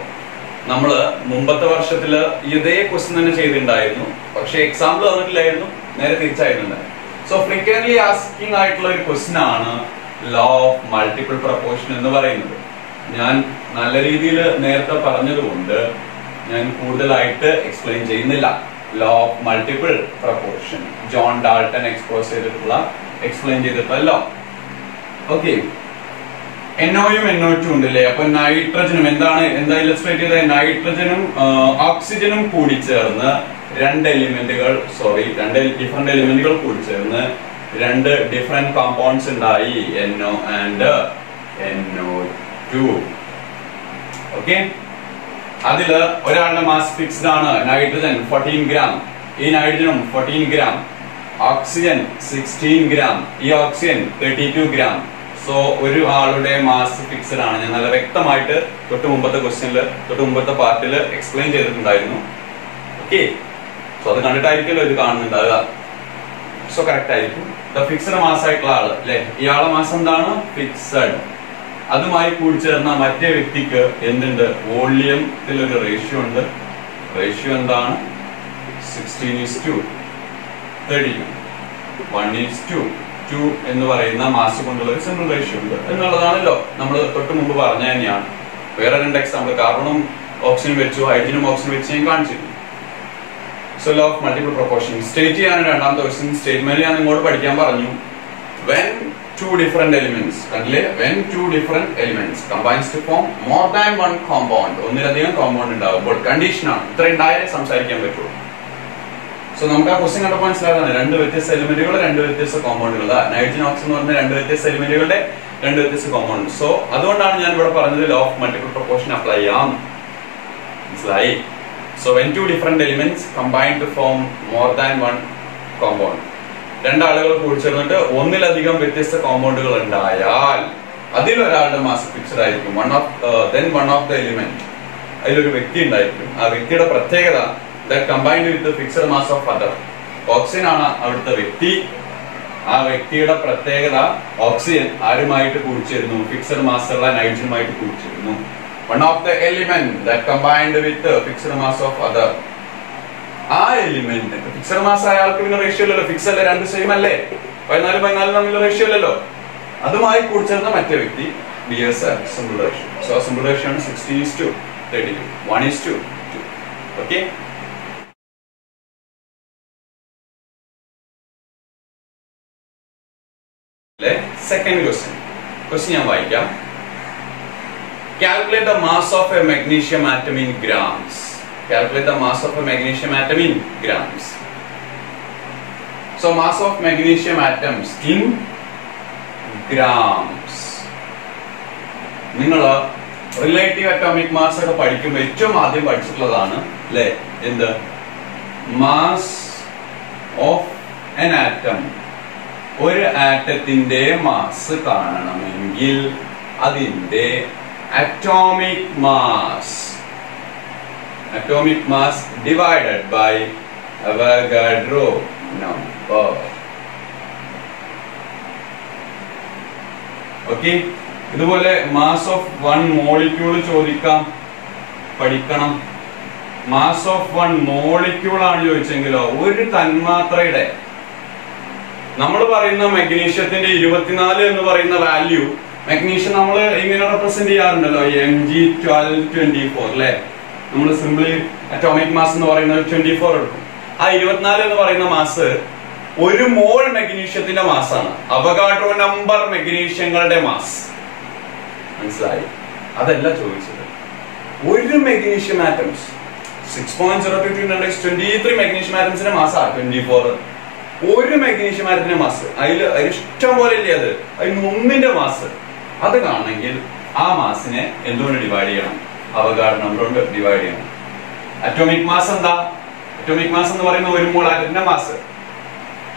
നമ്മള് മുമ്പത്തെ വർഷത്തില് ഇതേ ക്വസ്റ്റ്യൻ തന്നെ ചെയ്തിട്ടുണ്ടായിരുന്നു, പക്ഷെ എക്സാമ്പിൾ തന്നിട്ടില്ലായിരുന്നു, നേരെ തിരിച്ചായിട്ടുണ്ട്. സോ ഫ്രീക്വന്റ്ലി ആസ്കിംഗ് ആയിട്ടുള്ള ഒരു ക്വസ്റ്റ്യൻ ആണ് ലോ ഓഫ് മൾട്ടിപ്പിൾ പ്രൊപ്പോർഷൻ എന്ന് പറയുന്നത്. ഞാൻ നല്ല രീതിയിൽ നേരത്തെ പറഞ്ഞതുകൊണ്ട് ഞാൻ കൂടുതലായിട്ട് എക്സ്പ്ലെയിൻ ചെയ്യുന്നില്ല. Law of multiple proportion John Dalton explain ചെയ്തിട്ടല്ലോ. ഓക്കെ, NOയും NO2 ഉണ്ടല്ലേ? അപ്പൊ നൈട്രജനും എന്താ ഇല്ലസ്ട്രേറ്റ് ചെയ്ത? നൈട്രജനും ഓക്സിജനും കൂടി ചേർന്ന് രണ്ട് ഡിഫറെന്റ് എലിമെന്റുകൾ കൂടി ചേർന്ന് രണ്ട് ഡിഫറെന്റ് കോമ്പൗണ്ട്സ് ഉണ്ടായി, NO ആൻഡ് NO2. ഓക്കെ, അതില് ഒരാളുടെ മാസ് ഫിക്സ്ഡ് ആണ്. നൈട്രജൻ 14 ഗ്രാം, ഈ നൈട്രജനും 14 ഗ്രാം, ഓക്സിജൻ 16 ഗ്രാം, ഈ ഓക്സിജൻ 32 ഗ്രാം. സോ ഒരു ആളുടെ മാസ് ഫിക്സ്ഡ് ആണ്. ഞാൻ നല്ല വ്യക്തമായിട്ട് തൊട്ട് മുമ്പത്തെ പാർട്ടിൽ എക്സ്പ്ലെയിൻ ചെയ്തിട്ടുണ്ടായിരുന്നു. ഓക്കെ, സോ അത് കണ്ടിട്ടായിരിക്കുമല്ലോ ഇത് കാണുന്നുണ്ടാവുക. സോ കറക്റ്റ് ആയിരിക്കും. ഫിക്സ്ഡ് മാസ് ആയിട്ടുള്ള ആള് അല്ലെ, ഇയാളെ മാസ് എന്താണ്? ഫിക്സഡ്. അതുമായി കൂടിച്ചേർന്ന മറ്റേ വ്യക്തിക്ക് എന്തുണ്ട്? വോള്യത്തിൽ ഒരു റേഷ്യോ ഉണ്ട്. റേഷ്യോ എന്താണ്? 16:32, 1:2 എന്ന് പറയുന്ന മാസ് കൊണ്ടുള്ള ഒരു സിമ്പിൾ റേഷ്യോ ഉണ്ട് എന്നുള്ളതാണല്ലോ നമ്മൾ തൊട്ട് മുമ്പ് പറഞ്ഞ തന്നെയാണ്. വേറെ രണ്ട് എക്സാമ്പിൾ കാർബണും ഓക്സിജനും വെച്ചു, ഹൈഡ്രജനും ഓക്സിജനും വെച്ച് ഞാൻ കാണിച്ചിരുന്നു. So low of multiple proportion state ചെയ്യാൻ രണ്ടാമത്തെ ക്വസ്റ്റ്യൻ സ്റ്റേറ്റ്മെന്റ് ഞാൻ നിങ്ങളോട് പഠിക്കാൻ പറഞ്ഞു. When two different elements combines to form more than one compound, ഒന്നിലധികം കോമ്പൗണ്ട് ഉണ്ടാകുമ്പോൾ കണ്ടീഷൻ ആണ്. ഇത്ര ഉണ്ടായാലേ സംസാരിക്കാൻ പറ്റുള്ളൂ. സോ നമുക്ക് ആ ക്വസ്റ്റ്യൻ കണ്ടപ്പോൾ മനസ്സിലാകാണ് രണ്ട് വ്യത്യസ്ത എലിമെന്റുകൾ, രണ്ട് വ്യത്യസ്ത കോമ്പൗണ്ടുകൾ. നൈട്രജൻ ഓക്സിജൻ എന്ന് പറഞ്ഞ രണ്ട് വ്യത്യസ്ത എലിമെന്റുകളുടെ രണ്ട് വ്യത്യസ്ത കോമ്പൗണ്ട്. സോ അതുകൊണ്ടാണ് ഞാൻ ഇവിടെ പറഞ്ഞത് law of multiple proportion apply ചെയ്യാം. മനസ്സിലായി? So when two different elements combine to form more than one compound, രണ്ടാളുകൾ കൂടിച്ചേർന്നിട്ട് ഒന്നിലധികം വ്യത്യസ്ത കോമ്പൗണ്ടുകൾ ഉണ്ടായാൽ അതിലൊരാളുടെ മാസ് ഫിക്സ്ഡ് ആയിരിക്കും. വൺ ഓഫ് ദ എലിമെന്റ്, അതിലൊരു വ്യക്തി ഉണ്ടായിരിക്കും. ആ വ്യക്തിയുടെ പ്രത്യേകത that combined with the fixed mass of other. Oxygen ആണ് അവിടുത്തെ വ്യക്തി. ആ വ്യക്തിയുടെ പ്രത്യേകത ഓക്സിജൻ ആരുമായിട്ട് കൂടിച്ചേരുന്നു? ഫിക്സഡ് മാസ് ഉള്ള നൈട്രജനുമായിട്ട് കൂടിച്ചേരുന്നു. One of the element that combined with the fixed mass of other. ആ എലിമെന്റ് ഫിക്സഡ് മാസ് അയാൾക്ക് പിന്നെ റേഷ്യോ ഇല്ലല്ലോ, ഫിക്സ് അല്ലേ, രണ്ട് സെയിം അല്ലേ, 14 തമ്മിലുള്ള റേഷ്യോ ഇല്ലല്ലോ. അതുമായി കൂടിച്ചേർന്ന മറ്റേ വ്യക്തി bears a simple ratio. So a simple ratio ആണ് 16:32, 1:2. Okay. Second question ഞാൻ വായിക്കാം. Calculate the mass of a magnesium atom in grams. Calculate the mass of a magnesium atom in grams. So mass of magnesium atoms in grams. നിങ്ങൾ relative atomic mass ഒക്കെ പഠിക്കുമ്പോൾ ഏറ്റവും ആദ്യം പഠിച്ചിട്ടുള്ളതാണ് അല്ലെ എന്ത് mass of an atom. ഒരു ആറ്റത്തിന്റെ mass കാണണമെങ്കിൽ അതിന്റെ atomic mass divided by Avogadro number. Okay, ഇതുപോലെ മാസ് ഓഫ് വൺ മോളിക്യൂൾ ചോദിക്കാം, പഠിക്കണം. മാസ് ഓഫ് വൺ മോളിക്യൂൾ ആണ് ചോദിച്ചെങ്കിലോ ഒരു തന്മാത്രയുടെ നമ്മൾ പറയുന്ന മഗ്നീഷ്യത്തിന്റെ 24 എന്ന് പറയുന്ന വാല്യൂ, മഗ്നീഷ്യം നമ്മൾ ഇങ്ങനെ റെപ്രസെന്റ് ചെയ്യാറുണ്ടല്ലോ Mg1224 അല്ലെ. നമ്മൾ സിംപ്ലി അറ്റോമിക് മാസ് എന്ന് പറയുന്നത് 24 എടുക്കും. ആ 24 എന്ന് പറയുന്ന മാസ് ഒരു മോൾ മഗ്നീഷ്യത്തിന്റെ മാസാണ്. അവഗാഡ്രോ നമ്പർ മഗ്നീഷ്യങ്ങളുടെ മാസ്. മനസ്സിലായി? അതല്ല ചോദിച്ചത്. ഒരു മഗ്നീഷ്യം ആറ്റംസ് 6.02 × 10⁻23 മഗ്നീഷ്യം ആറ്റംസിന്റെ മാസാ 24. ഒരു മഗ്നീഷ്യം ആറ്റത്തിന്റെ മാസ് അതിൽ ഇഷ്ടം പോലെ ഇല്ലേ, അതിന് ഒന്നിന്റെ മാസ്. അത് കാണണമെങ്കിൽ ആ മാസിനെ എന്തുകൊണ്ട് ഡിവൈഡ് ചെയ്യണം? അവഗാഡ്രോ നമ്പർ കൊണ്ട് ഡിവൈഡ് ചെയ്യണം. അറ്റോമിക് മാസ് എന്താ? അറ്റോമിക് മാസ് എന്ന് പറയുന്ന ഒരു മോൾ ആറ്റത്തിന്റെ മാസ്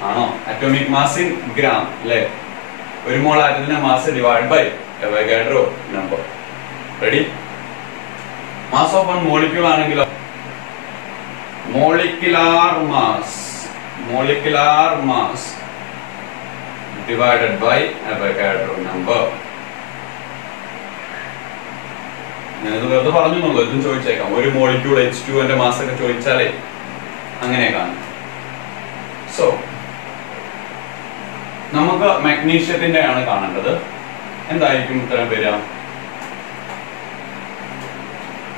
ആണോ? അറ്റോമിക് മാസ് ഇൻ ഗ്രാം അല്ലെ. ഒരു മോൾ ആറ്റത്തിന്റെ mass divide by Avogadro number. Ready? Mass of one molecule ആണെങ്കിലോ molecular mass divided by Avogadro number. ഞാനിത് വെറുതെ പറഞ്ഞുള്ളൂ, ഇതും ചോദിച്ചേക്കാം. ഒരു മോളിക്യൂൾ H2 ന്റെ മാസ് ഒക്കെ ചോദിച്ചാലേ അങ്ങനെ കാണും. സോ നമുക്ക് മഗ്നീഷ്യത്തിന്റെ ആണ് കാണേണ്ടത്. എന്തായിരിക്കും ഉത്തരം വരിക?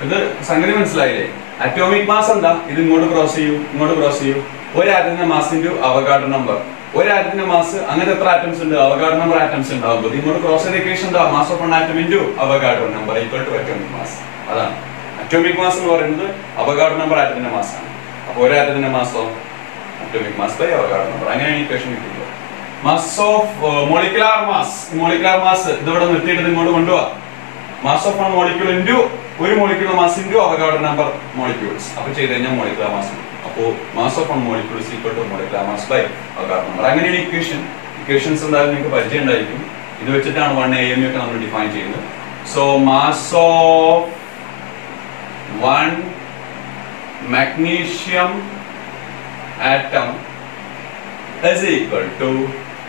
ഇത് സംഗതി മനസ്സിലായില്ലേ? അറ്റോമിക് മാസ് എന്താ? ഇത് ഇങ്ങോട്ട് ക്രോസ് ചെയ്യൂ. ഒരു ആറ്റത്തിന്റെ മാസ് ഇൻറ്റു അവഗാഡ്രോ നമ്പർ. ഒരു ആറ്റത്തിന്റെ മാസ്, അങ്ങനെ എത്ര ആറ്റംസ് ഉണ്ട്? അവഗാഡ്രോ നമ്പർ ആറ്റംസ് ഉണ്ടാവുമ്പോൾ ഇങ്ങോട്ട് ക്രോസ് ചെയ്ത ഇക്വേഷൻ എന്താ? Mass of one atom into Avogadro number equal to atomic mass. അതാണ് അറ്റോമിക് മാസ് എന്ന് പറയുന്നത്. അവഗാഡ്രോ നമ്പർ ആറ്റത്തിന്റെ മാസ് ആണ്. അപ്പോൾ ഒരു ആറ്റത്തിന്റെ മാസോ atomic mass by Avogadro number. അങ്ങനെയാണ് ഇക്വേഷൻ കിട്ടുന്നത്. മാസ് ഓഫ് മോളിക്കുലാർ മാസ് ഇതിവിടെ നിർത്തിയിട്ട് ഇങ്ങോട്ട് കൊണ്ടുപോവാ. Mass of one molecule into ഒരു molecule mass into Avogadro number molecules. അപ്പൊ ചെയ്ത് കഴിഞ്ഞാൽ മോളിക്കുലാർ മാസ്. അപ്പോ mass of one molecule is equal to molecular mass by Avogadro number. അങ്ങനെയാണ് ഇക്വേഷൻസ് എന്തായാലും നിങ്ങൾക്ക് പരിചയം ഉണ്ടായിരിക്കും. ഇത് വെച്ചിട്ടാണ് 1 AMU ഒക്കെ നമ്മൾ ഡിഫൈൻ ചെയ്യുന്നത്. So mass of one magnesium atom is equal to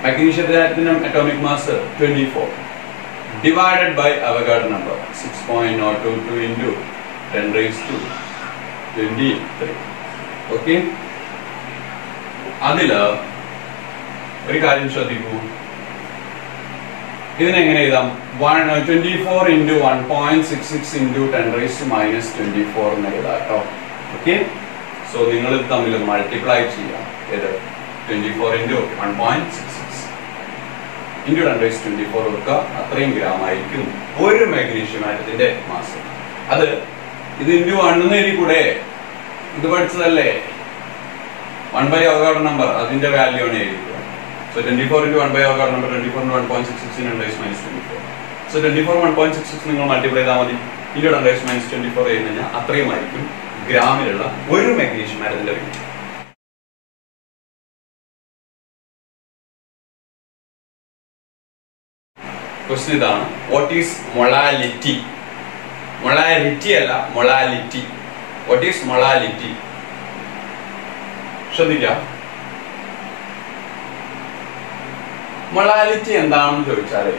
magnesium atomic mass 24 divided by Avogadro number 6.022 into 10 raised to 23. Okay, അതിൽ ഒരു കാര്യം ശ്രദ്ധിക്കൂ. ഇതിനെങ്ങനെ എഴുതാം? 24 into 1.66 into 10 raised to minus 24 എന്ന് എഴുതാം കേട്ടോ. ഓക്കെ, സോ നിങ്ങൾ ഇത് തമ്മിൽ മൾട്ടിപ്ലൈ ചെയ്യാം. ഏത് 24 into 1.66 into 10 raised to 24 കൊടുക്കുക. അത്രയും ഗ്രാം ആയിരിക്കും ഒരു മാഗ്നീഷ്യം ആറ്റത്തിന്റെ മാസ്. അത് ഇത് ഇൻറ്റു 1 എന്ന് എഴുതി കൂടെ? ഇത് പഠിച്ചതല്ലേ 1 by Avogadro number, അതിന്റെ വാല്യൂ ആണ് എഴുതിക്കുക. So 24 into 1 by Avogadro number 24 into 1.66 in 10 raised minus 24. So 24 1.66 നിങ്ങൾ മൾട്ടിപ്ലൈ ചെയ്താൽ മതി. into 10 raised minus 24 ചെയ്ത് കഴിഞ്ഞാൽ അത്രയും ആയിരിക്കും ഗ്രാമിലുള്ള ഒരു മാഗ്നീഷ്യം ആറ്റത്തിന്റെ വെയിറ്റ്. ക്വസ്റ്റ്യൻ ഇതാണ്. What is molality? മൊളാലിറ്റി അല്ല, മൊളാലിറ്റി. What is molality? ശ്രദ്ധിക്കാം. മൊളാലിറ്റി എന്താണെന്ന് ചോദിച്ചാല്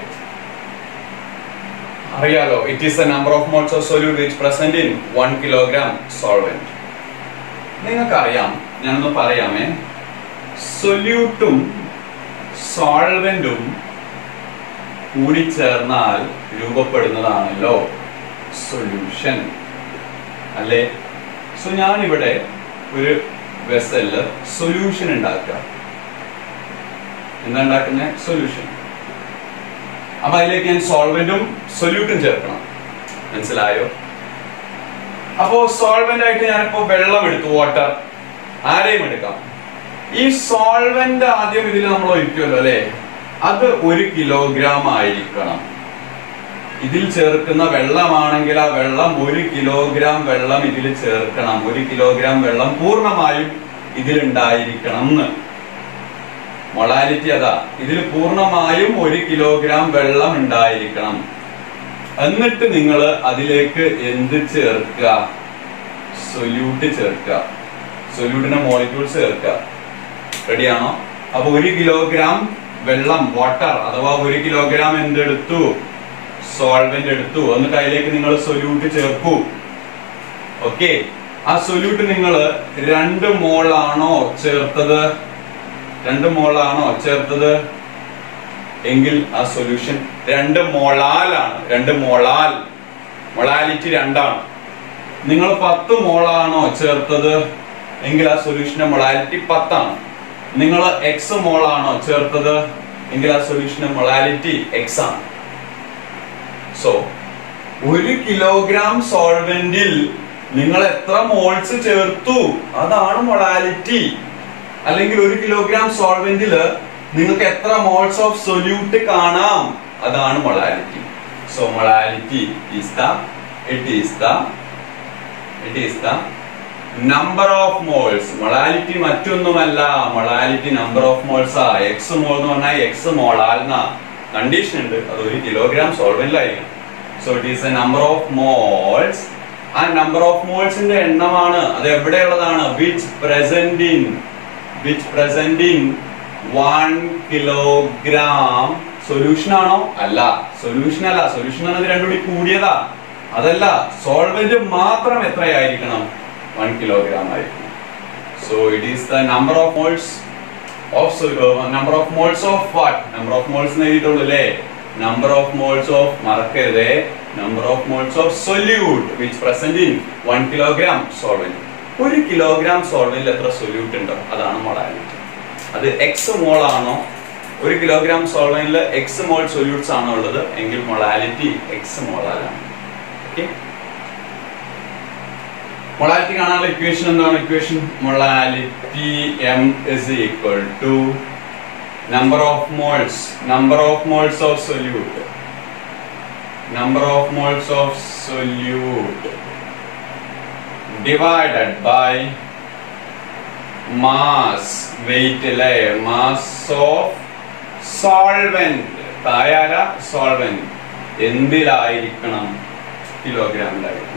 അറിയാലോ. It is the number of moles of solute which present in 1 kilogram solvent. നിങ്ങൾക്കറിയാം, ഞാനൊന്ന് പറയാമേ. സൊല്യൂട്ടും സോൾവെന്റും കൂടിച്ചേർന്നാൽ രൂപപ്പെടുന്നതാണല്ലോ സൊല്യൂഷൻ അല്ലേ? സോ ഞാനിവിടെ ഒരു വെസലില് സൊല്യൂഷൻ ഉണ്ടാക്കുക. എന്താ ഉണ്ടാക്കുന്ന? സൊല്യൂഷൻ. അപ്പൊ അതിലേക്ക് ഞാൻ സോൾവെന്റും സൊല്യൂട്ടും ചേർക്കണം. മനസ്സിലായോ? അപ്പോ സോൾവെന്റ് ആയിട്ട് ഞാനിപ്പോ വെള്ളം എടുത്തു, വാട്ടർ. ആരെയും എടുക്കാം. ഈ സോൾവെന്റ് ആദ്യം ഇതിൽ നമ്മൾ ഒഴിക്കുമല്ലോ അല്ലെ? അത് 1 kilogram ആയിരിക്കണം. ഇതിൽ ചേർക്കുന്ന വെള്ളമാണെങ്കിൽ ആ വെള്ളം 1 കിലോഗ്രാം വെള്ളം ഇതിൽ ചേർക്കണം. 1 കിലോഗ്രാം വെള്ളം പൂർണ്ണമായും ഇതിലുണ്ടായിരിക്കണം എന്ന്. മൊളാലിറ്റി അതാ, ഇതിൽ പൂർണ്ണമായും 1 കിലോഗ്രാം വെള്ളം ഉണ്ടായിരിക്കണം. എന്നിട്ട് നിങ്ങൾ അതിലേക്ക് എന്ത് ചേർക്കുക? സൊല്യൂട്ട് ചേർക്കുക. സൊല്യൂട്ടിന്റെ മോളിക്യൂൾസ് ചേർക്കുക. റെഡിയാണോ? അപ്പൊ 1 കിലോഗ്രാം വെള്ളം, വാട്ടർ അഥവാ 1 കിലോഗ്രാം എന്തെടുത്തു? സോൾവെന്റ് എടുത്തു. എന്നിട്ട് അതിലേക്ക് നിങ്ങൾ സൊല്യൂട്ട് ചേർക്കൂ. ഓക്കെ, ആ സൊല്യൂട്ട് നിങ്ങൾ 2 മോൾ ആണോ ചേർത്തത്? 2 മോൾ ആണോ ചേർത്തത് എങ്കിൽ ആ സൊല്യൂഷൻ 2 മോളാലാണ്. 2 മോളാൽ, മൊളാലിറ്റി 2 ആണ്. നിങ്ങൾ 10 മോളാണോ ചേർത്തത് എങ്കിൽ ആ സൊല്യൂഷന്റെ മൊളാലിറ്റി 10 ആണ്. നിങ്ങൾ എക്സ് മോൾ ആണോ ചേർത്തത് എങ്കിൽ ആ സൊല്യൂഷന്റെ മൊളാലിറ്റി എക്സ് ആണ്. സോ 1 കിലോഗ്രാം സോൾവെന്റിൽ നിങ്ങൾ എത്ര മോൾസ് ചേർത്തു അതാണ് മൊളാലിറ്റി. അല്ലെങ്കിൽ 1 കിലോഗ്രാം സോൾവെന്റിൽ നിങ്ങൾക്ക് എത്ര മോൾസ് ഓഫ് സൊല്യൂട്ട് കാണാം അതാണ് molality. So molality is the number of moles. Molality മറ്റൊന്നുമല്ല, മൊളാലിറ്റി നമ്പർ ഓഫ് മോൾസ് ആ. എക്സ് മോൾ എന്ന് പറഞ്ഞാൽ എക്സ് മോളാൽ കണ്ടീഷൻ ഉണ്ട്, അത് 1 കിലോഗ്രാം സോൾവെന്റിലായിരിക്കും. So it is a number of moles. ആ നമ്പർ ഓഫ് മോൾസിന്റെ എണ്ണമാണ്. അത് എവിടെയുള്ളതാണ്? Which present in 1 kilogram. Solution ആണോ? അല്ല, സൊല്യൂഷൻ അല്ല. സൊല്യൂഷൻ എന്നത് രണ്ടും കൂടി കൂടിയതാ. അതല്ല, സോൾവെന്റ് മാത്രം എത്രയായിരിക്കണം? 1 kilogram ആയിരിക്കും. So it is the number of moles of what? Number of moles എഴുതിയിട്ടുള്ളൂ അല്ലേ? Number of moles of, മറക്കരുതേ, number of moles of solute which present in 1 kilogram solvent. 1 kilogram സോൾവെന്റിൽ എത്ര സൊല്യൂട്ട് ഉണ്ടോ അതാണ് മൊളാലിറ്റി. അത് X മോൾ ആണോ? 1 kilogram സോൾവെന്റിൽ X മോൾ solutes ആണോ ഉള്ളത് എങ്കിൽ മൊളാലിറ്റി എക്സ് മോളാലാണ്. ഓക്കെ, മൊളാലിറ്റി കാണാനുള്ള ഇക്വേഷൻ എന്താണ്? Equation molality M is equal to number of moles of solute divided by mass, weight അല്ലേ, mass of solvent. തായാല സോൾവെന്റ് എന്തിലായിരിക്കണം? കിലോഗ്രാമിലായിരിക്കണം.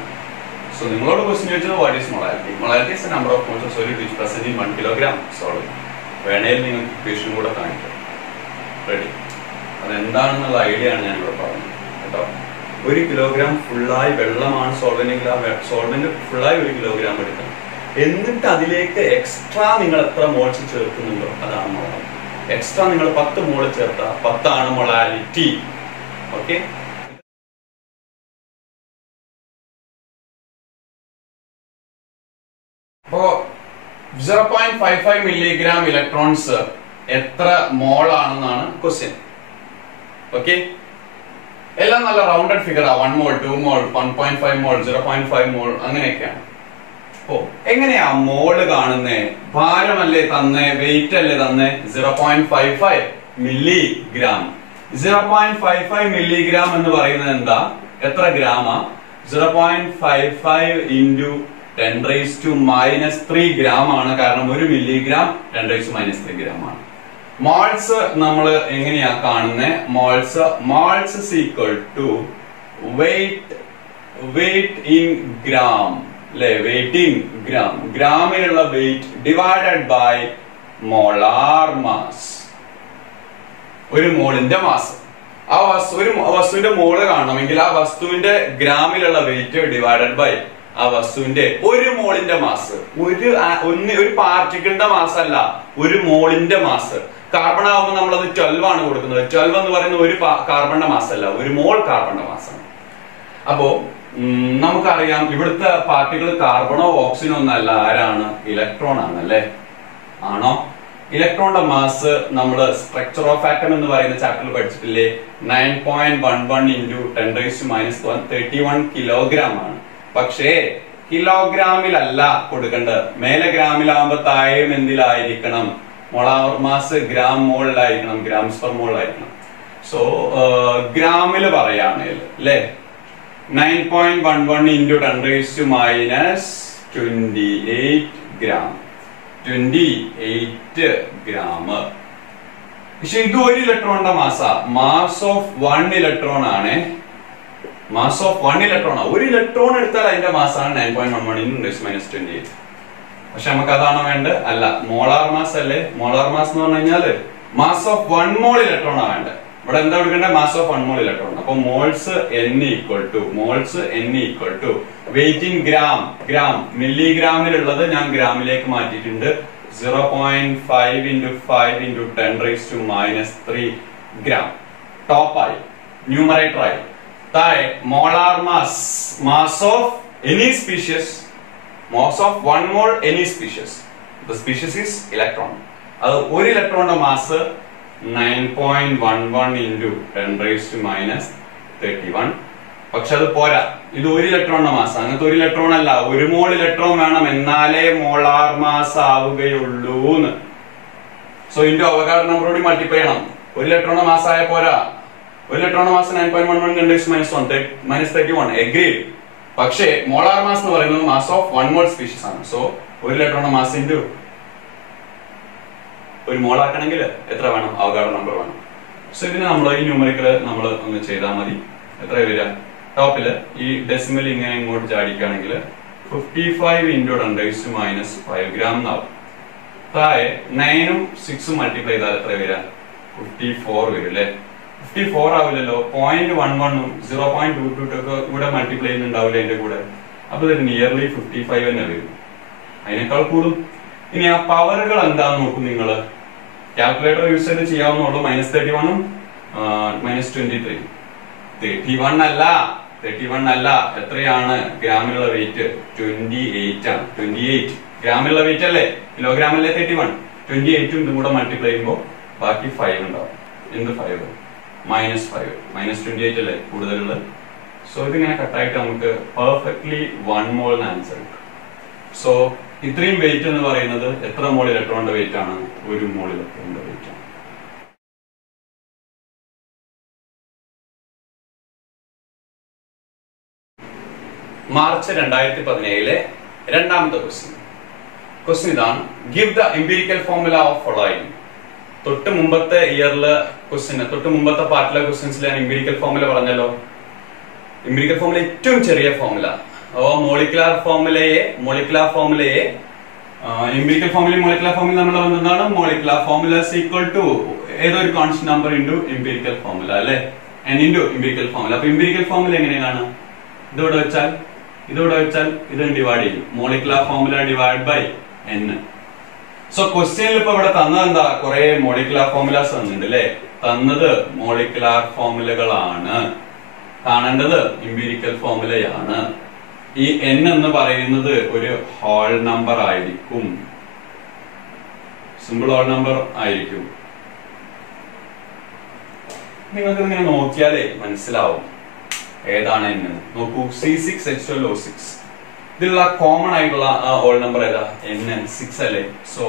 So നിങ്ങളോട് ക്വസ്റ്റ്യൻ ചോദിച്ചത് what is molality? Molality is number of moles of solid which present in 1 kilogram solvent. വേണേൽ നിങ്ങൾക്ക് equation കൂടെ കാണിക്കാം. റെഡി? അതെന്താണെന്നുള്ള ഐഡിയ ആണ് ഞാൻ ഇവിടെ പറഞ്ഞത് കേട്ടോ. 1 കിലോഗ്രാം ഫുള്ളായി വെള്ളമാണ് സോൾവെന്റെങ്കിൽ ആ സോൾവെന്റ് ഫുള്ളായി 1 കിലോഗ്രാം എടുക്കണം. എന്നിട്ട് അതിലേക്ക് എക്സ്ട്രാ നിങ്ങൾ എത്ര മോൾസ് ചേർക്കുന്നുണ്ടോ അതാണ് മൊളാലിറ്റി. എക്സ്ട്രാ നിങ്ങൾ 10 മോൾ ചേർത്താൽ 10 ആണ് മൊളാലിറ്റി. ഓക്കെ, അപ്പോ 0.55 മില്ലിഗ്രാം ഇലക്ട്രോൺസ് എത്ര മോൾ ആണെന്നാണ് ക്വസ്റ്റ്യൻ. ഓക്കെ, എല്ലാം നല്ല റൗണ്ടഡ് ഫിഗർ ആ. 1 മോൾ, 2 മോൾ, 1.5 മോൾ, 0.5 മോൾ അങ്ങനെയൊക്കെയാണ്. ഓ, എങ്ങനെയാ മോള് കാണുന്നേ? ഭാരമല്ലേ തന്നേ, വെയിറ്റ് അല്ലേ തന്നേ? 0.55 മില്ലിഗ്രാം. 0.55 മില്ലിഗ്രാം എന്ന് പറയുന്നത് എന്താ? എത്ര ഗ്രാമാ? 0.55 into 10⁻³ ഗ്രാം ആണ്. കാരണം 1 മില്ലിഗ്രാം 10⁻³ ഗ്രാം ആണ്. മോൾസ് നമ്മൾ എങ്ങനെയാ കാണുന്നത്? Moles is equal to weight in gram അല്ലെ? വെയിറ്റ് ഇൻ ഗ്രാം, ഗ്രാമിലുള്ള weight divided by molar mass, 1 മോളിന്റെ മാസ്. ആ ഒരു വസ്തുവിന്റെ മോള് കാണണമെങ്കിൽ ആ വസ്തുവിന്റെ ഗ്രാമിലുള്ള വെയിറ്റ് ഡിവൈഡഡ് ബൈ ആ വസ്തുവിന്റെ 1 മോളിന്റെ മാസ്. ഒരു പാർട്ടിക്കിളിന്റെ മാസ് അല്ല, 1 മോളിന്റെ മാസ്. കാർബൺ ആവുമ്പോൾ നമ്മളത് 12 ആണ് കൊടുക്കുന്നത്. 12 എന്ന് പറയുന്നത് ഒരു കാർബണിന്റെ മാസ് അല്ല, 1 മോൾ കാർബണിന്റെ മാസാണ്. അപ്പോ നമുക്കറിയാം ഇവിടുത്തെ പാർട്ടിക്കിൾ കാർബണോ ഓക്സിജനോ ഒന്നല്ല, ആരാണ്? ഇലക്ട്രോൺ ആണ് അല്ലെ? ആണോ? ഇലക്ട്രോണിന്റെ മാസ് നമ്മൾ സ്ട്രക്ചർ ഓഫ് ആറ്റം എന്ന് പറയുന്ന ചാപ്റ്ററിൽ പഠിച്ചിട്ടില്ലേ? 9.11 into 10⁻⁻31 കിലോഗ്രാം ആണ്. പക്ഷേ കിലോഗ്രാമിലല്ല കൊടുക്കേണ്ടത്, മേലെ ഗ്രാമിലാവുമ്പോ താഴെയും എന്തിലായിരിക്കണം? മോളാർ മാസ് ഗ്രാം മോളിലായിരിക്കണം, ഗ്രാംസ് പെർ മോളിലായിരിക്കണം. സോ ഗ്രാമില് പറയുകയാണെങ്കിൽ അല്ലേ 9.11 into 10 raised to minus 28 gram 28 gram. പക്ഷെ ഇത് ഒരു ഇലക്ട്രോണിന്റെ മാസ് ഓഫ് 1 ഇലക്ട്രോൺ ആണ്. മാസ് ഓഫ് 1 ഇലക്ട്രോൺ ആണ്. ഒരു ഇലക്ട്രോൺ എടുത്താൽ അതിന്റെ മാസാണ് 9.11 into 10 minus 28. പക്ഷെ നമുക്ക് അതാണോ വേണ്ടത്? അല്ല, മോളാർ മാസ് അല്ലേ. മോളാർ മാസ് എന്ന് പറഞ്ഞു കഴിഞ്ഞാല് മാസ് ഓഫ് 1 മോൾ ഇലക്ട്രോൺ ആണ് വേണ്ടത്. ഇവിടെ എന്താ എടുക്കേണ്ടത്? Mass of 1 mole electron. അപ്പൊ moles n equal to weight in gram മില്ലിഗ്രാമിലുള്ളത് ഞാൻ ഗ്രാമിലേക്ക് മാറ്റിയിട്ടുണ്ട്. 0.5 into 5 into 10 raised to minus 3 gram. ടോപ്പായി numerator ആയി. താഴെ molar mass of any species, mass of 1 mole any species. The species is electron. അത് ഒരു ഇലക്ട്രോണിന്റെ mass 9.11 into 10 raised to minus 31. പക്ഷെ അത് പോരാ, ഇത് ഒരു ഇലക്ട്രോണിന്റെ മാസ്. അങ്ങനത്തെ ഒരു ഇലക്ട്രോൺ അല്ല, 1 മോൾ ഇലക്ട്രോൺ വേണം, എന്നാലേ മോളാർ മാസ് ആവുകയുള്ളൂ. സോ ഇതിന്റെ അവഗാഡ്രോ നമ്പർ കൂടി മൾട്ടിപ്ലൈ ചെയ്യണം. ഒരു ഇലക്ട്രോണിന്റെ മാസ് ആയ പോരാ. ഒരു ഇലക്ട്രോണിന്റെ mass 9.11 10 raised to minus 31. Agreed. പക്ഷേ മോളാർ മാസ് എന്ന് പറയുന്നത് മാസ് ഓഫ് 1 മോൾ സ്പീഷീസ് ആണ്. സോ ഒരു ഇലക്ട്രോണിന്റെ മാസ് ഇൻറ്റു ഒരു മോൾ ആക്കണമെങ്കിൽ എത്ര വേണം? അവഗാഡ്രോ നമ്പർ വേണം. സോ ഇതിന് നമ്മൾ ഈ ന്യൂമറിക്കൽ നമ്മൾ ഒന്ന് ചെയ്താൽ മതി. എത്ര വരിക? ടോപ്പില് ഈ ഡെസിമൽ ഇങ്ങനെ ഇങ്ങോട്ട് ചാടിക്കുകയാണെങ്കിൽ 55 into 10 raised to minus 5 gram എന്നാവും. താഴെ 9ഉം 6ഉം മൾട്ടിപ്ലൈ ചെയ്താൽ എത്ര വരിക? 54 വരും അല്ലേ. 54 ആവില്ലല്ലോ. 0.11ഉം 0.22 ഒക്കെ കൂടെ മൾട്ടിപ്ലൈ ചെയ്യുന്നുണ്ടാവില്ല അതിന്റെ കൂടെ. അപ്പൊ ഇത് നിയർലി 55 തന്നെ വരും. അതിനേക്കാൾ കൂടും. ഇനി ആ പവറുകൾ എന്താന്ന് നോക്കും നിങ്ങള്. കാൽക്കുലേറ്റർ യൂസ് ചെയ്ത് ചെയ്യാവുന്നുള്ളൂ. -31ഉം -23. 31 അല്ല. എത്രയാണ് ഗ്രാമിലുള്ള വെയിറ്റ്? 28 ആണ്. 28 ഗ്രാമിലുള്ള വെയിറ്റ് അല്ലേ, കിലോഗ്രാമല്ലേ 31. 28ഉം ഇതും കൂടെ മൾട്ടിപ്ലൈ ചെയ്യുമ്പോൾ ബാക്കി 5 ഉണ്ടാവും. എന്ത് 5? -5 -28 അല്ലേ കൂടുതലുള്ളത്. സോ ഇതിങ്ങനെ കട്ടായിട്ട് നമുക്ക് പെർഫെക്റ്റ്ലി 1 മോൾ ആൻസർ കിട്ടും. സോ ഇത്രയും വെയിറ്റ് എന്ന് പറയുന്നത് എത്ര മോൾ ഇലക്ട്രോണിന്റെ വെയിറ്റ് ആണ്? 1 മോൾ ഇലക്ട്രോണിന്റെ വെയിറ്റ് ആണ്. മാർച്ച് 2017 രണ്ടാമത്തെ ക്വസ്റ്റ്യൻ ഇതാണ്. Give the empirical formula of following. തൊട്ട് മുമ്പത്തെ പാർട്ടിലെ ക്വസ്റ്റ്യൻസിൽ ഞാൻ എംപിരിക്കൽ ഫോർമുല പറഞ്ഞല്ലോ. എംപിരിക്കൽ ഫോർമുല ഏറ്റവും ചെറിയ ഫോർമുല. മോളിക്കുലാർ ഫോർമുലയെ എംപിരിക്കൽ ഫോർമുല നമ്മൾ എന്താണ്? മോളിക്കുലാർ ഫോർമുല ഈക്വൽ ടു ഏതോ ഒരു constant number into empirical formula അല്ലെ, n ഇൻറ്റു എംപിരിക്കൽ ഫോർമുല. അപ്പൊ എംപിരിക്കൽ ഫോർമുല എങ്ങനെയാണ്? ഇതിവിടെ വെച്ചാൽ ഇത് ഡിവൈഡ് ചെയ്യും. Molecular formula divide by n. So ക്വസ്റ്റ്യനിൽ ഇപ്പൊ ഇവിടെ തന്നത് എന്താ? കുറെ മോളിക്കുലാർ ഫോർമുലാസ് തന്നിട്ടുണ്ട് അല്ലെ. തന്നത് മോളിക്കുലാർ ഫോർമുലകളാണ്, കാണേണ്ടത് എംപിരിക്കൽ ഫോർമുലയാണ്. ഈ n എന്ന് പറയുന്നത് ഒരു ഹോൾ നമ്പർ ആയിരിക്കും, സിമ്പിൾ ഹോൾ നമ്പർ ആയിരിക്കും. നിങ്ങൾക്ക് ഇങ്ങനെ നോക്കിയാലേ മനസ്സിലാവും ഏതാണ് n. നോക്കൂ, C6H12O6 ഇതിലുള്ള കോമൺ ആയിട്ടുള്ള ഹോൾ നമ്പർ ഏതാ? n 6 അല്ലേ. സോ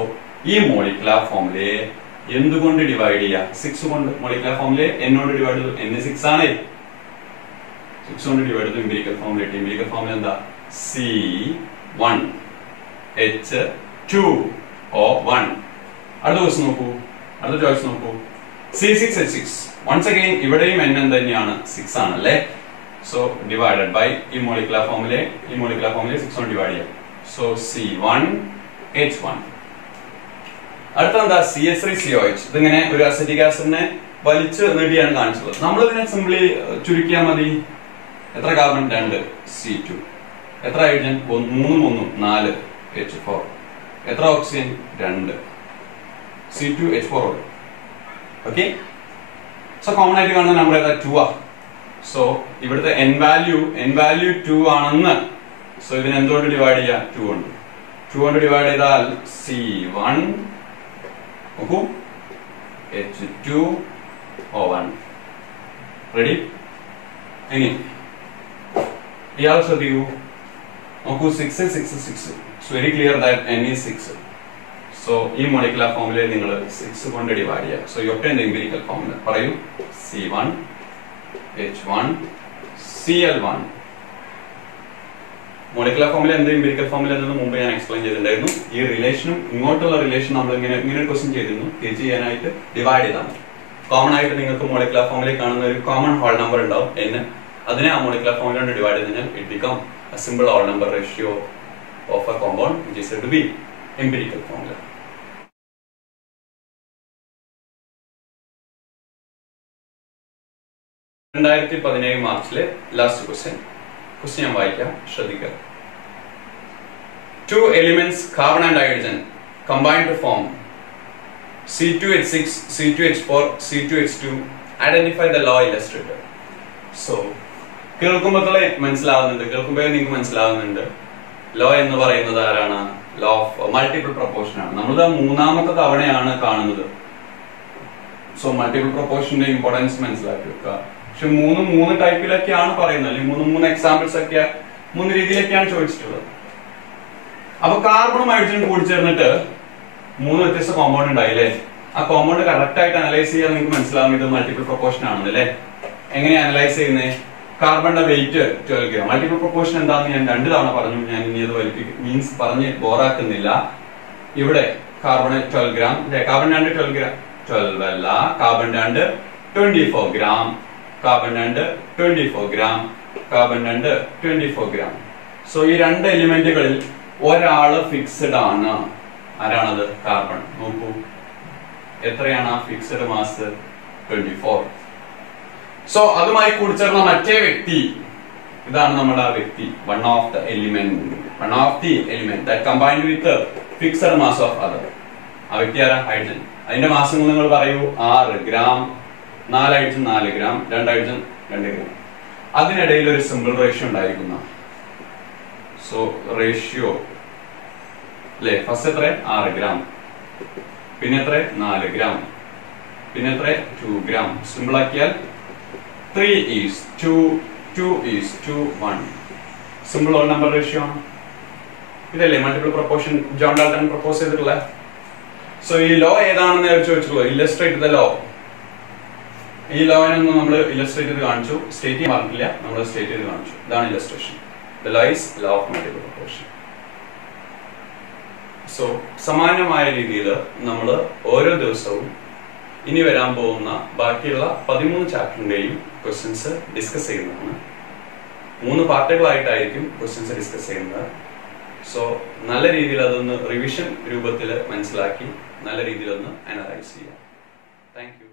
ഈ മോളിക്കുലാർ ഫോർമുലയെ എന്തുകൊണ്ട് ഡിവൈഡ് ചെയ്യാ? 6 കൊണ്ട്. മോളിക്കുലാർ ഫോർമുലയെ n കൊണ്ട് ഡിവൈഡ് ചെയ്തു. n 6 ആണ്. 6 കൊണ്ട് ഡിവൈഡ് ചെയ്തു. എംപിരിക്കൽ ഫോർമുല കിട്ടി. എംപിരിക്കൽ ഫോർമുല എന്താ? C1H2O1. അടുത്ത ക്വസ്റ്റ്യൻ നോക്കൂ, അടുത്ത ചോയ്സ് നോക്കൂ. C6H6. വൺസ് അഗൈൻ ഇവിടെയും n തന്നെയാണ്, 6 ആണല്ലേ. സോ ഡിവൈഡഡ് ബൈ ഈ മോളിക്കുലാർ ഫോർമുലയെ 6 കൊണ്ട് ഡിവൈഡ് ചെയ്യാം. So C1H1. അടുത്ത എന്താ? CH3COH. ഇതിങ്ങനെ ഒരു അസറ്റിക് ആസിഡിനെ വലിച്ചു നീട്ടിയാണ് കാണിച്ചത്. നമ്മൾ ഇതിനെ സിംപ്ലി ചുരുക്കിയാൽ മതി. എത്ര കാർബൺ? 2 C2. എത്ര ഹൈഡ്രജൻ? 3 4 H4. എത്ര oxygen? 2 C2H4. Okay. So common ആയിട്ട് കാണുന്ന നമ്പർ ഏതാ? 2 ആ. സോ ഇവിടുത്തെ n വാല്യൂ 2 ആണെന്ന്. സോ ഇതിനെ എന്തുകൊണ്ട് ഡിവൈഡ് ചെയ്യാം? 2 കൊണ്ട്. 2 കൊണ്ട് ഡിവൈഡ് ചെയ്താൽ C1 നോക്കൂ H2O1. റെഡി? ഇനി ഇയാൾ ശ്രദ്ധിക്കൂ, നോക്കൂ 6 6 6. It's very clear that n is 6. So ഈ മോളിക്കുലർ ഫോർമുല നിങ്ങൾ 6 കൊണ്ട് ഡിവൈഡ് ചെയ്യുക. So you obtain the empirical formula. പറയൂ. C1 H1 Cl1. Molecular formula എന്ത്, എംപിരിക്കൽ ഫോർമുല എന്നത് മുമ്പ് ഞാൻ എക്സ്പ്ലെയിൻ ചെയ്തിട്ടുണ്ടായിരുന്നു. ഈ റിലേഷനും ഇങ്ങോട്ടുള്ള റിലേഷൻ നമ്മൾ ഇങ്ങനെ ഒരു ക്വസ്റ്റ്യൻ ചെയ്തിരുന്നു. തിരിച്ച് ചെയ്യാനായിട്ട് ഡിവൈഡ് ചെയ്താൽ മതി. കോമൺ ആയിട്ട് നിങ്ങൾക്ക് മോളിക്കുലർ ഫോർമുലയിൽ കാണുന്ന ഒരു കോമൺ ഹോൾ നമ്പർ ഉണ്ടാവും n. അതിനെ ആ മോളിക്കുലർ ഫോർമുല കൊണ്ട് ഡിവൈഡ് ചെയ്ത് കഴിഞ്ഞാൽ it become a simple whole number ratio of a compound which is said to be empirical formula. മാർച്ചിലെ ലാസ്റ്റ് ക്വസ്റ്റ്യൻ ഞാൻ വായിക്കാം, ശ്രദ്ധിക്കുക. Two elements carbon and hydrogen combine to form C2H6, C2H4, C2H2. Identify the law illustrated. So കേൾക്കുമ്പോൾ നിങ്ങൾക്ക് മനസ്സിലാവുന്നുണ്ട് law എന്ന് പറയുന്നത് ആരാണ്? ലോ ഓഫ് മൾട്ടിപ്പിൾ പ്രൊപ്പോർഷൻ ആണ്. നമ്മളിത് മൂന്നാമത്തെ തവണയാണ് കാണുന്നത്. സോ മൾട്ടിപ്പിൾ പ്രൊപ്പോർഷന്റെ ഇമ്പോർട്ടൻസ് മനസ്സിലാക്കി വെക്കുക. പക്ഷെ മൂന്ന് ടൈപ്പിലൊക്കെയാണ് പറയുന്നത്, അല്ലെങ്കിൽ മൂന്ന് എക്സാമ്പിൾസ് ഒക്കെ 3 രീതിയിലൊക്കെയാണ് ചോദിച്ചിട്ടുള്ളത്. അപ്പൊ കാർബണും ഹൈഡ്രജനും കൂടി ചേർന്നിട്ട് 3 വ്യത്യസ്ത കോമ്പൗണ്ട് ഉണ്ടായില്ലേ? ആ കോമ്പൗണ്ട് കറക്റ്റ് ആയിട്ട് അനലൈസ് ചെയ്യാൻ നിങ്ങൾക്ക് മനസ്സിലാവും ഇത് മൾട്ടിപ്പിൾ പ്രൊപ്പോർഷൻ ആണെന്ന് അല്ലേ? എങ്ങനെയാ അനലൈസ് ചെയ്യുന്നത്? കാർബണിന്റെ വെയിറ്റ് 12 ഗ്രാം. മൾട്ടിപ്പിൾ പ്രൊപ്പോർഷൻ എന്താണെന്ന് ഞാൻ 2 തവണ പറഞ്ഞു. ഞാൻ ഇനി അത് മീൻസ് പറഞ്ഞ് ബോറാക്കുന്നില്ല. ഇവിടെ കാർബൺ 12 ഗ്രാം, കാർബൺ 2 12 ഗ്രാം, 12 അല്ല, carbon 2 24 gram, carbon 2 24 gram, carbon 2 24 gram. So ഈ 2 എലിമെന്റുകളിൽ ഒരാള് ഫിക്സഡ് ആണ്. ആരാണത്? കാർബൺ. നോക്കൂ എത്രയാണ് ആ ഫിക്സഡ് മാസ്? 24. സോ അതുമായി കൂടിച്ചേർന്ന മറ്റേ വ്യക്തി, ഇതാണ് നമ്മുടെ ആ വ്യക്തി, one of the element that combined with fixed mass of other. ആ വ്യക്തി ആരാ? ഹൈഡ്രജൻ. അതിന്റെ മാസം നിങ്ങൾ പറയൂ. 6 gram, 4 hydrogen 4 gram, 2 hydrogen 2 gram. അതിനിടയിൽ ഒരു സിമ്പിൾ റേഷ്യോ ഉണ്ടായിരിക്കുന്ന. സോ റേഷ്യോ അല്ലേ? ഫസ്റ്റ് എത്ര? 6 ഗ്രാം, പിന്നെ എത്ര? 4 ഗ്രാം, പിന്നെ എത്ര? 2 ഗ്രാം. സിമ്പിൾ ആക്കിയാൽ 3:2:1. സിമ്പിൾ ഹോൾ നമ്പർ റേഷ്യോ ആണ്. ഇതല്ലേ multiple proportion John Dalton propose ചെയ്തിട്ടുള്ള. സോ ഈ ലോ ഏതാണെന്ന് ചോദിച്ചുള്ളൂ. Illustrate the law. ഈ ലോവിനൊന്നും നമ്മൾ ഇല്ലസ്ട്രേറ്റ് ചെയ്ത് കാണിച്ചു, സ്റ്റേറ്റ് ചെയ്യാൻ പറഞ്ഞില്ല, നമ്മൾ സ്റ്റേറ്റ് ചെയ്ത് കാണിച്ചു. ഇതാണ് illustration. The law is law of multiple proportion. So സമാനമായ രീതിയിൽ നമ്മൾ ഓരോ ദിവസവും ഇനി വരാൻ പോകുന്ന ബാക്കിയുള്ള 13 ചാപ്റ്ററിന്റെയും ക്വസ്റ്റ്യൻസ് ഡിസ്കസ് ചെയ്യുന്നതാണ്. 3 പാർട്ടുകളായിട്ടായിരിക്കും ക്വസ്റ്റ്യൻസ് ഡിസ്കസ് ചെയ്യുന്നത്. സോ നല്ല രീതിയിൽ അതൊന്ന് റിവിഷൻ രൂപത്തിൽ മനസ്സിലാക്കി നല്ല രീതിയിൽ ഒന്ന് അനലൈസ് ചെയ്യാം. Thank you.